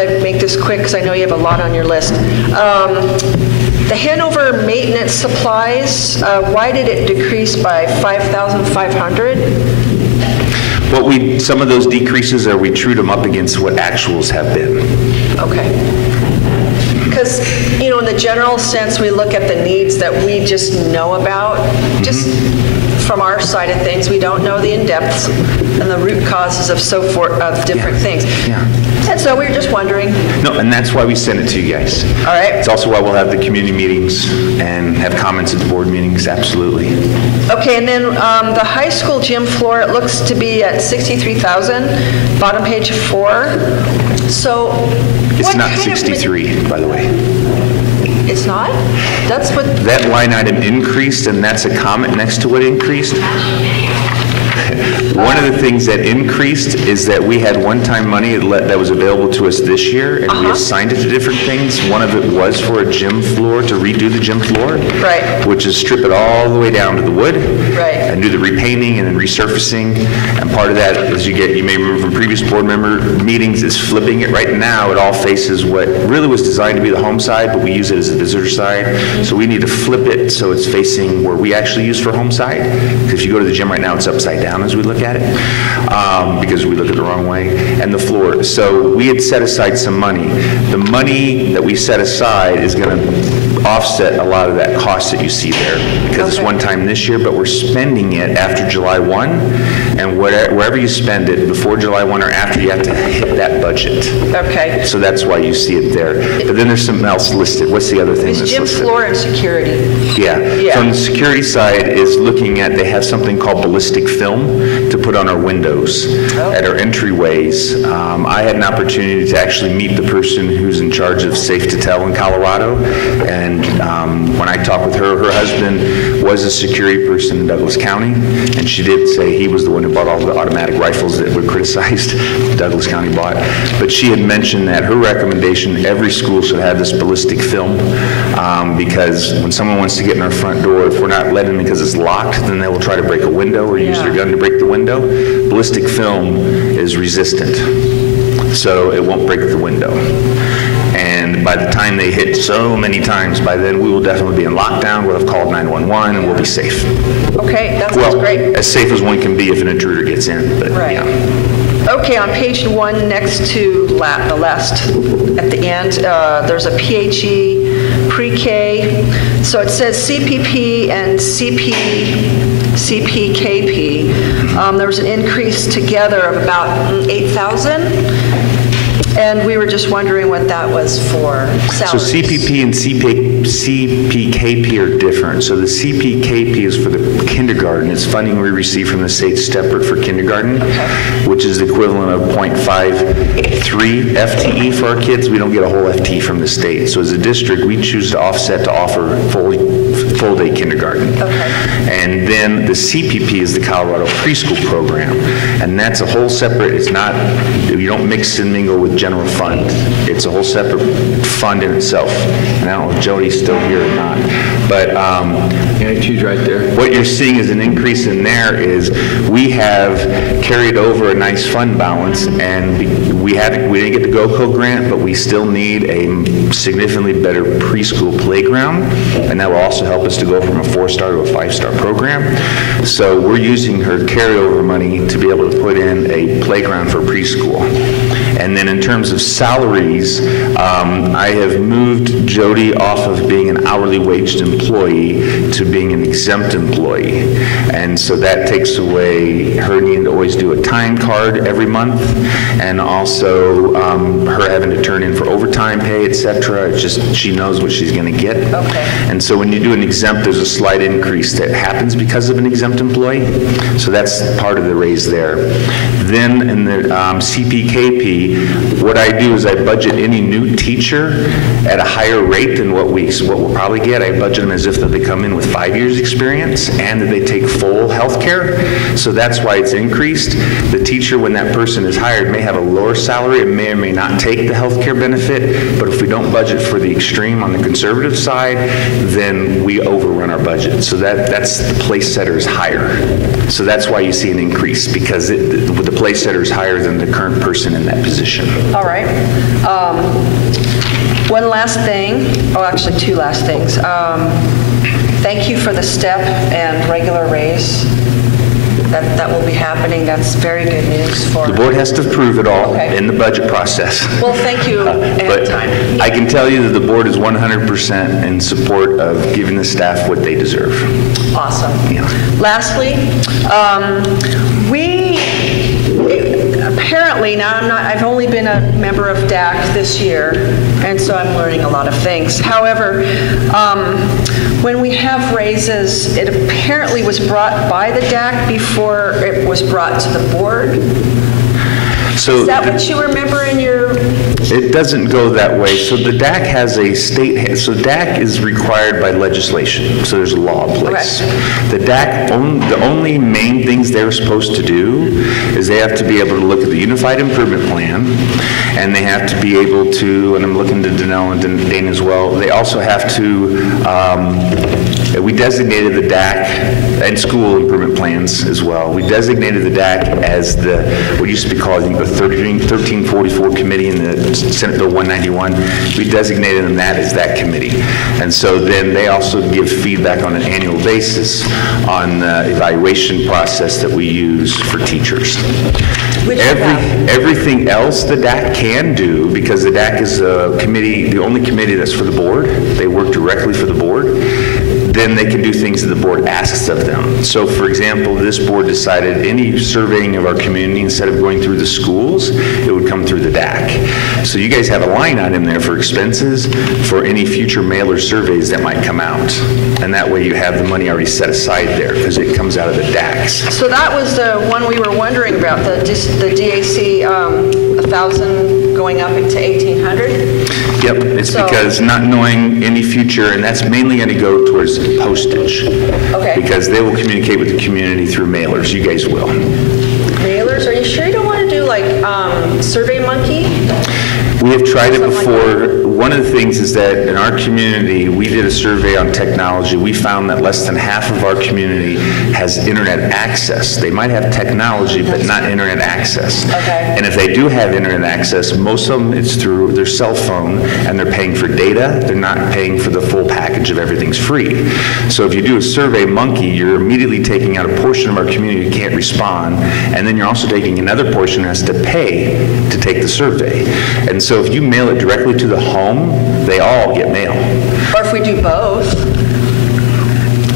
to make this quick because I know you have a lot on your list. The Hanover maintenance supplies, why did it decrease by $5,500? Some of those decreases are we trued them up against what actuals have been. Okay. Because, in the general sense, we look at the needs that we just know about, just from our side of things. We don't know the in-depths and the root causes of so forth, of different things. And so we were just wondering. No, and that's why we send it to you guys. All right. It's also why we'll have the community meetings and have comments at the board meetings, absolutely. Okay, and then the high school gym floor, it looks to be at $63,000, bottom page 4. So it's not 63, by the way. It's not? That's what... That line item increased, and that's a comment next to what increased. One of the things that increased is that we had one-time money that was available to us this year, and we assigned it to different things. One of it was for a gym floor, to redo the gym floor. Right. Which is strip it all the way down to the wood. Right. And do the repainting and then resurfacing. And part of that, as you may remember from previous board member meetings, is flipping it. Right now, it all faces what really was designed to be the home side, but we use it as a visitor side. So we need to flip it so it's facing where we actually use for home side. Because if you go to the gym right now, it's upside down as we look at it, because we look at the wrong way. And the floor. So we had set aside some money. The money that we set aside is going to offset a lot of that cost that you see there, because it's one time this year, but we're spending it after July 1, and wherever you spend it, before July 1 or after, you have to hit that budget. Okay. So that's why you see it there. But then there's something else listed. What's the other thing that's Gym listed? floor and security. Yeah. So on the security side is looking at, they have something called ballistic film to put on our windows at our entryways. I had an opportunity to actually meet the person who's in charge of Safe to Tell in Colorado, and when I talked with her, her husband was a security person in Douglas County, and she did say he was the one who bought all the automatic rifles that were criticized Douglas County bought. But she had mentioned that her recommendation, every school should have this ballistic film, because when someone wants to get in our front door, if we're not letting them because it's locked, then they will try to break a window or use their gun to break the window. Ballistic film is resistant, so it won't break the window. And by the time they hit so many times, by then we will definitely be in lockdown. We'll have called 911 and we'll be safe. Okay, that sounds great. As safe as one can be if an intruder gets in. But, right. Yeah. Okay, on page 1, next to the last, at the end, there's a PHE pre-K. So it says CPP and CPKP. There was an increase together of about 8,000. And we were just wondering what that was for salaries. So CPP and CPKP are different. So the CPKP is for the kindergarten. It's funding we receive from the state separate for kindergarten, which is the equivalent of 0.53 FTE for our kids. We don't get a whole FTE from the state. So as a district, we choose to offset to offer full day kindergarten. And then the CPP is the Colorado preschool program. And that's a whole separate, it's not, you don't mix and mingle with general fund. It's a whole separate fund in itself. And I don't know if Jody's still here or not. But yeah, she's right there. What you're seeing is an increase in there is we have carried over a nice fund balance, and we didn't get the GOCO grant, but we still need a significantly better preschool playground, and that will also help us to go from a 4-star to a 5-star program. So we're using her carryover money to be able to put in a playground for preschool. And then in terms of salaries, I have moved Jody off of being an hourly waged employee to being an exempt employee. And so that takes away her needing to always do a time card every month, and also her having to turn in for overtime pay, et cetera. It's just, she knows what she's going to get. And so when you do an exempt, there's a slight increase that happens because of an exempt employee. So that's part of the raise there. Then in the CPKP, what I do is I budget any new teacher at a higher rate than what we'll probably get. I budget them as if that they come in with 5 years experience and that they take full health care. So that's why it's increased. The teacher, when that person is hired, may have a lower salary and may or may not take the health care benefit. But if we don't budget for the extreme on the conservative side, then we overrun our budget. So that's the place setter is higher. So that's why you see an increase, because the place setter is higher than the current person in that position. All right. One last thing, actually 2 last things. Thank you for the step and regular raise. That will be happening. That's very good news for... The board has to approve it all in the budget process. Well, thank you ahead of time. I can tell you that the board is 100% in support of giving the staff what they deserve. Awesome. Yeah. Lastly, apparently, now I've only been a member of DAC this year, and so I'm learning a lot of things. However, when we have raises, it apparently was brought by the DAC before it was brought to the board. So Is that what you remember in your, it doesn't go that way. So the DAC has a state, so DAC is required by legislation, so there's a law in place. The DAC, the only main things they're supposed to do is they have to be able to look at the Unified Improvement Plan, and they have to be able to, and I'm looking to Danelle and Dane as well, they also have to, we designated the DAC and school improvement plans as well. We designated the DAC as the, what used to be called the 1344 committee in the Senate Bill 191. We designated them that as that committee. And so then they also give feedback on an annual basis on the evaluation process that we use for teachers. Everything else the DAC can do, because the DAC is a committee, the only committee that's for the board, they work directly for the board, then they can do things that the board asks of them. So for example, this board decided any surveying of our community, instead of going through the schools, it would come through the DAC. So you guys have a line item there for expenses for any future mailer surveys that might come out. And that way you have the money already set aside there, because it comes out of the DACs. so that was the one we were wondering about, the DAC 1,000 going up into 1,800? Yep, it's because not knowing any future, and that's mainly going to go towards postage. Okay. Because they will communicate with the community through mailers. You guys will. Mailers, are you sure you don't want to do like Survey Monkey? We have tried it before. One of the things is that in our community, we did a survey on technology. We found that less than half of our community has internet access. They might have technology, but not internet access. Okay. And if they do have internet access, most of them it's through their cell phone, and they're paying for data. They're not paying for the full package of everything's free. So if you do a Survey Monkey, you're immediately taking out a portion of our community who can't respond, and then you're also taking another portion that has to pay to take the survey. And so if you mail it directly to the home, they all get mail. Or if we do both?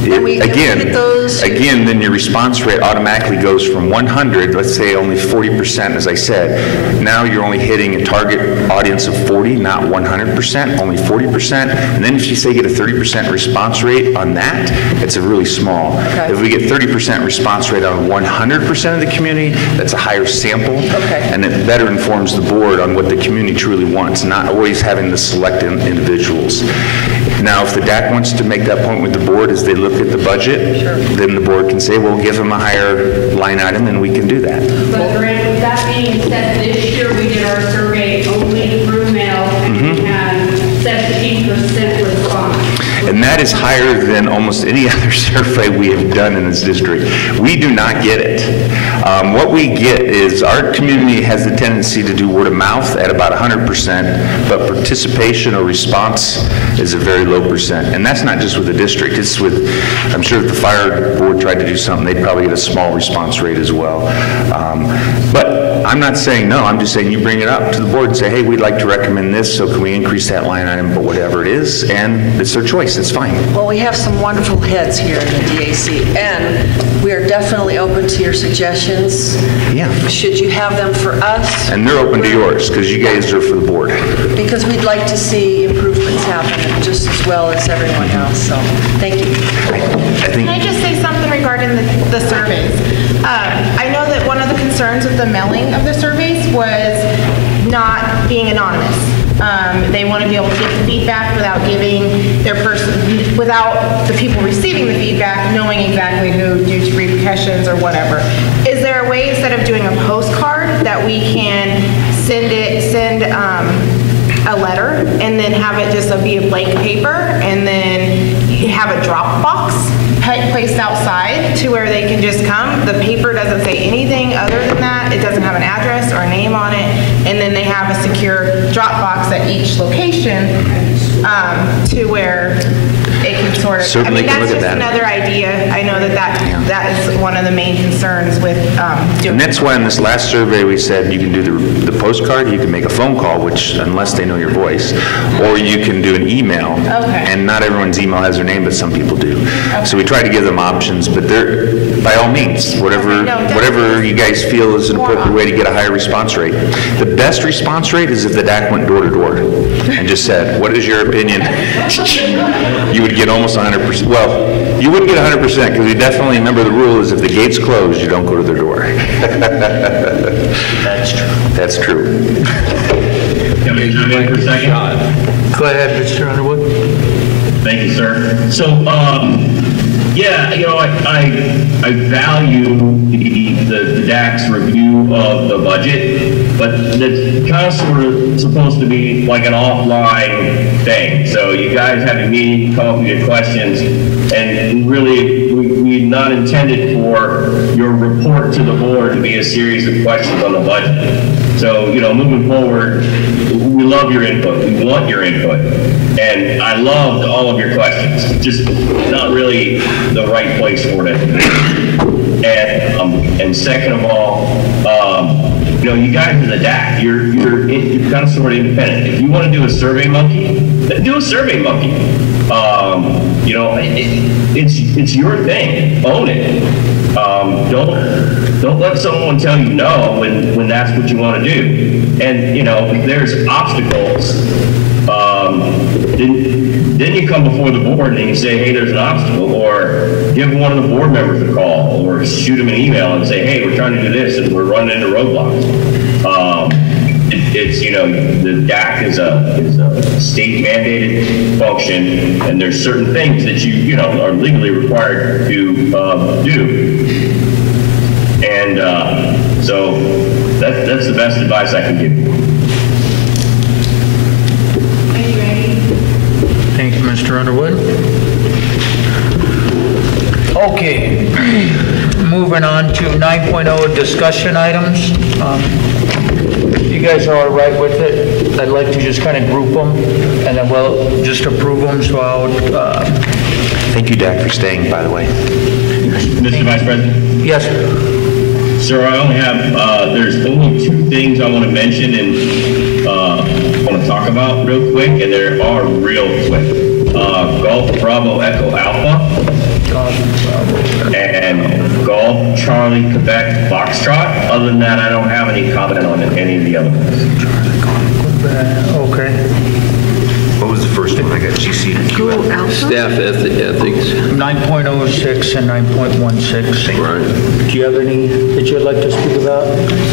Again, then your response rate automatically goes from 100, let's say only 40%, as I said. Now you're only hitting a target audience of 40, not 100%, only 40%. And then if you say get a 30% response rate on that, it's a really small. Okay. If we get 30% response rate on 100% of the community, that's a higher sample. Okay. And it better informs the board on what the community truly wants, not always having to select individuals. Now, if the DAC wants to make that point with the board as they look at the budget, then the board can say, well, give them a higher line item, and we can do that. But Grant, with that being said, this year we did our survey only through mail, and we had 17% response. And that is higher than almost any other survey we have done in this district. We do not get it. What we get is our community has the tendency to do word of mouth at about 100%, but participation or response is a very low percent. And that's not just with the district. It's with, I'm sure if the fire board tried to do something, they'd probably get a small response rate as well. But I'm not saying no. I'm just saying you bring it up to the board and say, hey, we'd like to recommend this, so can we increase that line item, but whatever it is, and it's their choice. It's fine. Well, we have some wonderful heads here in the DAC, and we are definitely open to your suggestions. Yeah. Should you have them for us? And they're open to yours, because you guys are for the board. Because we'd like to see improvements happen just as well as everyone else, so thank you. Can I just say something regarding the surveys? I know that one of the concerns with the mailing of the surveys was not being anonymous. They want to be able to get the feedback without giving their without the people receiving the feedback knowing exactly who due to repercussions or whatever. Is there a way, instead of doing a postcard, that we can send a letter and then have it just be a blank paper, and then have a drop box placed outside to where they can just come? The paper doesn't say anything other than that. It doesn't have an address or a name on it. And then they have a secure drop box at each location to where it can sort of, Certainly can that's look at just that. another idea. I know that is one of the main concerns with doing. And that's why in this last survey we said you can do the postcard, you can make a phone call, which unless they know your voice, or you can do an email. Okay. And not everyone's email has their name, but some people do. So we try to give them options, but they're, by all means, whatever you guys feel is an appropriate way to get a higher response rate. The best response rate is if the DAC went door to door and just said, what is your opinion? You would get almost 100%. Well, You wouldn't get 100% because you definitely remember the rule is if the gate's closed, you don't go to the door. That's true. That's true. Can I chime in for a second? Go ahead, Mr. Underwood. Thank you, sir. So, yeah, you know, I value the DAC's review of the budget, but it's kind of sort of supposed to be like an offline thing. So you guys have a meeting, come up with your questions, and really, we not intended for your report to the board to be a series of questions on the budget. So, you know, moving forward, we love your input. We want your input. And I loved all of your questions. Just not really the right place for it. And second of all, you know, you guys are the DAC. You're kind of sort of independent. If you want to do a Survey Monkey, then do a Survey Monkey. You know, it's your thing. Own it. Don't let someone tell you no when that's what you want to do. And you know, if there's obstacles, then you come before the board and you say, hey, there's an obstacle, or give one of the board members a call, or shoot them an email and say, hey, we're trying to do this and we're running into roadblocks. It's, you know, the DAC is a state mandated function, and there's certain things that you know, are legally required to do. And so that's the best advice I can give you. Thank you, Mr. Underwood. Okay, moving on to 9.0 discussion items. You guys are all right with it? I'd like to just kind of group them, and then we'll just approve them. So I'll. Thank you, DAC, for staying, by the way. Mr. Vice President? Yes. Sir, I only have, there's only two things I want to mention and want to talk about real quick, and they are real quick. Golf Bravo Echo Alpha and Golf Charlie Quebec Foxtrot. Other than that, I don't have any comment on any of the other ones. Okay. What was the first one? I got GC. Staff ethics. 9.06 and 9.16. Right. Do you have any that you'd like to speak about,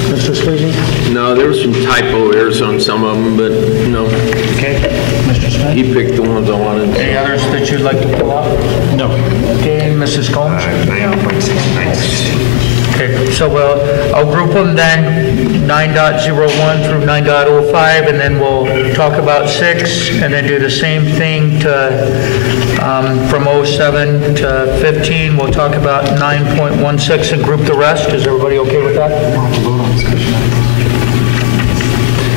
Mr. Swayze? No, there was some typo errors on some of them, but no. Okay. Mr. Smith? He picked the ones I wanted. Any others that you'd like to pull out? No. Okay, Mrs. Combs? 9.6. Okay, so I'll group them then, 9.01 through 9.05, and then we'll talk about 6, and then do the same thing to, from 07 to 15. We'll talk about 9.16 and group the rest. Is everybody okay with that?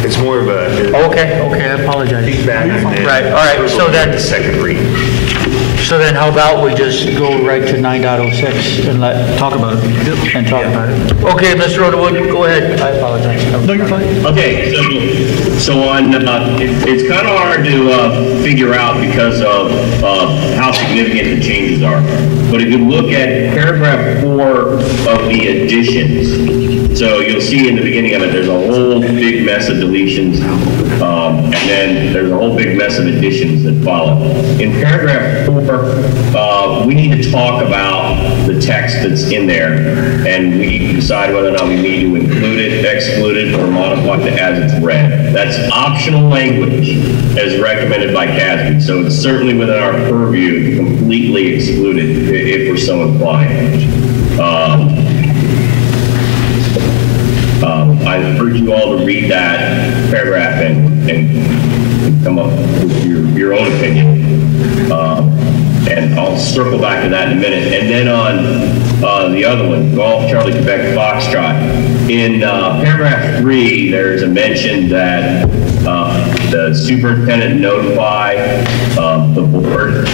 It's more of a... Okay, I apologize. Feedback. Right, all right, so then... The second read. So then how about we just go right to 9.06 and talk about it? And talk about it. Okay, Mr. Underwood, go ahead. I apologize. No, you're fine. Okay, so on, it's kind of hard to figure out because of how significant the changes are. But if you look at paragraph 4 of the additions, so you'll see in the beginning of it, there's a whole big mess of deletions, and then there's a whole big mess of additions that follow. In paragraph 4, we need to talk about the text that's in there, and we need to decide whether or not we need to include it, exclude it, or modify it as it's read. That's optional language as recommended by CASB, so it's certainly within our purview to completely exclude it if we're so inclined. I urge you all to read that paragraph and come up with your own opinion. And I'll circle back to that in a minute. And then on the other one, Golf Charlie Quebec Foxtrot. In paragraph 3, there's a mention that the superintendent notify the board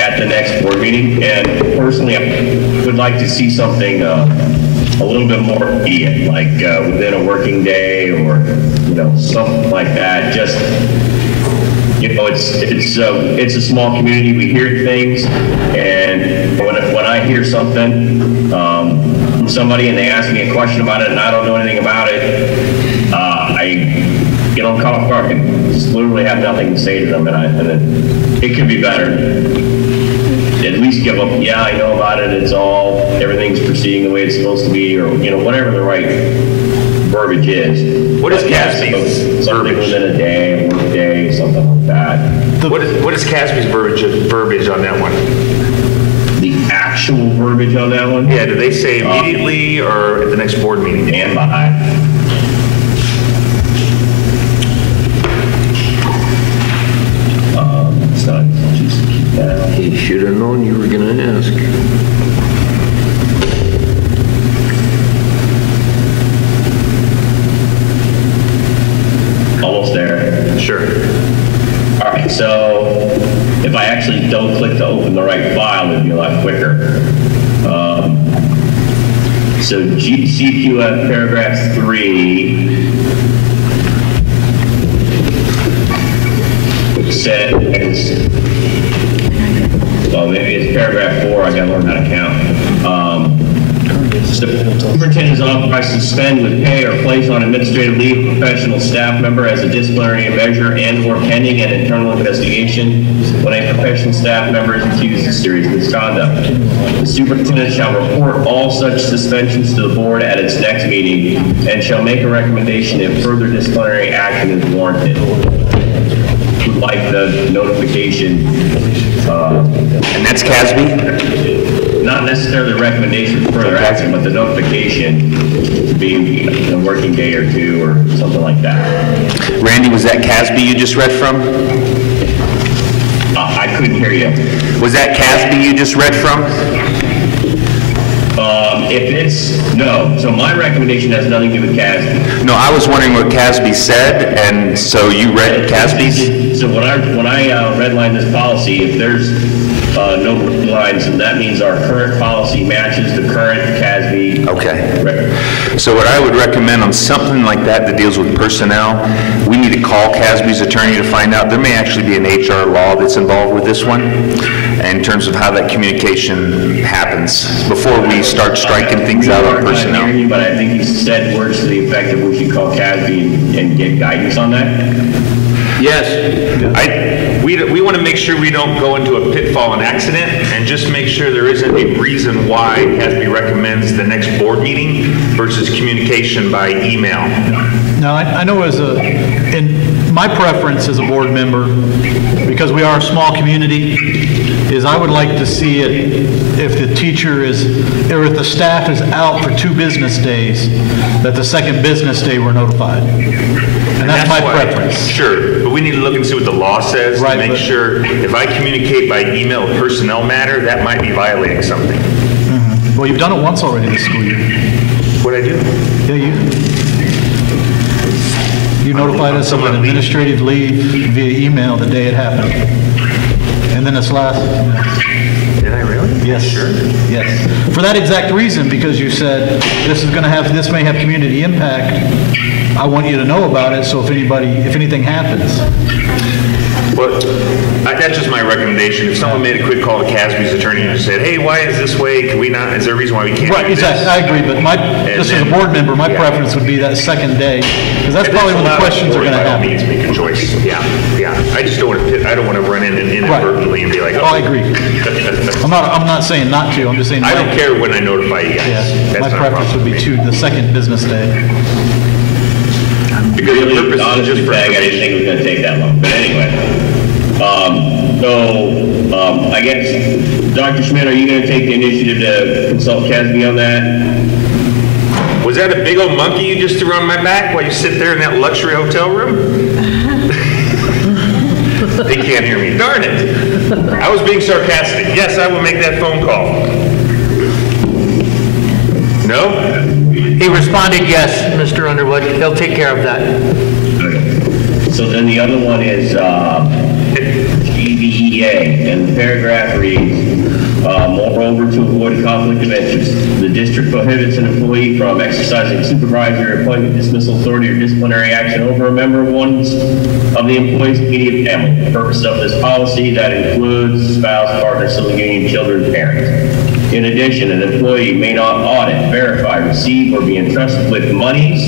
at the next board meeting. And personally, I would like to see something a little bit more immediate, like within a working day, or something like that. Just it's a small community. We hear things, and when I hear something from somebody and they ask me a question about it and I don't know anything about it, get on call guard and just literally have nothing to say to them, and it could be better. At least give them, yeah, I know about it, everything's proceeding the way it's supposed to be, or, whatever the right verbiage is. What is CASB's something within a day, a work day, something like that. What is CASB's verbiage on that one? The actual verbiage on that one? Yeah, do they say immediately or at the next board meeting? Stand by. It's not, just keep that. He should have known you were going to ask. Almost there. Sure. All right, so if I actually don't click to open the right file, it'd be a lot quicker. So CQF paragraph 3 says, well, maybe it's paragraph 4, I gotta learn how to count. Superintendent is authorized to suspend with pay or place on administrative leave a professional staff member as a disciplinary measure and/or pending an internal investigation when a professional staff member is accused of serious misconduct. The superintendent shall report all such suspensions to the board at its next meeting and shall make a recommendation if further disciplinary action is warranted. Like the notification. And that's CASB? Not necessarily the recommendation for further action, but the notification to be a working day or two or something like that. Randy, was that CASB you just read from? I couldn't hear you. Was that CASB you just read from? No. So my recommendation has nothing to do with CASB. No, I was wondering what CASB said, and so you read CASB's? So when I redline this policy, if there's no lines, and that means our current policy matches the current CASB. Okay. So what I would recommend on something like that deals with personnel, we need to call CASB's attorney to find out. There may actually be an HR law that's involved with this one in terms of how that communication happens before we start striking things out on personnel. I'm hearing you, but I think you said words to the effect of we should call CASB and get guidance on that. Yes. We want to make sure we don't go into a pitfall and accident, and just make sure there isn't a reason why CASB recommends the next board meeting versus communication by email. Now, I know in my preference as a board member, because we are a small community, is I would like to see it if the teacher is, or if the staff is out for 2 business days, that the second business day we're notified. And that's my preference. Sure, but we need to look and see what the law says to make sure if I communicate by email a personnel matter, that might be violating something. Mm-hmm. Well, you've done it once already this school year. What'd I do? Yeah, you notified us of an administrative leave via email the day it happened. And then this last... Did I really? Yes. Sure? Yes. For that exact reason, because you said this may have community impact, I want you to know about it, so if anything happens. Well, that's just my recommendation. If someone made a quick call to CASB's attorney and said, hey, why is this way? Can we not? Is there a reason why we can't do this? Exactly. I agree, but just as a board member, my preference would be that second day, because that's probably when the questions are going to happen. By all means, make a choice. Yeah. I just don't want to run in and inadvertently and be like, oh. I agree. I'm not saying not to. I'm just saying. I don't care when I notify you guys. Yeah. My preference would be the second business day. Because the purpose is just for I didn't think it was going to take that long. But anyway, I guess, Dr. Schmidt, are you going to take the initiative to consult CASB on that? Was that a big old monkey you just threw on my back while you sit there in that luxury hotel room? They can't hear me. Darn it. I was being sarcastic. Yes, I will make that phone call. No? He responded yes, Mr. Underwood. He'll take care of that. Okay. So then the other one is GBEA, and the paragraph reads, moreover, to avoid conflict of interest, the district prohibits an employee from exercising supervisory, appointment, dismissal authority, or disciplinary action over a member of one of the employee's immediate family. The purpose of this policy, that includes spouse, partner, civil union, children, parents. In addition, an employee may not audit, verify, receive, or be entrusted with monies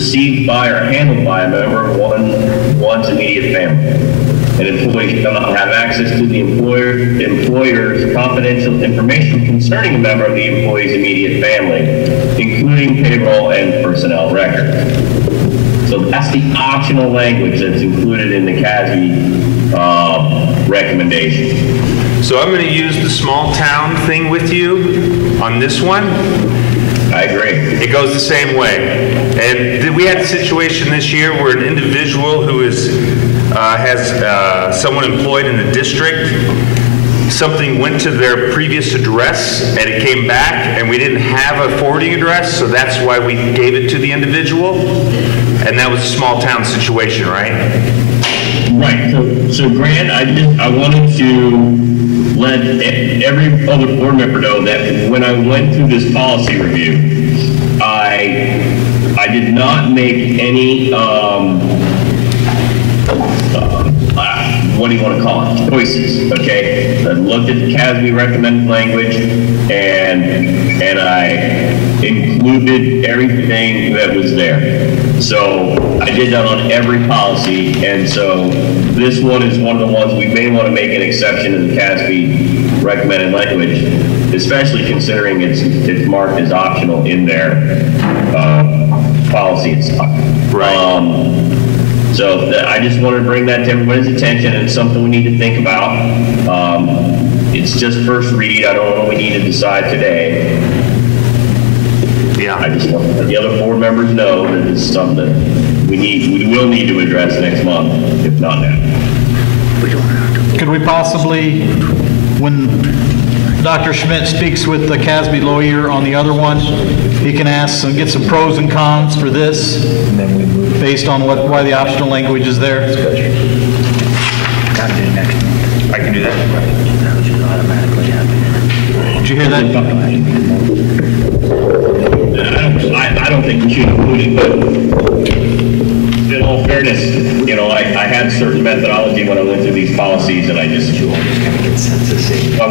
received by or handled by a member of one's immediate family. An employee shall not have access to the employer's confidential information concerning a member of the employee's immediate family, including payroll and personnel records. So that's the optional language that's included in the CASB recommendation. So I'm going to use the small town thing with you on this one. I agree. It goes the same way. And we had a situation this year where an individual who has someone employed in the district, something went to their previous address and it came back and we didn't have a forwarding address, so that's why we gave it to the individual. And that was a small town situation, right? Right. So Grant, I wanted to let every other board member know that when I went through this policy review, I did not make any what do you want to call it? Choices. Okay. I looked at the CASB recommended language and I included everything that was there. So I did that on every policy, and so this one is one of the ones we may want to make an exception to the CASB recommended language, especially considering it's marked as optional in their policy itself. Right. So I just wanted to bring that to everybody's attention, and it's something we need to think about. It's just first read. I don't know what we need to decide today. Yeah, I just want the other board members know that it's something that we will need to address next month, if not now. Could we possibly, when Dr. Schmidt speaks with the CASB lawyer on the other one, he can ask and get some pros and cons for this, based on why the optional language is there? I can do that. Did you hear that? I don't think we should include it, but in all fairness, you know, I had certain methodology when I went through these policies, and I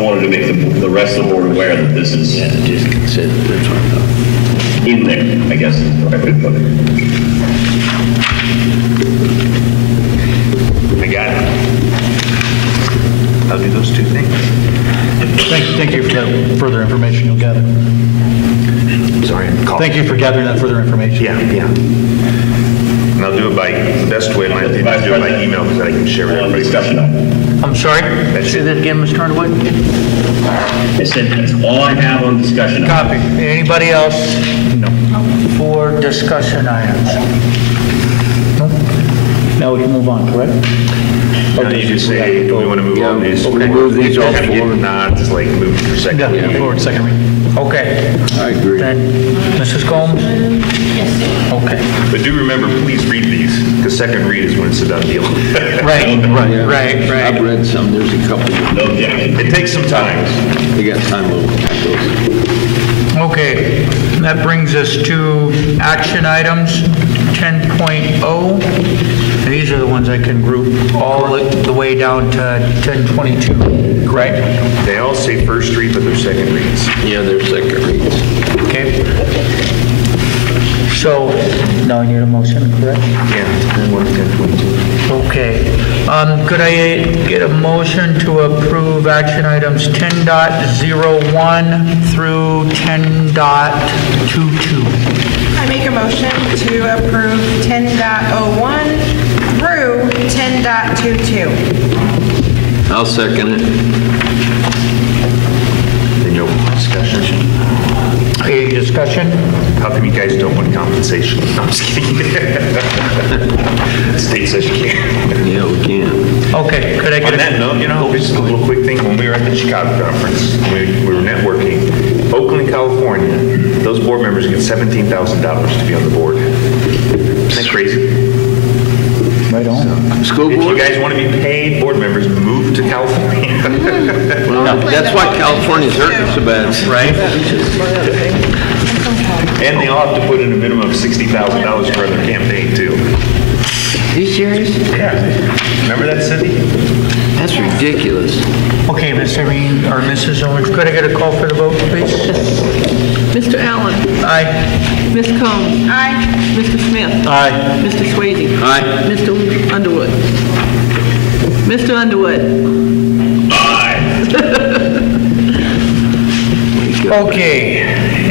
wanted to make the rest of the board aware that this is in there, I guess is the right way to put it. I got it. I'll do those two things. Thank you for that further information you'll gather. Sorry. Thank you for gathering that further information. Yeah. And I'll do it by, the best way, my opinion, is do it by email because I can share with everybody. I'm sorry? Say that again, Mr. Underwood? I said that's all I have on discussion. Copy. Anybody else? No. For discussion items? No? Now we can move on, correct? Now you just say, do we want to move on these? We're going to move these all forward. Not just like move for second. Yeah, forward, second reading. Okay. I agree. Then, Mrs. Gomes? Yes. Okay. But do remember, please read these, because second read is when it's a done deal. Right. I've read some, there's a couple. It takes some time. We got time to look at those. Okay, that brings us to action items 10.0. These are the ones I can group all the way down to 10.22, correct? They all say first read, but they're second reads. Yeah, they're second reads. Okay. So, now I need a motion, correct? Yeah, 10.1 to 10.22. Okay. Could I get a motion to approve action items 10.01 through 10.22? I make a motion to approve 10.01 through 10.22. I'll second it. Then no discussion. Any discussion? How come you guys don't want compensation? No, I'm just kidding. The state says you can't. Yeah, we can. Okay, could I get On that note, you know, just a little quick thing. When we were at the Chicago conference, we were networking. Oakland, California, those board members get $17,000 to be on the board. Isn't that crazy? Right on. School If board? you guys want to be paid board members, move to California. Well, that's why California's hurting so bad. Right? And they all have to put in a minimum of $60,000 for their campaign, too. Are you serious? Yeah. Remember that, Cindy? That's ridiculous. Okay, Ms. Irene, or Mrs. Owens, could I get a call for the vote, please? Mr. Allen? Aye. Ms. Combs? Aye. Mr. Smith? Aye. Mr. Swayze? Aye. Mr. Underwood? Mr. Underwood? Okay,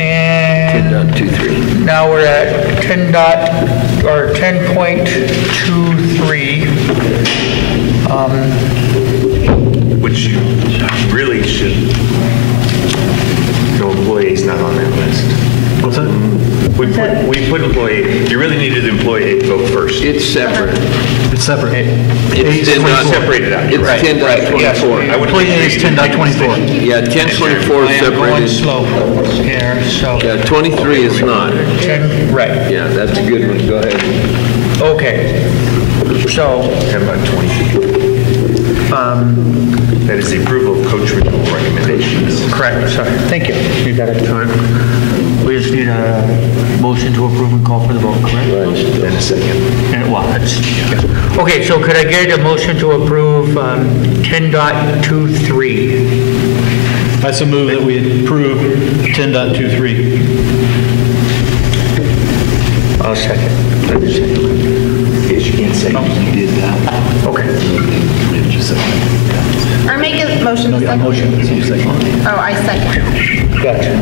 and 10.23. now we're at 10.23. Which you really should, no, employee is not on that list. What's that? We put employee, you really needed employee A to go first. It's separate. It's separate. It's 10.24. Separated out. It's Right. 10.24. I would Employee A is 10.24. Yeah, 10.24 is I am going separated. slow here, so. Yeah, 23 is not. 10, right. Yeah, that's a good one. Go ahead. Okay, so, 10.20. That is the approval of coach renewal recommendations. correct, sorry, thank you. You got it. We just need a motion to approve and call for the vote, correct? And a second. And, well, that's, yeah. Okay, so could I get a motion to approve 10.23? I so move that we approve 10.23. I'll second. Yes, you can't say you did that. Okay. Or make a motion to second. Oh, I second. Gotcha.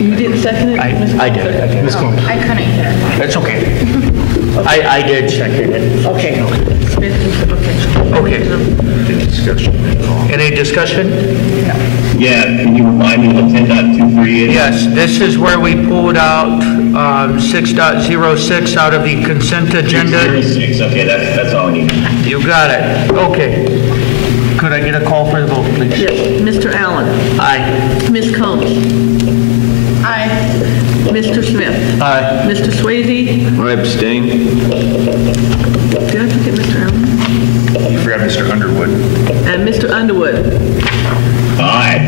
You didn't second it? I did. Ms. Combs? I couldn't hear. That's okay. I did second it. Okay. Okay. Any discussion? Any discussion? Yeah, can you remind me what 10.23 is? Yes, this is where we pulled out 6.06 out of the consent agenda. 06, okay, that's all I need. You got it. Okay. Could I get a call for the vote, please? Yes. Mr. Allen? Aye. Ms. Combs? Aye. Mr. Smith? Aye. Mr. Swayze? I abstain. Did I forget Mr. Allen? You forgot Mr. Underwood. And Mr. Underwood? Aye.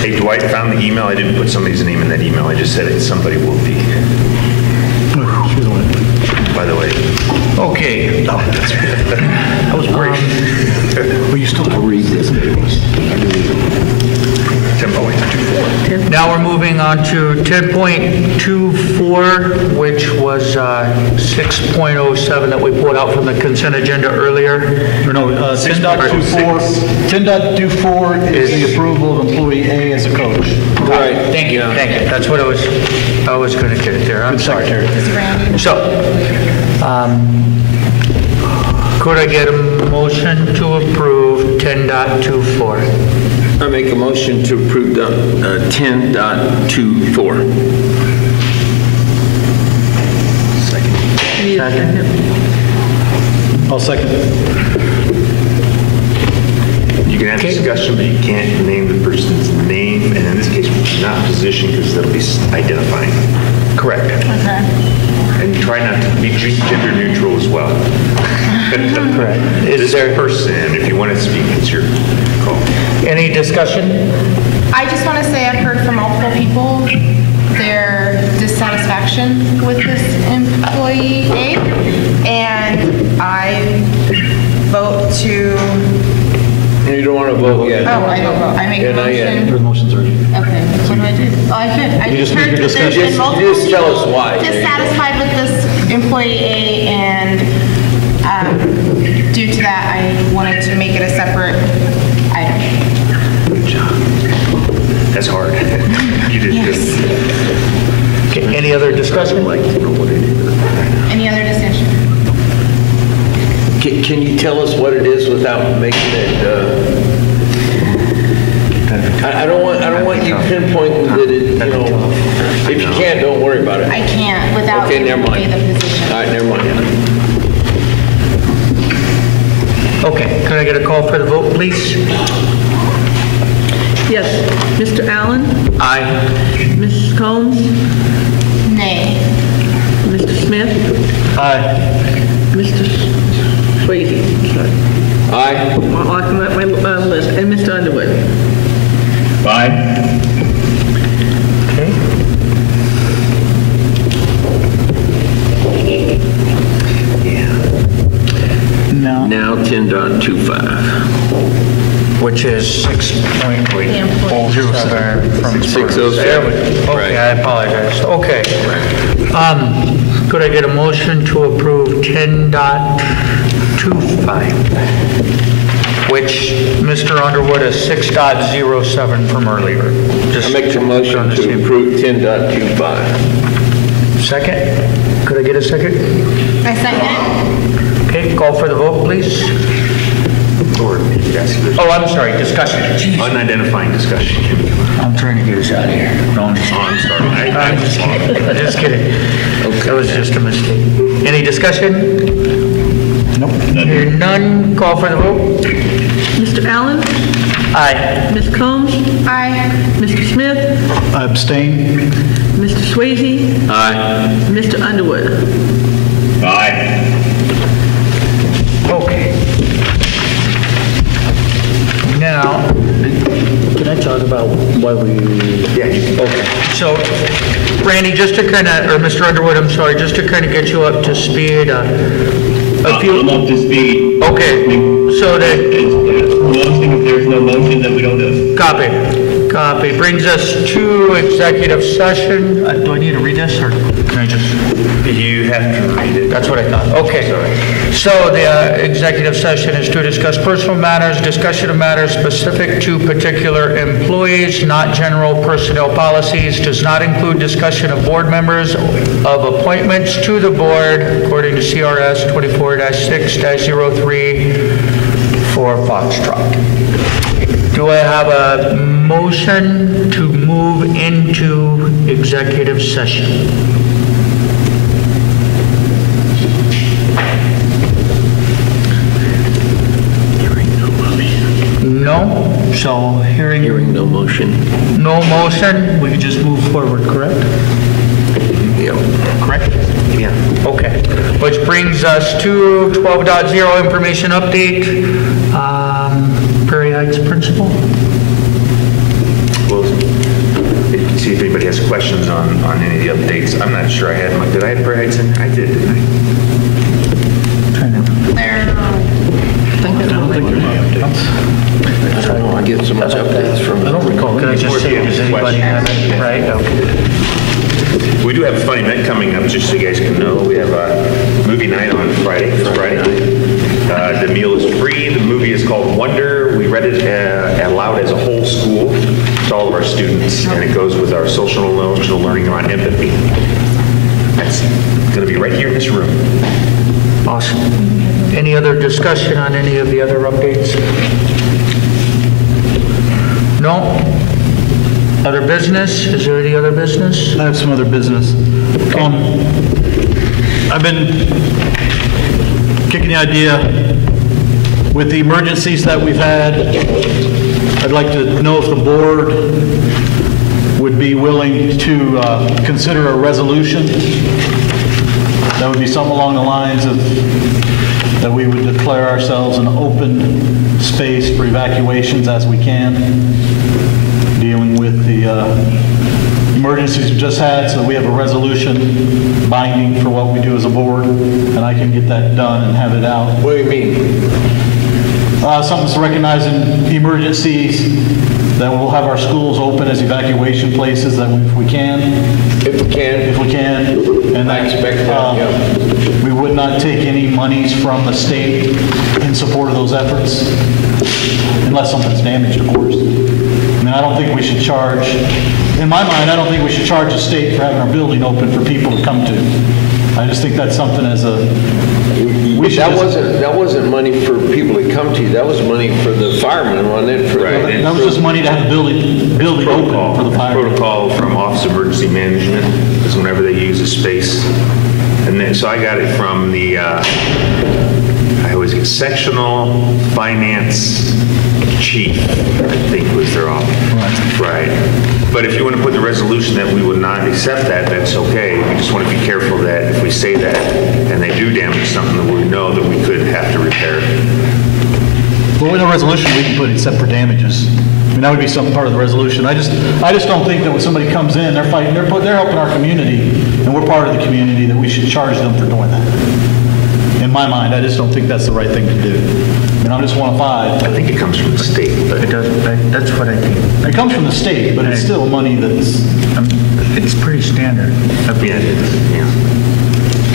Hey, Dwight, found the email. I didn't put somebody's name in that email. I just said it. Somebody will be. By the way. Okay. Oh, that's right. I was worried. Well, you still have to read this. 10.24. Now we're moving on to 10.24, which was 6.07 that we pulled out from the consent agenda earlier. No, 10.24 is the approval of employee A as a coach. Right. Thank you. Thank you. That's what I was going to get it there. I'm sorry. So, could I get a motion to approve 10.24? I make a motion to approve 10.24. Need a second? I'll second. You can have discussion, but you can't name the person's name, and in this case, not position, because that'll be identifying. Correct. Okay. And try not to be gender neutral as well. Correct. Is there person, if you want to speak, it's your call. Any discussion? I just want to say I've heard from multiple people their dissatisfaction with this employee A, and I vote to. You don't want to vote yet. Oh, I don't vote. I make a Not yet. motion. Your motion's already. Okay, what do I do? Oh, I should. I You just make heard your that there's been discussion. multiple Just tell us people why. dissatisfied with this employee A, and due to that, I wanted to make it a separate item. Good job. That's hard. You did Yes. good. Okay, any other discussion? Any other discussion? Can you tell us what it is without making it, I don't want you pinpointing that it, you know, if you can't, don't worry about it. I can't without Okay, giving never away mind. the position. All right, never mind. Okay, could I get a call for the vote, please? Yes. Mr. Allen? Aye. Mrs. Combs? Nay. Mr. Smith? Aye. Mr. Swayze? Sorry. Aye. Well, I can let my list. And Mr. Underwood? Aye. Okay. Now, Now 10.25. which is 6.07 from 607. Okay, I apologize. Okay. Could I get a motion to approve 10.25, which Mr. Underwood is 6.07 from earlier? I make a motion to approve 10.25. Second? Could I get a second? I second. Okay, call for the vote, please. Oh, I'm sorry, discussion. Jeez. Unidentifying discussion. I'm trying to get us out of here. No, I'm just I'm sorry. I'm just kidding. I'm just kidding. That was just a mistake. Any discussion? Nope. Hearing none, call for the vote. Mr. Allen? Aye. Ms. Combs? Aye. Mr. Smith? I abstain. Mr. Swayze? Aye. Mr. Underwood? Aye. Okay. Now, can I talk about why we... Yeah. Okay. So, Randy, just to kind of, or Mr. Underwood, I'm sorry, just to kind of get you up to speed, a few... I'm up to speed. Okay, so that... If there's no motion, then we don't do it. Copy. Brings us to executive session. Do I need to read this, or can I just... You have to read it. That's what I thought. Okay. So the executive session is to discuss personal matters, discussion of matters specific to particular employees, not general personnel policies, does not include discussion of board members, of appointments to the board, according to CRS 24-6-03 for Foxtrot. Do I have a motion to move into executive session? No? So hearing no motion. No motion, we can just move forward, correct? Yeah. Correct? Yeah. Okay. Which brings us to 12.0 information update. Prairie Heights principal. Well, see if anybody has questions on any of the updates. I'm not sure I had my, did I have Prairie Heights in there? I did, didn't I? I don't know, I get so much updates from... I don't recall. Can I just say, does anybody have it? Right? Okay. We do have a fun event coming up, just so you guys can know. We have a movie night on Friday. It's Friday night. The meal is free. The movie is called Wonder. We read it aloud as a whole school to all of our students, and it goes with our social and emotional learning on empathy. That's going to be right here in this room. Awesome. Any other discussion on any of the other updates? No? Other business? Is there any other business? I have some other business. I've been kicking the idea with the emergencies that we've had. I'd like to know if the board would be willing to consider a resolution. That would be something along the lines of that we would declare ourselves an open space for evacuations as we can, dealing with the emergencies we just had, so we have a resolution binding for what we do as a board, and I can get that done and have it out. What do you mean? Something's recognizing emergencies, that we'll have our schools open as evacuation places that if we can. If we can. And I expect that, yeah. We would not take any monies from the state in support of those efforts, unless something's damaged, of course. I mean, I don't think we should charge, in my mind, I don't think we should charge the state for having our building open for people to come to. I just think that's something as a, that wasn't money for people to come to. That was money for the firemen, wasn't it? Right. That was just money to have the building open for the firemen. Protocol from Office of Emergency Management is whenever they use a space. And then, so I got it from the, I always get sectional finance chief, I think was their office. Right. But if you want to put in the resolution that we would not accept that, that's okay. We just want to be careful that if we say that and they do damage something, that we know that we could have to repair it. Well, in a resolution, we can put except for damages. I mean, that would be some part of the resolution. I just don't think that when somebody comes in, they're fighting, they're helping our community, and we're part of the community, that we should charge them for doing that. In my mind, I just don't think that's the right thing to do. and I'm just one of 5. I think it comes from the state, but It does, that's what I think. It comes from the state, but it's still money that's, It's pretty standard. yeah, it is, yeah.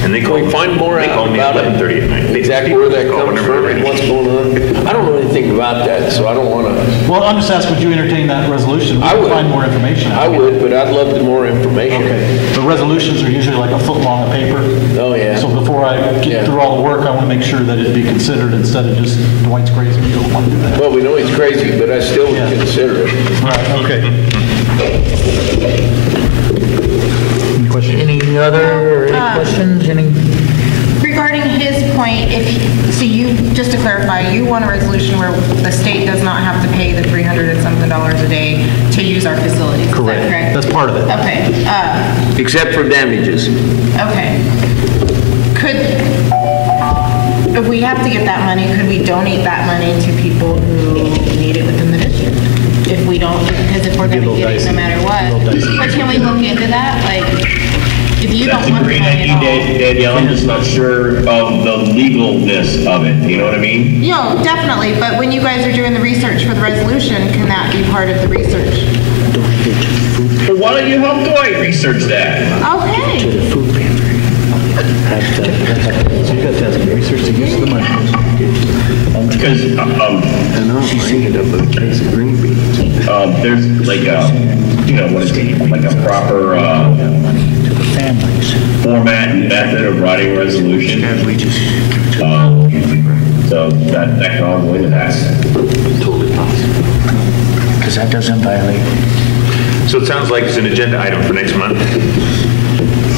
And they Can call we find more they out call me at about it? 11:30 at night. Exactly where that Call comes whenever from they're and ready. what's going on? I don't know anything about that, so I don't want to. well, I'm just asking, would you entertain that resolution? We I can would. find more information. I would, but I'd love the more information. Okay. The resolutions are usually like a foot long of paper. Oh, yeah. So before I get through all the work, I want to make sure that it be considered instead of just Dwight's crazy. We don't want to do that. Well, we know he's crazy, but I still would consider it. Right, okay. Any questions? Any other questions? Regarding his point, so you, just to clarify, you want a resolution where the state does not have to pay the $300 and something a day to use our facilities, is that correct? That's part of it. Okay, Except for damages. okay. If we have to get that money, could we donate that money to people who need it within the district? If we don't, because if we're going to get it no matter what. But can we look into that? Like, if you That's don't a want the great money idea, at all. Danielle. I'm just not sure of the legalness of it. You know what I mean? No, definitely, but when you guys are doing the research for the resolution, can that be part of the research? Well, why don't you help Dwight research that? Okay. So you guys have some research to use the money. Because She's thinking of a case of green beans. there's like a, what is it, like a proper format and method of writing a resolution. So that can all go into that. Totally possible. Because that doesn't violate. So it sounds like it's an agenda item for next month.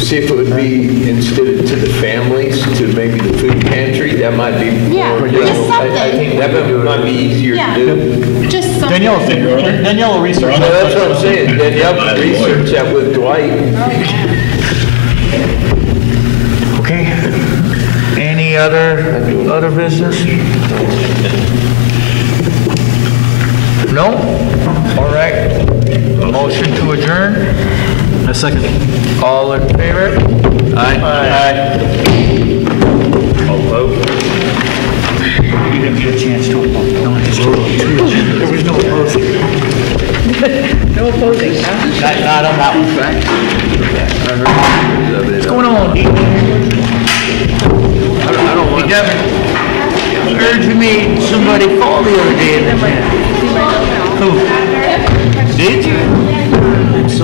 See if it would be, instead of to the families, to maybe the food pantry, that might be Yeah, more. just I something. think that might be easier Yeah. to do. Just something. Danielle will research So that. that's what I'm saying, Danielle can research that with Dwight. Okay. Any other business? No? All right. Motion to adjourn? A second. All in favor? Aye. All opposed? You didn't get a chance to vote. No, just there was no opposing. No opposing, huh? Not on that one. What's going on, Dean? I don't want. Devin, you heard you made somebody fall the other day in the gym. Who? Did you? So